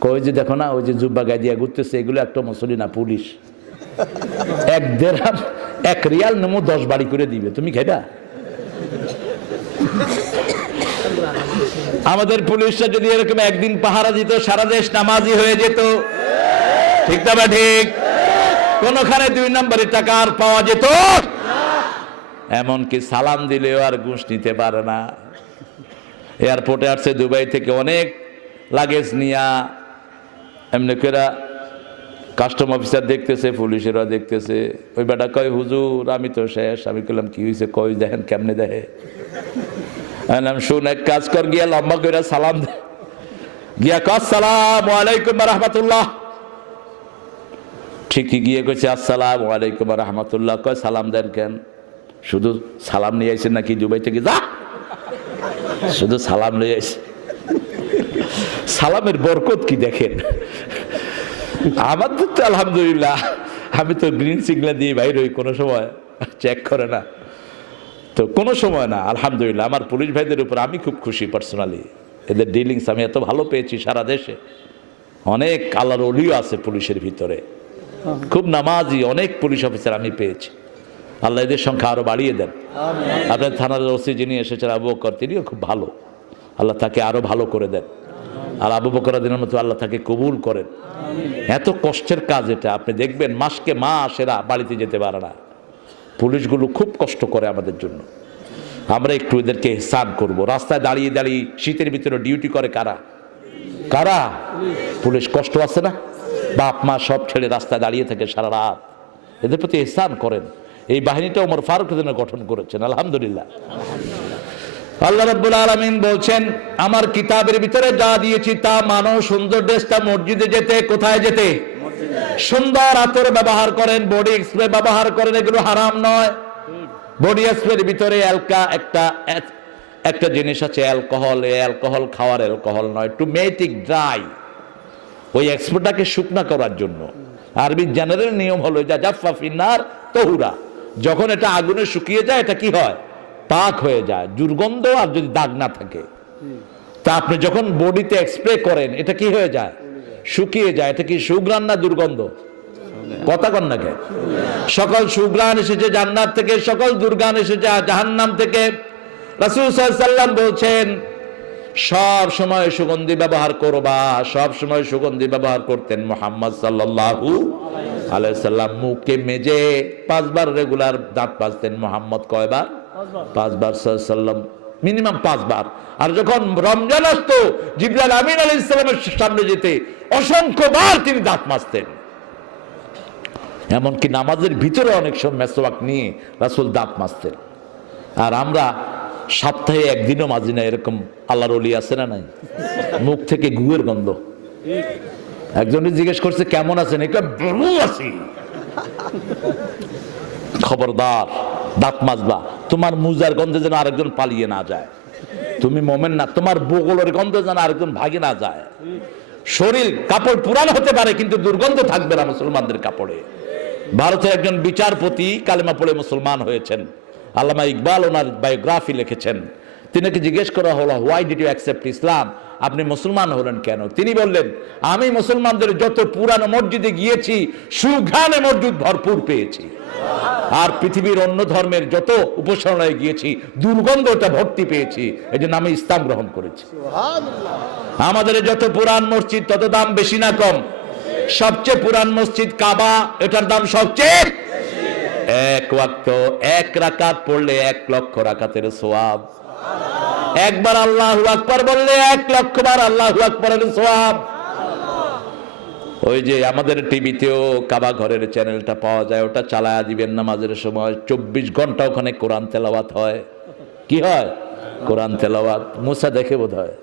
কই যে দেখো না, ওই যে জুব্বা গায়ে দিয়া ঘুরতেছে, এগুলো একটা মুসলিম না, পুলিশ। 1 দিরহাম 1 রিয়াল নেমো 10 বাড়ি করে দিবে, তুমি খাইবা? আমাদের পুলিশরা যদি এরকম একদিন পাহারা দিত, সারা দেশ নামাজি হয়ে যেত। ঠিক না বা ঠিক? কোনখানে 2 নম্বরের টাকা আর পাওয়া যেত, এমনকি সালাম দিলেও আর ঘুষ নিতে পারে না। এয়ারপোর্টে আসছে দুবাই থেকে অনেক লাগেজ নিয়া, এমনি করে কাস্টম অফিসার দেখতেছে, পুলিশেরা দেখতেছে। ওই বেটা কয়, হুজুর আমি তো শেষ। আমি বললাম কি হয়েছে? কই দেখেন কেমনে দেখে। আমি শুন, এক কাজ কর, গিয়া লম্বা করে সালাম দে, গিয়া কর আসসালামু আলাইকুম ওয়া রাহমাতুল্লাহ। ঠিকই গিয়ে কইছে আসসালামু আলাইকুম ওয়া রাহমাতুল্লাহ। কয় সালাম দেন কেন? শুধু সালাম নিয়ে আইছেন নাকি দুবাই থেকে? যা, শুধু সালাম নিয়ে আইছে। সালামের বরকত কি দেখেন। আমাদের তো আলহামদুলিল্লাহ, আমি তো গ্রিন সিগন্যাল দিয়ে বাইরে হই, কোনো সময় চেক করে না, তো কোনো সময় না। আলহামদুলিল্লাহ আমার পুলিশ ভাইদের উপর আমি খুব খুশি পার্সোনালি। এদের ডিলিংস আমি এত ভালো পেয়েছি সারা দেশে। অনেক আল্লাহর ওলিও আছে পুলিশের ভিতরে, খুব নামাজি অনেক পুলিশ অফিসার আমি পেয়েছি। আল্লাহ এদের সংখ্যা আরো বাড়িয়ে দেন। আপনার থানার ওসি যিনি এসেছেন আবু বকর, তিনিও খুব ভালো, আল্লাহ তাকে আরো ভালো করে দেন। আর আবু বকর দিনের মতো আল্লাহ তাকে কবুল করেন। এত কষ্টের কাজ এটা, আপনি দেখবেন মাসকে মাস এরা বাড়িতে যেতে পারে না। পুলিশগুলো খুব কষ্ট করে আমাদের জন্য, আমরা একটু এদেরকে ইহসান করব। রাস্তায় দাঁড়িয়ে দাঁড়িয়ে শীতের ভিতরে ডিউটি করে কারা? কারা? পুলিশ। কষ্ট আছে না? বাপ মা সব ছেড়ে রাস্তায় দাঁড়িয়ে থাকে সারা রাত, এদের প্রতি ইহসান করেন। এই বাহিনীটা ওমর ফারুক গঠন করেছেন, আলহামদুলিল্লাহ। আল্লাহ রাব্বুল আলামিন বলছেন, আমার কিতাবের ভিতরে যা দিয়েছি তা মানো। সুন্দর ড্রেসটা মসজিদে যেতে, কোথায় যেতে? সুন্দর আতর ব্যবহার করেন, বডি স্প্রে ব্যবহার করেন, এগুলো হারাম নয়। বডি স্প্রের ভিতরে একটা জিনিস আছে অ্যালকোহল। এই অ্যালকোহল খাওয়ার অ্যালকোহল নয়, টু মেক ইট ড্রাই, ওই এক্সপ্রেটাকে শুকনা করার জন্য। আরবি জেনারেল নিয়ম হলো যা জাফা ফিন্নার তহুরা, যখন এটা আগুনে শুকিয়ে যায় এটা কি হয়? পাক হয়ে যায়, দুর্গন্ধ আর যদি দাগ না থাকে। তা আপনি যখন বডিতে স্প্রে করেন এটা কি হয়ে যায়? শুকিয়ে যায়। এটা কি সুঘ্রাণ না দুর্গন্ধ? কথা কন না কেন? সকল সুঘ্রাণ এসেছে জান্নাত থেকে, সকল দুর্গান এসেছে জাহান্নাম থেকে। রাসূল সাল্লাল্লাহু আলাইহি ওয়াসাল্লাম বলছেন, সব সময় সুগন্ধি ব্যবহার করবা। সব সময় সুগন্ধি ব্যবহার করতেন মুহাম্মদ সাল্লাল্লাহু আলাইহি ওয়াসাল্লাম। মুখে মেজে 5 বার রেগুলার দাঁত মাজতেন মুহাম্মদ। কয়বার? 5 বার সাল্লাল্লাহু, মিনিমাম 5 বার। আর যখন রমজান আসতো জিবরাইল আমিন আলাইহিস সালামের সামনে যেতে অসংখ্য বার তিনি দাঁত মাজতেন। এমনকি নামাজের ভিতরে অনেক সময় মেসওয়াক নিয়ে রাসূল দাঁত মাজতেন। আর আমরা সপ্তাহে একদিনও মাজি না, এরকম আল্লাহর ওলি আছে না নাই? মুখ থেকে গুয়ের গন্ধ। একজনই জিজ্ঞেস করছে কেমন আছেন? ভালো আছি। খবরদার, দাঁত মাজবা। তোমার মুজার গন্ধে যেন আরেকজন পালিয়ে না যায়। তুমি মোমেন না, তোমার বগলের গন্ধে যেন আরেকজন ভাগে না যায়। শরীর কাপড় পুরান হতে পারে কিন্তু দুর্গন্ধ থাকবে না মুসলমানদের কাপড়ে। ভারতের একজন বিচারপতি কালেমা পড়ে মুসলমান হয়েছেন, আল্লামা ইকবাল ওনার বায়োগ্রাফি লিখেছেন। তিনাকে জিজ্ঞেস করা হলো, why did you accept Islam? আপনি মুসলমান হলেন কেন? তিনি বললেন, আমি মুসলমানদের যত পুরানো মসজিদে গিয়েছি সুঘ্রাণে মসজিদ ভরপুর পেয়েছি, আর পৃথিবীর অন্য ধর্মের যত উপাসনায় গিয়েছি দুর্গন্ধটা ভর্তি পেয়েছি, এই জন্য আমি ইসলাম গ্রহণ করেছি। আমাদের যত পুরান মসজিদ তত দাম বেশি না কম? সবচেয়ে পুরান মসজিদ কাবা, এটার দাম সবচেয়ে। এক ওয়াক্ত এক রাকাত পড়লে 1 লক্ষ রাকাতের সওয়াব। একবার আল্লাহু আকবার বললে 1 লক্ষ বার আল্লাহু আকবারের সওয়াব। ওই যে আমাদের টিভিতেও কাবা ঘরের চ্যানেলটা পাওয়া যায়, ওটা চালায়া দিবেন নামাজের সময়। 24 ঘন্টা ওখানে কোরআন তেলাওয়াত হয়। কি হয়? কোরআন তেলাওয়াত। মুসা দেখে বোধ হয়।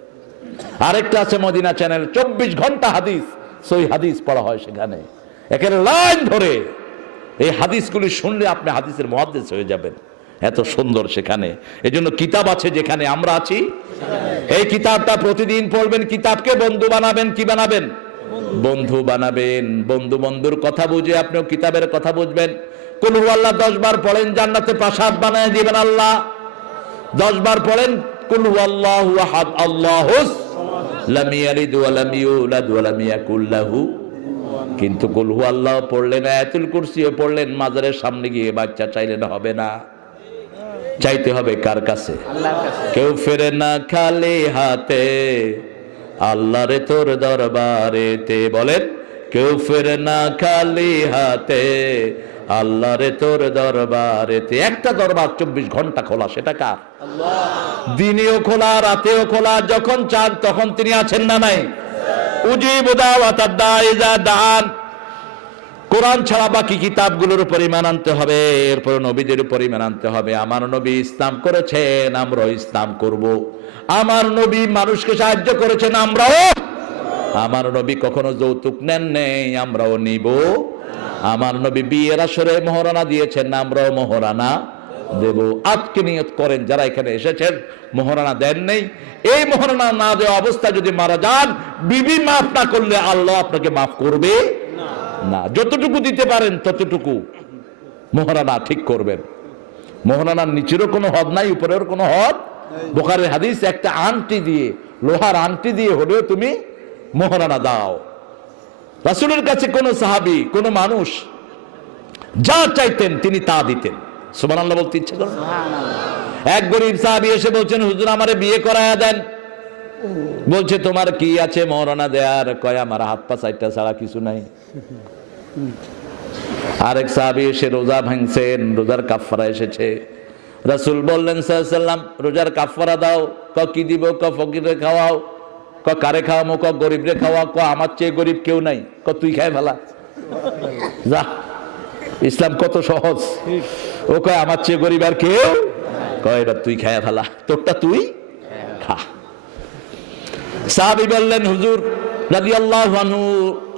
আরেকটা আছে মদিনা চ্যানেল, 24 ঘন্টা হাদিস, সহিহ হাদিস পড়া হয় সেখানে, একেবারে লাইন ধরে। এই হাদিসগুলি শুনলে আপনি হাদিসের মুহাদ্দিস হয়ে যাবেন, এত সুন্দর সেখানে। এজন্য কিতাব আছে যেখানে আমরা আছি, এই কিতাবটা প্রতিদিন পড়বেন। কিতাবকে বন্ধু বানাবেন। কি বানাবেন? বন্ধু বানাবেন। বন্ধু বন্ধুর কথা বুঝে আপনিও কিতাবের কথা বুঝবেন। কুল হুয়াল্লাহ 10 বার পড়েন, জান্নাতে প্রাসাদ বানায় দিবেন আল্লাহ। 10 বার পড়েন কুল হুয়াল্লাহু আহাদ আল্লাহুস লাম ইয়ালিদ ওয়া লাম ইউলাদ ওয়া লাম ইয়াকুল লাহু। কিন্তু কুল হুয়াল্লাহ পড়লেন, আয়াতুল কুরসিও পড়লেন, মাজারের সামনে গিয়ে বাচ্চা চাইলেন হবে না। চাইতে হবে কার কাছে? আল্লাহর কাছে। কেউ ফেরে না খালি হাতে, আল্লাহরে তোর দরবারেতে। বলেন, কেউ ফেরে না খালি হাতে, আল্লাহরে তোর দরবারেতে। একটা দরবার 24 ঘন্টা খোলা, সেটা কার? দিনেও খোলা, রাতেও খোলা, যখন চান তখন তিনি আছেন না নাই? উজিবু দাওয়াতাদ দাঈ ইযা দাআন। কোরআন ছাড়া বাকি কিতাবগুলোর উপর ঈমান আনতে হবে, এরপর নবীদের উপর ঈমান আনতে হবে। আমার নবী ইসলাম করেছেন, আমরাও ইসলাম করব। আমার নবী মানুষকে সাহায্য করেছেন, আমরাও। আমার নবী কখনো যৌতুক নেন নেই, আমরাও নিব। আমার নবী বিয়ের আসরে মোহরানা দিয়েছেন, আমরাও মোহরানা দেব। আজকে নিয়ত করেন যারা এখানে এসেছেন মোহরানা দেন নেই, এই মোহরানা না দেওয়া অবস্থায় যদি মারা যান, বিবি মাফ না করলে আল্লাহ আপনাকে মাফ করবে না। যতটুকু দিতে পারেন ততটুকু মোহরানা ঠিক করবেন। মোহরানার নিচেরও কোনো হদ নাই, উপরের কোনো হদ। বুখারীর হাদিস, একটা আংটি দিয়ে, লোহার আংটি দিয়ে হলেও তুমি মোহরানা দাও। রাসূলের কাছে কোন সাহাবী, কোন মানুষ যা চাইতেন তিনি তা দিতেন। সুবহানাল্লাহ বলতে ইচ্ছে করে। এক গরীব সাহাবী এসে বলছেন, হুজুর আমারে বিয়ে করায়া দেন। বলছে, তোমার কি আছে মোহরানা দেয়ার? কয়, আমার হাত পা চারটা ছাড়া কিছু নাই। আরেক সাহাবী এসে রোজা ভাঙছেন, রোজার কাফারা এসেছে। রাসূল বললেন সাল্লাল্লাহু আলাইহি ওয়াসাল্লাম, রোজার কাফারা দাও। ক কি দিব? ক ফকিরে খাওয়াও। ক কারে খাওয়ামো? ক গরিবরে খাওয়া। ক আমার চেয়ে গরিব কেউ নাই। ক তুই খায় ফেলা। যা, ইসলাম কত সহজ। ও কয় আমার চেয়ে গরিব আর কেউ? কয় এবার তুই খায় ফেলা, তোরটা তুই খা। সাহাবী বললেন, হুজুর রাদিয়াল্লাহু আনহু,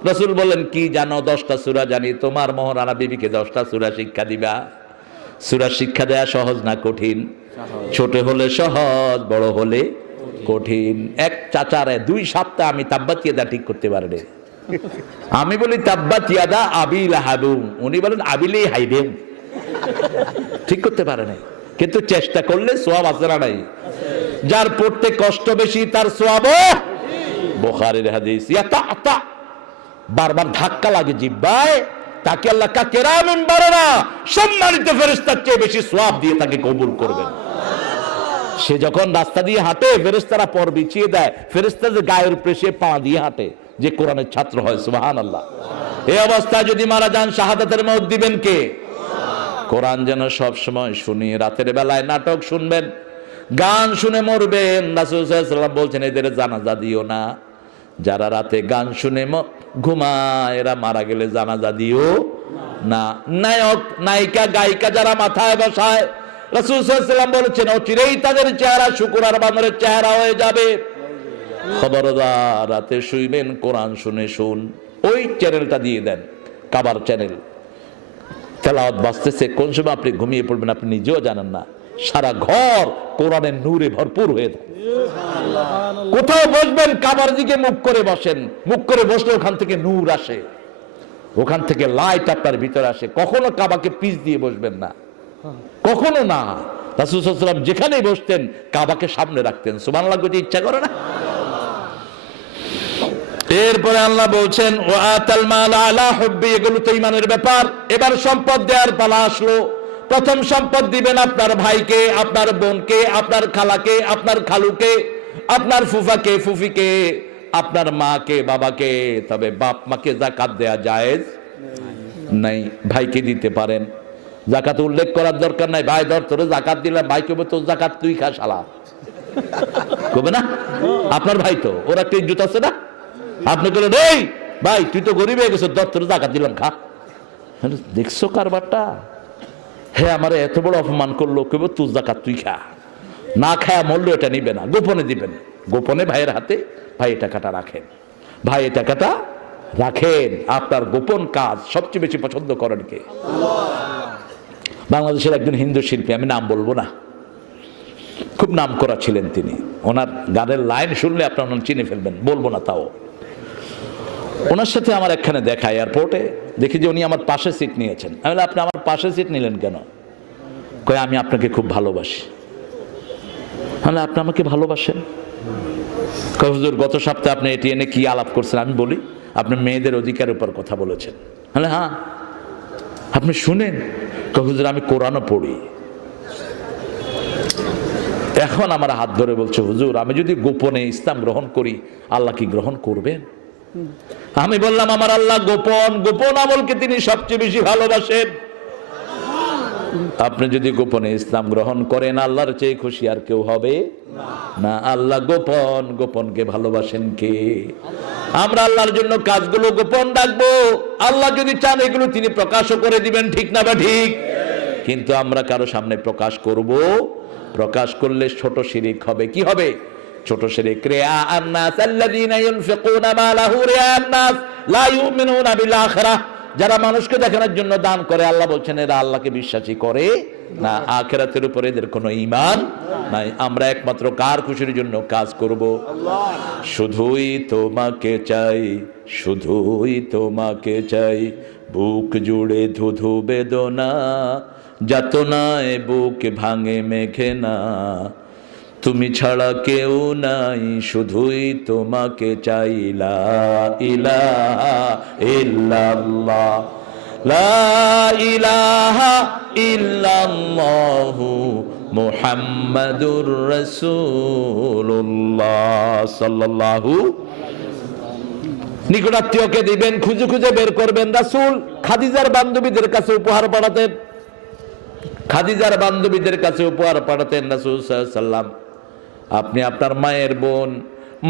রাসূল বলেন, কি জানো? 10টা সূরা জানি। তোমার মোহরানা বিবিকে 10টা সূরা শিক্ষা দিবা। সূরা শিক্ষা দেয়া সহজ না কঠিন? ছোট হলে সহজ, বড় হলে কঠিন। এক চাচারে 2 সপ্তাহ আমি তাব্বাত ইয়াদা ঠিক করতে পারি। আমি বলি তাব্বাত ইয়াদা আবি লাহাবুম, উনি বলেন আবিলে হাইবেম। ঠিক করতে পারে না, কিন্তু চেষ্টা করলে সওয়াব আছে না নাই? যার পড়তে কষ্ট বেশি তার সওয়াবও। বুখারীর হাদিস, ইয়াতা বারবার ধাক্কা লাগে জিহ্বায়, তাকে আল্লাহ কিরামান বারারা, সম্মানিত ফেরেশতার চেয়ে বেশি সওয়াব দিয়ে তাকে কবুল করবেন। সে যখন রাস্তা দিয়ে হাঁটে, ফেরেশতারা পর বিছিয়ে দেয়, ফেরেশতাদের গায়ের উপরে সে পা দিয়ে হাঁটে, যে কোরআনের ছাত্র হয়। সুবহানাল্লাহ। এই অবস্থায় যদি মারা যান, শাহাদাতের মওত দিবেন কে? কোরআন যেন সব সময় শুনি। রাতের বেলায় নাটক শুনবেন, গান শুনে মরবেন। রাসূল সাল্লাল্লাহু আলাইহি ওয়াসাল্লাম বলছেন, এদের জানাজা দিও না। যারা রাতে গান শুনে ঘুমায়, এরা মারা গেলে জানাজা দিও না। নায়ক নায়িকা গায়িকা যারা মাথায় বসায়, রাসূল সাল্লাল্লাহু আলাইহি ওয়াসাল্লাম বলেছেন, অচিরেই তাদের চেহারা শুকর আর বানরের চেহারা হয়ে যাবে। খবরদার, রাতে শুইবেন কোরআন শুনে। শুন, ওই চ্যানেলটা দিয়ে দেন, কাবার চ্যানেল। তেলাওয়াত বাজতেছে, কোন সময় আপনি ঘুমিয়ে পড়বেন আপনি নিজেও জানেন না। সারা ঘর কোরআনের নূরে ভরপুর হয়ে থাকে। কোথাও বসবেন, কাবার দিকে মুখ করে বসেন। মুখ করে বসলে ওখান থেকে নূর আসে, ওখান থেকে লাইট আপনার ভিতরে আসে। কখনো কাবাকে পিছ দিয়ে বসবেন না, কখনো না। রাসূল সাল্লাল্লাহু আলাইহি ওয়াসাল্লাম যেখানেই বসতেন কাবাকে সামনে রাখতেন। সুবহানাল্লাহ, করতে ইচ্ছা করে না? এরপরে আল্লাহ বলছেন, ওয়া আতাল মাল আলা হুব্বি, এগুলো তো ঈমানের ব্যাপার। এবার সম্পদ দেওয়ার পালা আসলো। প্রথম সম্পদ দিবেন আপনার ভাইকে, আপনার বোনকে, আপনার খালাকে, আপনার খালুকে, আপনার ফুফাকে, ফুফিকে, আপনার মাকে, বাবাকে। তবে বাপ মাকে যাকাত দেয়া জায়েজ নাই। ভাইকে দিতে পারেন, যাকাত উল্লেখ করার দরকার নাই। ভাই ধর তোরে যাকাত দিলাম, ভাই কবে তোর যাকাত তুই খা শালা, কবে না? আপনার ভাই তো, ওর একটা ইজ্জত আছে না? আপনি বলেন, এই ভাই তুই তো গরিব হয়ে গেছো, ধর তোরে যাকাত দিলাম, খা। দেখছো কারবারটা? হ্যাঁ, আমার এত বড় অপমান করলো, কেবল তুই যাকাত তুই খা। না খায়া মরলো, এটা নিবে না, গোপনে দিবেন। গোপনে ভাইয়ের হাতে ভাই এই টাকাটা রাখেন, ভাই এই টাকাটা রাখেন। আপনার গোপন কাজ সবচেয়ে বেশি পছন্দ করেন কে? বাংলাদেশের একজন হিন্দু শিল্পী, আমি নাম বলবো না, খুব নাম করা ছিলেন তিনি। ওনার গানের লাইন শুনলে আপনার চিনে ফেলবেন, বলবো না তাও। ওনার সাথে আমার একখানে দেখা এয়ারপোর্টে, দেখি যে উনি আমার পাশে সিট নিয়েছেন। আমি বললাম, আপনি আমার পাশে সিট নিলেন কেন? কয়, আমি আপনাকে খুব ভালোবাসি। তাহলে আপনি আমাকে ভালোবাসেন? কয়, হুজুর গত সপ্তাহে আপনি এটি এনে কি আলাপ করছেন? আমি বলি, আপনি মেয়েদের অধিকারের উপর কথা বলেছেন। তাহলে হ্যাঁ, আপনি শুনেন? কয়, হুজুর আমি কোরআনও পড়ি। এখন আমার হাত ধরে বলছে, হুজুর আমি যদি গোপনে ইসলাম গ্রহণ করি আল্লাহ কি গ্রহণ করবেন? আমি বললাম, আমার আল্লাহ গোপন গোপন আমলকে তিনি সবচেয়ে বেশি ভালোবাসেন। আপনি যদি গোপনে ইসলাম গ্রহণ করেন আল্লাহর চেয়ে খুশি আর কেউ হবে না। আল্লাহ গোপন গোপনকে ভালোবাসেন কে? আমরা আল্লাহর জন্য কাজগুলো গোপন রাখবো, আল্লাহ যদি চান এগুলো তিনি প্রকাশও করে দিবেন, ঠিক না বা ঠিক? কিন্তু আমরা কারো সামনে প্রকাশ করব, প্রকাশ করলে ছোট শিরিক হবে। কি হবে? ছোট শিরিক। রিয়া আন-নাস আল্লাযীনা ইউনফিকুনা মালাহু রিয়া আন-নাস লা ইউমিনুনা বিল আখিরাহ। যারা মানুষকে দেখানোর জন্য দান করে, আল্লাহ বলছেন এরা আল্লাহকে বিশ্বাসী করে না, আখিরাতের উপরে এদের কোনো ঈমান নাই। আমরা একমাত্র কার খুশির জন্য কাজ করব? শুধুই তোমাকে চাই, শুধুই তোমাকে চাই, বুক জুড়ে ধুধু বেদনা, যাতনায় বুক ভাঙে মেঘে না, তুমি ছাড়া কেউ নাই, শুধুই তোমাকে চাই, লা ইলাহা ইল্লাল্লাহ, লা ইলাহা ইল্লাল্লাহু মুহাম্মাদুর রাসূলুল্লাহ সাল্লাল্লাহু। নিকটাত্মীয়কে দিবেন, খুঁজে খুঁজে বের করবেন। রাসূল খাদিজার বান্ধবীদের কাছে উপহার পাঠাতেন, খাদিজার বান্ধবীদের কাছে উপহার পাঠাতেন রাসূল সাল্লাল্লাহু আলাইহি ওয়াসাল্লাম। আপনি আপনার মায়ের বোন,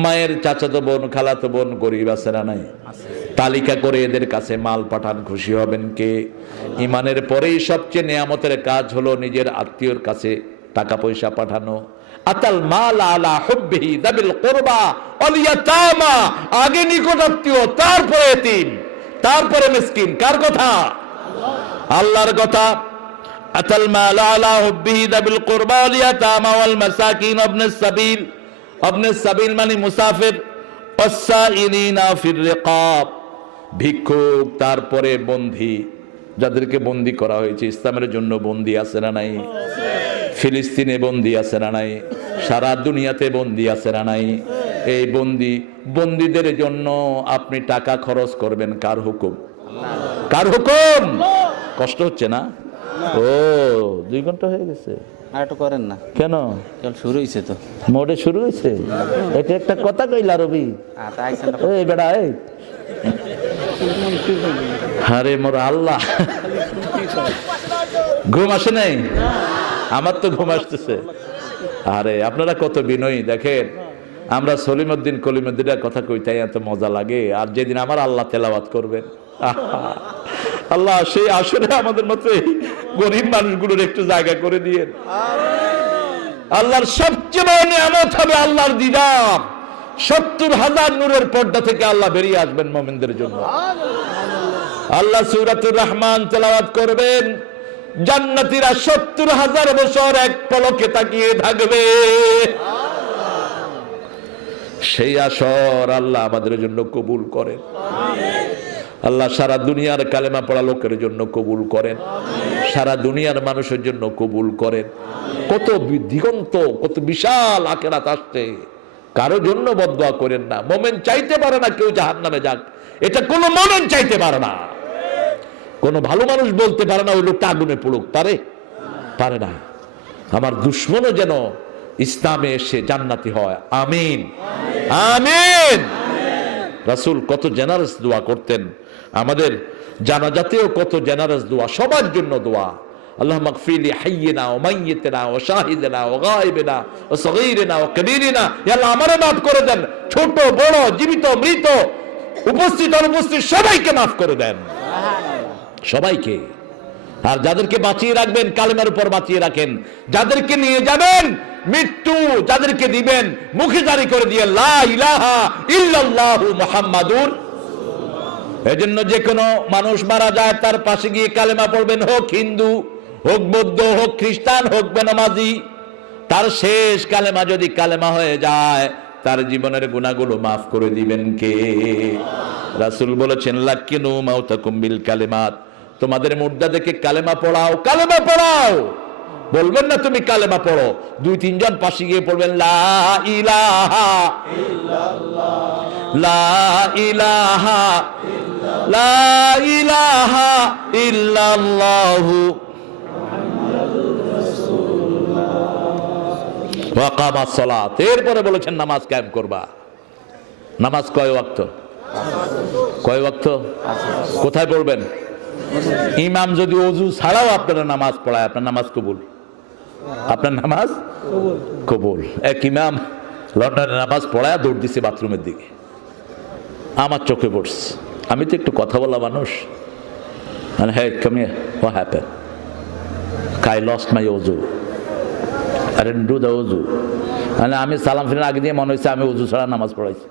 মায়ের চাচাতো বোন, খালাতো বোন গরিব আছে না নাই? তালিকা করে এদের কাছে মাল পাঠান, খুশি হবেন কে? ইমানের পরেই সবচেয়ে নেয়ামতের কাজ হলো নিজের আত্মীয়র কাছে টাকা পয়সা পাঠানো। আতাল মাল আলা হুব্বিহি দাবিল কুরবা ওয়াল ইয়াতামা। আগে নিকটাত্মীয়, তারপরে এতিম, তারপরে মিসকিন। কার কথা? আল্লাহর কথা। আতাল মাল আলা হুব্বিহি দাবিল কুরবা ওয়াল ইয়াতামা ওয়াল মাসাকিন ইবনুস সাবিল। ইবনুস সাবিল মানে মুসাফির। ওয়াসাইলিনা ফির রিকাব, ভিক্ষুক, তারপরে বন্দী, যাদেরকে বন্দী করা হয়েছে ইসলামের জন্য। বন্দী আছে না নাই? ফিলিস্তিনে বন্দী আছে না নাই? সারা দুনিয়াতে বন্দী আছে না নাই? এই বন্দীদের জন্য আপনি টাকা খরচ করবেন কার হুকুম? কার হুকুম? কষ্ট হচ্ছে না? ও 2 ঘন্টা হয়ে গেছে, আর একটু করেন না কেন? কেবল শুরু হয়েছে তো, মোটে শুরু হয়েছে। এটা একটা কথা কইলা রবি। এই বেড়া, এই আরে মোর আল্লাহ, ঘুম আসে নাই? আমার তো ঘুম আসতেছে। আরে আপনারা কত বিনয়ী দেখেন। আমরা সলিমউদ্দিন কলিমউদ্দিনের কথা কইতাই এত মজা লাগে, আর যেদিন আমার আল্লাহ তেলাওয়াত করবেন, আল্লাহ সেই আসরে আমাদের মতো গরিব মানুষগুলোর একটু জায়গা করে দিয়েন। আল্লাহর সবচেয়ে বড় নিয়ামত হবে আল্লাহর দিদার। 70,000 নূরের পর্দা থেকে আল্লাহ বেরিয়ে আসবেন মুমিনদের জন্য। আল্লাহ সূরাতুর রহমান তেলাওয়াত করবেন, জান্নাতীরা 70,000 বছর এক পলকে তাকিয়ে থাকবে। সেই আসর আল্লাহ আমাদের জন্য কবুল করেন। আল্লাহ সারা দুনিয়ার কালেমা পড়া লোকের জন্য কবুল করেন, সারা দুনিয়ার মানুষের জন্য কবুল করেন। কত দিগন্ত, কত বিশাল আখিরাত আসছে। কারো জন্য বদদুয়া করেন না। মুমিন চাইতে পারে না কেউ জাহান্নামে যাক, এটা কোনো মুমিন চাইতে পারে না। কোন ভালো মানুষ বলতে পারে না ওই লোকটা আগুনে পড়ুক, পারে? পারে না। আমার দুশ্মনও যেন ইসলামে এসে জান্নাতি হয়। আমিন আমিন। রাসূল কত জেনারেস দোয়া করতেন। আমাদের জানাজাতেও কত জেনারেস দোয়া, সবার জন্য দোয়া। আল্লাহুম্মা গফির লি হাইয়িনা ওয়া মাইয়িতিনা ওয়া শাহিদিনা ওয়া গায়বিনা ওয়া সগীরিনা ওয়া কবীরিনা। ইয়া আল্লাহ আমারে মাফ করে দেন, ছোট বড়, জীবিত মৃত, উপস্থিত অনুপস্থিত সবাইকে মাফ করে দেন, সবাইকে। আর যাদেরকে বাঁচিয়ে রাখবেন কালেমার উপর বাঁচিয়ে রাখেন, যাদেরকে নিয়ে যাবেন মৃত্যু যাদেরকে দিবেন মুখে জারি করে দিয়ে লা ইলাহা ইল্লাল্লাহু মুহাম্মাদুর। এজন্য যে কোনো মানুষ মারা যায় তার পাশে গিয়ে কালেমা পড়বেন, হোক হিন্দু, হোক বৌদ্ধ, হোক খ্রিস্টান, হোক বেনামাজি। তার শেষ কালেমা যদি কালেমা হয়ে যায় তার জীবনের গুনাহগুলো মাফ করে দিবেন কে? রাসূল বলেছেন লাকিনু মাউতাকুম বিল কালিমাত, তোমাদের মুর্দাদেরকে কালেমা পড়াও, কালেমা পড়াও। বলবেন না তুমি কালেমা পড়ো, 2-3 জন পাশে গিয়ে পড়বেন লা ইলাহা ইল্লাল্লাহ, লা ইলাহা ইল্লাল্লাহ, লা ইলাহা ইল্লাল্লাহু মুহাম্মাদুর রাসূলুল্লাহ। ওয়া কামাস সালাত, এরপরে বলেছেন নামাজ কায়েম করবা। নামাজ কয় ওয়াক্ত? কয় ওয়াক্ত? কোথায় পড়বেন? ইমাম যদি ওযু ছাড়াও আপনারা নামাজ পড়ায়, আপনার নামাজ কবুল, আপনার নামাজ কবুল। এক ইমাম লন্ডনে নামাজ পড়ায় দৌড় দিছে বাথরুমের দিকে, আমার চোখে পড়ছে। আমি তো একটু কথা বলা মানুষ, মানে হ্যাঁ come here, what happened? I lost my wudu, I didn't do the wudu। মানে আমি সালাম ফিরার আগে দিয়ে মনে হয়েছে আমি ওযু ছাড়া নামাজ পড়াইছি।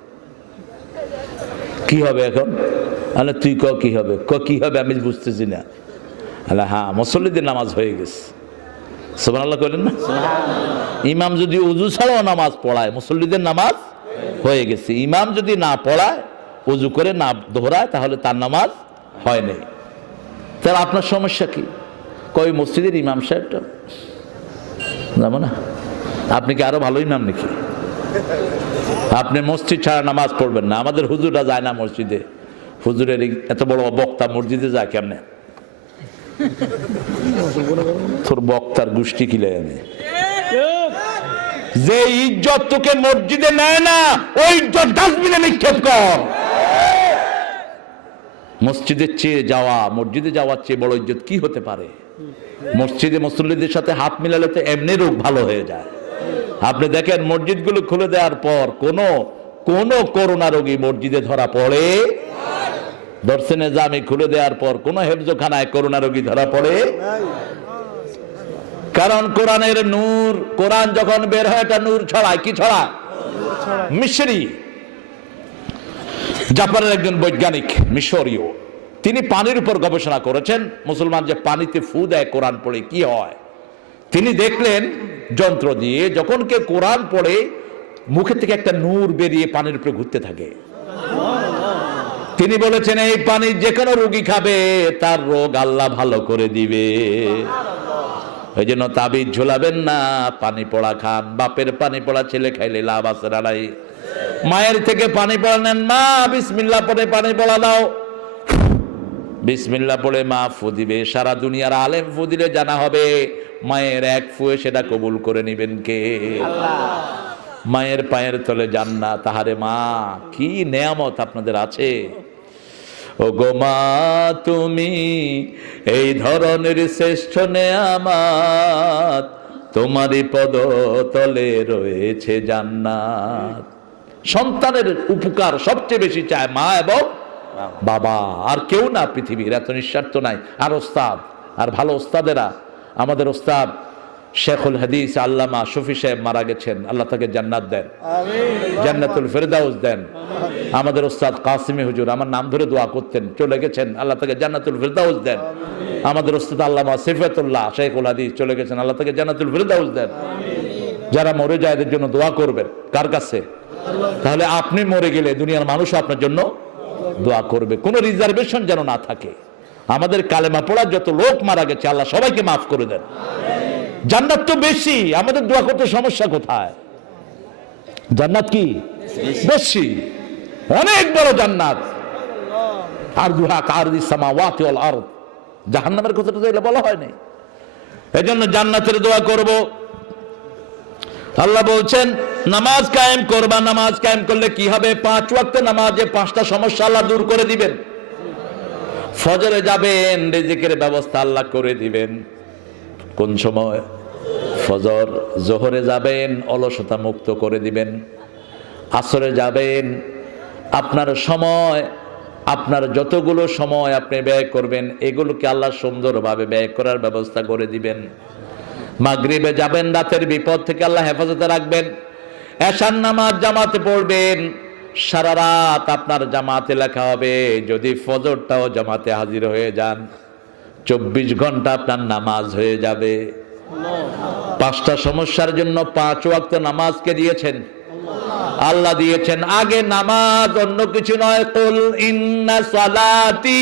কি হবে এখন? আরে তুই ক কি হবে? কি হবে আমি বুঝতেছি না। আরে হ্যাঁ, মুসল্লিদের নামাজ হয়ে গেছে। সুবহানাল্লাহ কইলেন না? ইমাম যদি ওযু ছাড়াও নামাজ পড়ায়, মুসল্লিদের নামাজ হয়ে গেছে। ইমাম যদি না পড়ায়, ওযু করে না দোহরায়, তাহলে তার নামাজ হয় নাই। তাহলে আপনার সমস্যা কি? কই মসজিদের ইমাম সাহেবটা যাবো না? আপনি কি আরো ভালো ইমাম নাকি? আপনি মসজিদ ছাড়া নামাজ পড়বেন না। আমাদের হুজুররা যায় না মসজিদে। হুজুরের এত বড় বক্তা মসজিদে যায় কেমনে? তোর বক্তার গোষ্ঠী কিলে আমি যে ইজ্জত তোকে মসজিদে নেয় না, ওই ইজ্জত ডাস্টবিনে নিক্ষেপ কর। মসজিদের চেয়ে যাওয়া, মসজিদে যাওয়ার চেয়ে বড় ইজ্জত কি হতে পারে? মসজিদে মুসল্লিদের সাথে হাত মিলালে তো এমনি রোগ ভালো হয়ে যায়। আপনি দেখেন মসজিদগুলো খুলে দেওয়ার পর কোন করোনা রোগী মসজিদে ধরা পড়ে? দর্শনে জামি খুলে দেওয়ার পর কোন হেফজখানায় করোনা রোগী ধরা পড়ে? কারণ কোরআনের নূর, কোরআন যখন বের হয় এটা নূর ছড়ায়। কি ছড়ায়? মিশরি, জাপানের একজন বৈজ্ঞানিক মিশরীয়, তিনি পানির উপর গবেষণা করেছেন। মুসলমান যে পানিতে ফু দেয় কোরআন পড়ে কি হয়, তিনি দেখলেন যন্ত্র দিয়ে যখন কেউ কোরআন পড়ে মুখের থেকে একটা নূর বেরিয়ে পানির উপরে ঘুরতে থাকে। তিনি বলেছেন এই পানি যে কোনো রোগী খাবে তার রোগ আল্লাহ ভালো করে দিবে। ওই জন্য তাবিজ ঝোলাবেন না, পানি পড়া খান। বাপের পানি পড়া ছেলে খাইলে লাভ আছে না নাই? মায়ের থেকে পানি পড়া নেন, মা বিসমিল্লাহ পড়ে পানি পড়া দাও, বিসমিল্লাহ পড়ে মা ফু দিবে। সারা দুনিয়ার আলেম ফু দিলে জানা হবে মায়ের এক ফুয়ে সেটা কবুল করে নিবেন কে? মায়ের পায়ের তলে জান্নাত। তাহারে মা, কি নেয়ামত আপনাদের আছে। ও গো মা, তুমি এই ধরনের শ্রেষ্ঠ নেয়ামত, তোমারই পদ তলে রয়েছে জান্নাত। সন্তানের উপকার সবচেয়ে বেশি চায় মা এবং বাবা, আর কেউ না পৃথিবীর। এত নিঃস্বার্থ নাই। আর ওস্তাদ, আর ভালো ওস্তাদেরা, আমাদের ওস্তাদ শেখুল হাদিস আল্লামা শফি সাহেব মারা গেছেন, আল্লাহ তাকে জান্নাত দেন, জান্নাতুল ফেরদাউস দেন। আমাদের ওস্তাদ কাসিমি হুজুর আমার নাম ধরে দোয়া করতেন, চলে গেছেন, আল্লাহ তাকে জান্নাতুল ফেরদাউস দেন। আমাদের ওস্তাদ আল্লামা সিফাতুল্লাহ শেখুল হাদিস চলে গেছেন, আল্লাহ তাকে জান্নাতুল ফেরদাউস দেন। যারা মরে যায় এদের জন্য দোয়া করবেন কার কাছে? তাহলে আপনি মরে গেলে দুনিয়ার মানুষ আপনার জন্য দোয়া করবে। কোনো রিজার্ভেশন যেন না থাকে। আমাদের কালেমা পড়ার যত লোক মারা গেছে আল্লাহ সবাইকে মাফ করে দেন। জান্নাত তো বেশি, আমাদের দোয়া করতে সমস্যা কোথায়? জান্নাত কি বেশি, অনেক বড় জান্নাত। আরদুহা কারদিস সামাওয়াতি ওয়াল আরদ। জাহান্নামের কথাটা তো বলা হয়নি। এজন্য জান্নাতের দোয়া করব। আল্লাহ বলছেন নামাজ কায়েম করবা। নামাজ কায়েম করলে কি হবে? 5 ওয়াক্ত নামাজে 5টা সমস্যা আল্লাহ দূর করে দিবেন। ফজরে যাবেন, রিজিকের ব্যবস্থা আল্লাহ করে দিবেন। কোন সময়? ফজর। জোহরে যাবেন, অলসতা মুক্ত করে দিবেন। আসরে যাবেন, আপনার সময়, আপনার যতগুলো সময় আপনি ব্যয় করবেন এগুলোকে আল্লাহ সুন্দরভাবে ব্যয় করার ব্যবস্থা করে দিবেন। মাগরিবে যাবেন, রাতের বিপদ থেকে আল্লাহ হেফাজতে রাখবেন। এশার নামাজ জামাতে পড়বেন, সারা রাত আপনার জামাতে লেখা হবে। যদি ফজরটাও জামাতে হাজির হয়ে যান 24 ঘন্টা আপনার নামাজ হয়ে যাবে। 5টা সমস্যার জন্য 5 ওয়াক্ত নামাজকে দিয়েছেন আল্লাহ, দিয়েছেন আগে নামাজ, অন্য কিছু নয়। কুল ইন্না সালাতি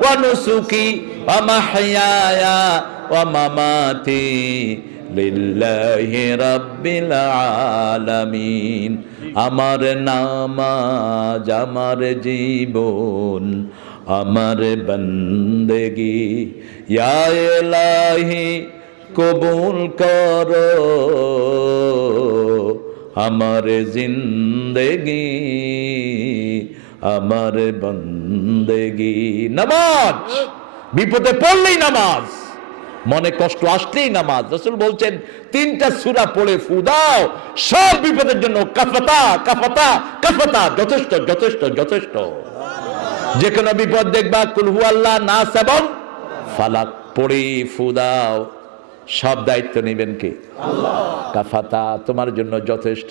ওয়া নুসুকি ওয়া মাহইয়ায়া ওয়া মামাতি লিল্লাহি রাব্বিল আলামিন। আমার নামাজ, আমার জীবন, আমার বন্দেগি, ইয়া ইলাহি কবুল করো আমার জিন্দেগি আমার বন্দেগি। নামাজ, বিপদে পড়লেই নামাজ, মনে কষ্ট আসলেই নামাজ। রাসূল বলছেন 3টা সূরা পড়ে ফু দাও, সব বিপদের জন্য কাফাতা কাফাতা কাফাতা, যথেষ্ট যথেষ্ট যথেষ্ট। যে কোনো বিপদ দেখবা কুল হুয়াল্লাহ, নাস এবং ফালাক পড়ে ফু দাও, সব দায়িত্ব নেবেন কে? আল্লাহ। কাফাতা, তোমার জন্য যথেষ্ট,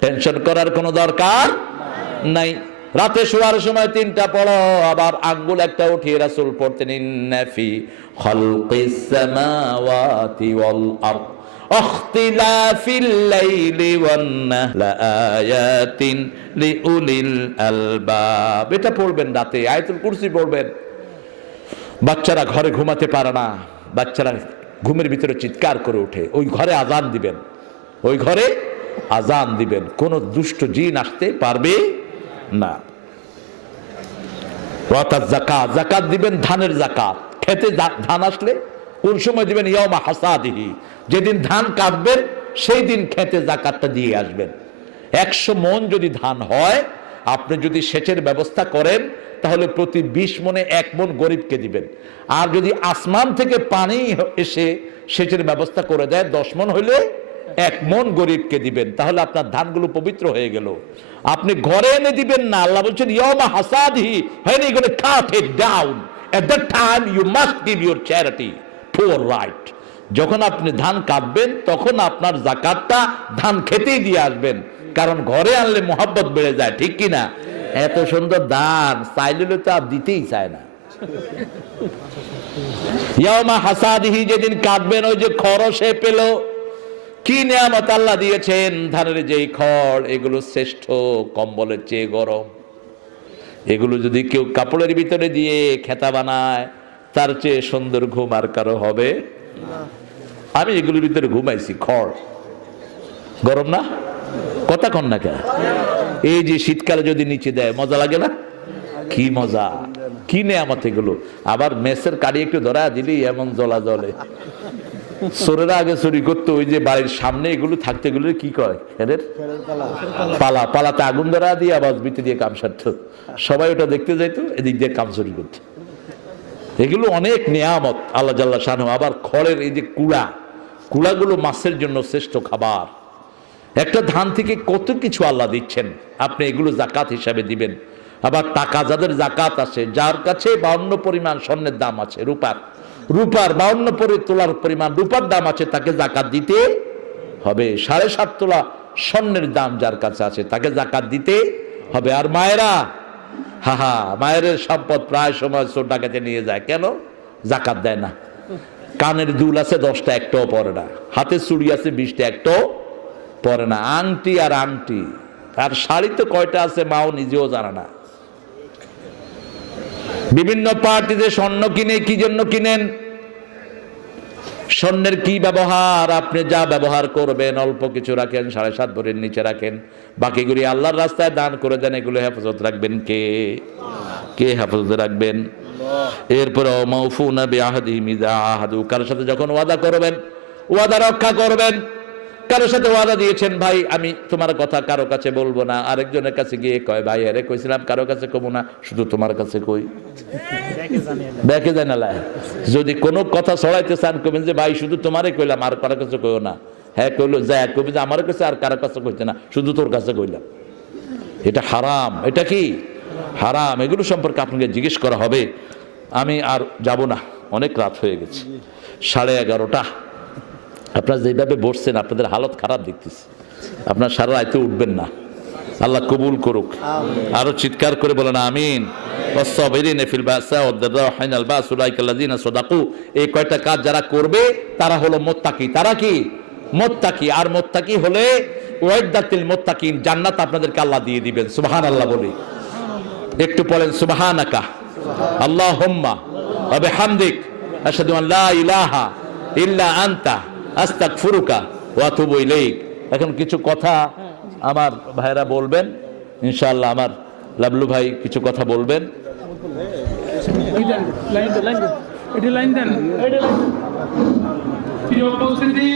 টেনশন করার কোনো দরকার নাই। রাতে শোয়ার সময় 3টা পড়ো, আবার আঙ্গুল একটা উঠিয়ে রাসূল পড়তেন ইন্না ফি খালকিস সামাওয়াতি ওয়াল আরদ ইখতিলাফিল লাইলি ওয়ান নাহরি লাআয়াতিন লিউলিল আলবাব। এটা পড়বেন রাতে, আয়াতুল কুরসি পড়বেন। বাচ্চারা ঘরে ঘুমাতে পারে না, বাচ্চারা ঘুমের ভিতরে চিৎকার করে ওঠে, ওই ঘরে আজান দিবেন, ওই ঘরে আজান দিবেন, কোন দুষ্ট জিন আসতে পারবে না। যাকাত, যাকাত দিবেন, ধানের যাকাত। খেতে ধান আসলে কোন সময় দিবেন? ইয়াউমা হাসাদিহি, যেদিন ধান কাটবেন সেই দিন খেতে যাকাতটা দিয়ে আসবেন। 100 মণ যদি ধান হয়, আপনি যদি সেচের ব্যবস্থা করেন তাহলে প্রতি 20 মণে 1 মণ গরিবকে দিবেন। আর যদি আসমান থেকে পানি এসে সেচের ব্যবস্থা করে দেয় 10 মণ হইলে 1 মণ গরিবকে দিবেন, তাহলে আপনার ধানগুলো পবিত্র হয়ে গেল। আপনি ঘরে এনে দিবেন না, আল্লাহ বলছেন ইয়াউমা হাসাদিহি, when you going to cut it down, at that time you must give your charity, poor right। যখন আপনি ধান কাটবেন তখন আপনার যাকাতটা ধান খেতেই দিয়ে আসবেন, কারণ ঘরে আনলে মোহাব্বত বেড়ে যায়, ঠিক কি না? এত সুন্দর ধান চাইলে তো আর দিতেই চায় না। ইয়াউমা হাসাদিহি, যেদিন কাটবেন ওই যে খরচে পেল, কি নিয়ামত আল্লাহ দিয়েছেন, ধানের যেই খড়, এগুলো শ্রেষ্ঠ, কম্বলের চেয়ে গরম। এগুলো যদি কেউ কাপড়ের ভিতরে দিয়ে খেতা বানায়, তার চেয়ে সুন্দর ঘুম আর কারো হবে? আমি এগুলোর ভিতরে ঘুমাইছি, খড় গরম না? কথা কন না কেন? এই যে শীতকালে যদি নিচে দেয় মজা লাগে না? কি মজা, কি নিয়ামত এগুলো। আবার মেসের কাড়ি একটু ধরা দিলি এমন জ্বলা জ্বলে। চোরেরা আগে চুরি করতো, ওই যে বাড়ির সামনে এগুলো থাকতে, এগুলো কি কয়, খেরের পালা, পালাতে আগুন ধরা দিয়ে আবার বিতে দিয়ে কাম সারতো, সবাই ওটা দেখতে যাইতো, এদিক দিয়ে কাম চুরি করতো। এগুলো অনেক নিয়ামত আল্লাহ জাল্লা শানহু। আবার খড়ের এই যে কুড়া, কুড়াগুলো মাছের জন্য শ্রেষ্ঠ খাবার। একটা ধান থেকে কত কিছু আল্লাহ দিচ্ছেন, আপনি এগুলো যাকাত হিসাবে দিবেন। আবার টাকা যাদের যাকাত আছে, যার কাছে 52 পরিমাণ স্বর্ণের দাম আছে, রূপার 52 তোলার পরিমাণ রূপার দাম আছে, তাকে যাকাত দিতে হবে। 7.5 তোলা স্বর্ণের দাম যার কাছে আছে তাকে যাকাত দিতে হবে। আর মায়েরা, মায়ের সম্পদ প্রায় সময় চোর ডাকাতে নিয়ে যায়, কেন? যাকাত দেয় না। কানের দুল আছে 10টা, একটাও পরে না। হাতে চুড়ি আছে 20টা, একটাও পরে না। আংটি আর আংটি, আর শাড়ি তো কয়টা আছে মাও নিজেও জানে না। বিভিন্ন পার্টিতে স্বর্ণ কিনে, কি জন্য কিনেন? স্বর্ণের কি ব্যবহার? আপনি যা ব্যবহার করবেন অল্প কিছু রাখেন, 7.5 ভরির নিচে রাখেন, বাকিগুলি আল্লাহর রাস্তায় দান করে দেন। এগুলো হেফাজত রাখবেন কে? কে হেফাজত রাখবেন? এরপরে মাউফুনা বিআহদিহিম ইযা আহাদু, কারোর সাথে যখন ওয়াদা করবেন ওয়াদা রক্ষা করবেন। কারোর সাথে ওয়াদা দিয়েছেন, ভাই আমি তোমার কথা কারো কাছে বলবো না, আরেকজনের কাছে গিয়ে কয়, ভাই আরে কইছিলাম কারো কাছে কমু না, শুধু তোমার কাছে কই, দেখে যায় না। যদি কোনো কথা ছড়াইতে চান কবেন যে ভাই শুধু তোমারে কইলাম, আর কারো কাছে কইও না। হ্যাঁ কইলো যায়, কবি যে আমার কাছে আর কারো কাছে কইতে না, শুধু তোর কাছে কইলাম। এটা হারাম। এটা কি হারাম? এগুলো সম্পর্কে আপনাকে জিজ্ঞেস করা হবে। আমি আর যাব না, অনেক রাত হয়ে গেছে, 11:30টা। আপনারা যেভাবে বসছেন আপনাদের হালত খারাপ দেখতেছি, আপনার সারা রাইতে উঠবেন না। আল্লাহ কবুল করুক। আরো চিৎকার করে বলেন আমিন। এই কয়টা কাজ যারা করবে তারা হলো মুত্তাকি। তারা কি? মুত্তাকি। আর মুত্তাকি হলে ওয়াইদাতিল মুত্তাকিন, জান্নাত আপনাদেরকে আল্লাহ দিয়ে দিবেন। সুবহানাল্লাহ বলি একটু পড়েন, সুবহানাকা আল্লাহুম্মা ওয়া বিহামদিক আশহাদু আন লা ইলাহা ইল্লা আনতা আস্তাগফিরুকা ওয়া আতুবু ইলাইক। এখন কিছু কথা আমার ভাইরা বলবেন ইনশাআল্লাহ। আমার লাবলু ভাই কিছু কথা বলবেন। প্রিয় উপস্থিতি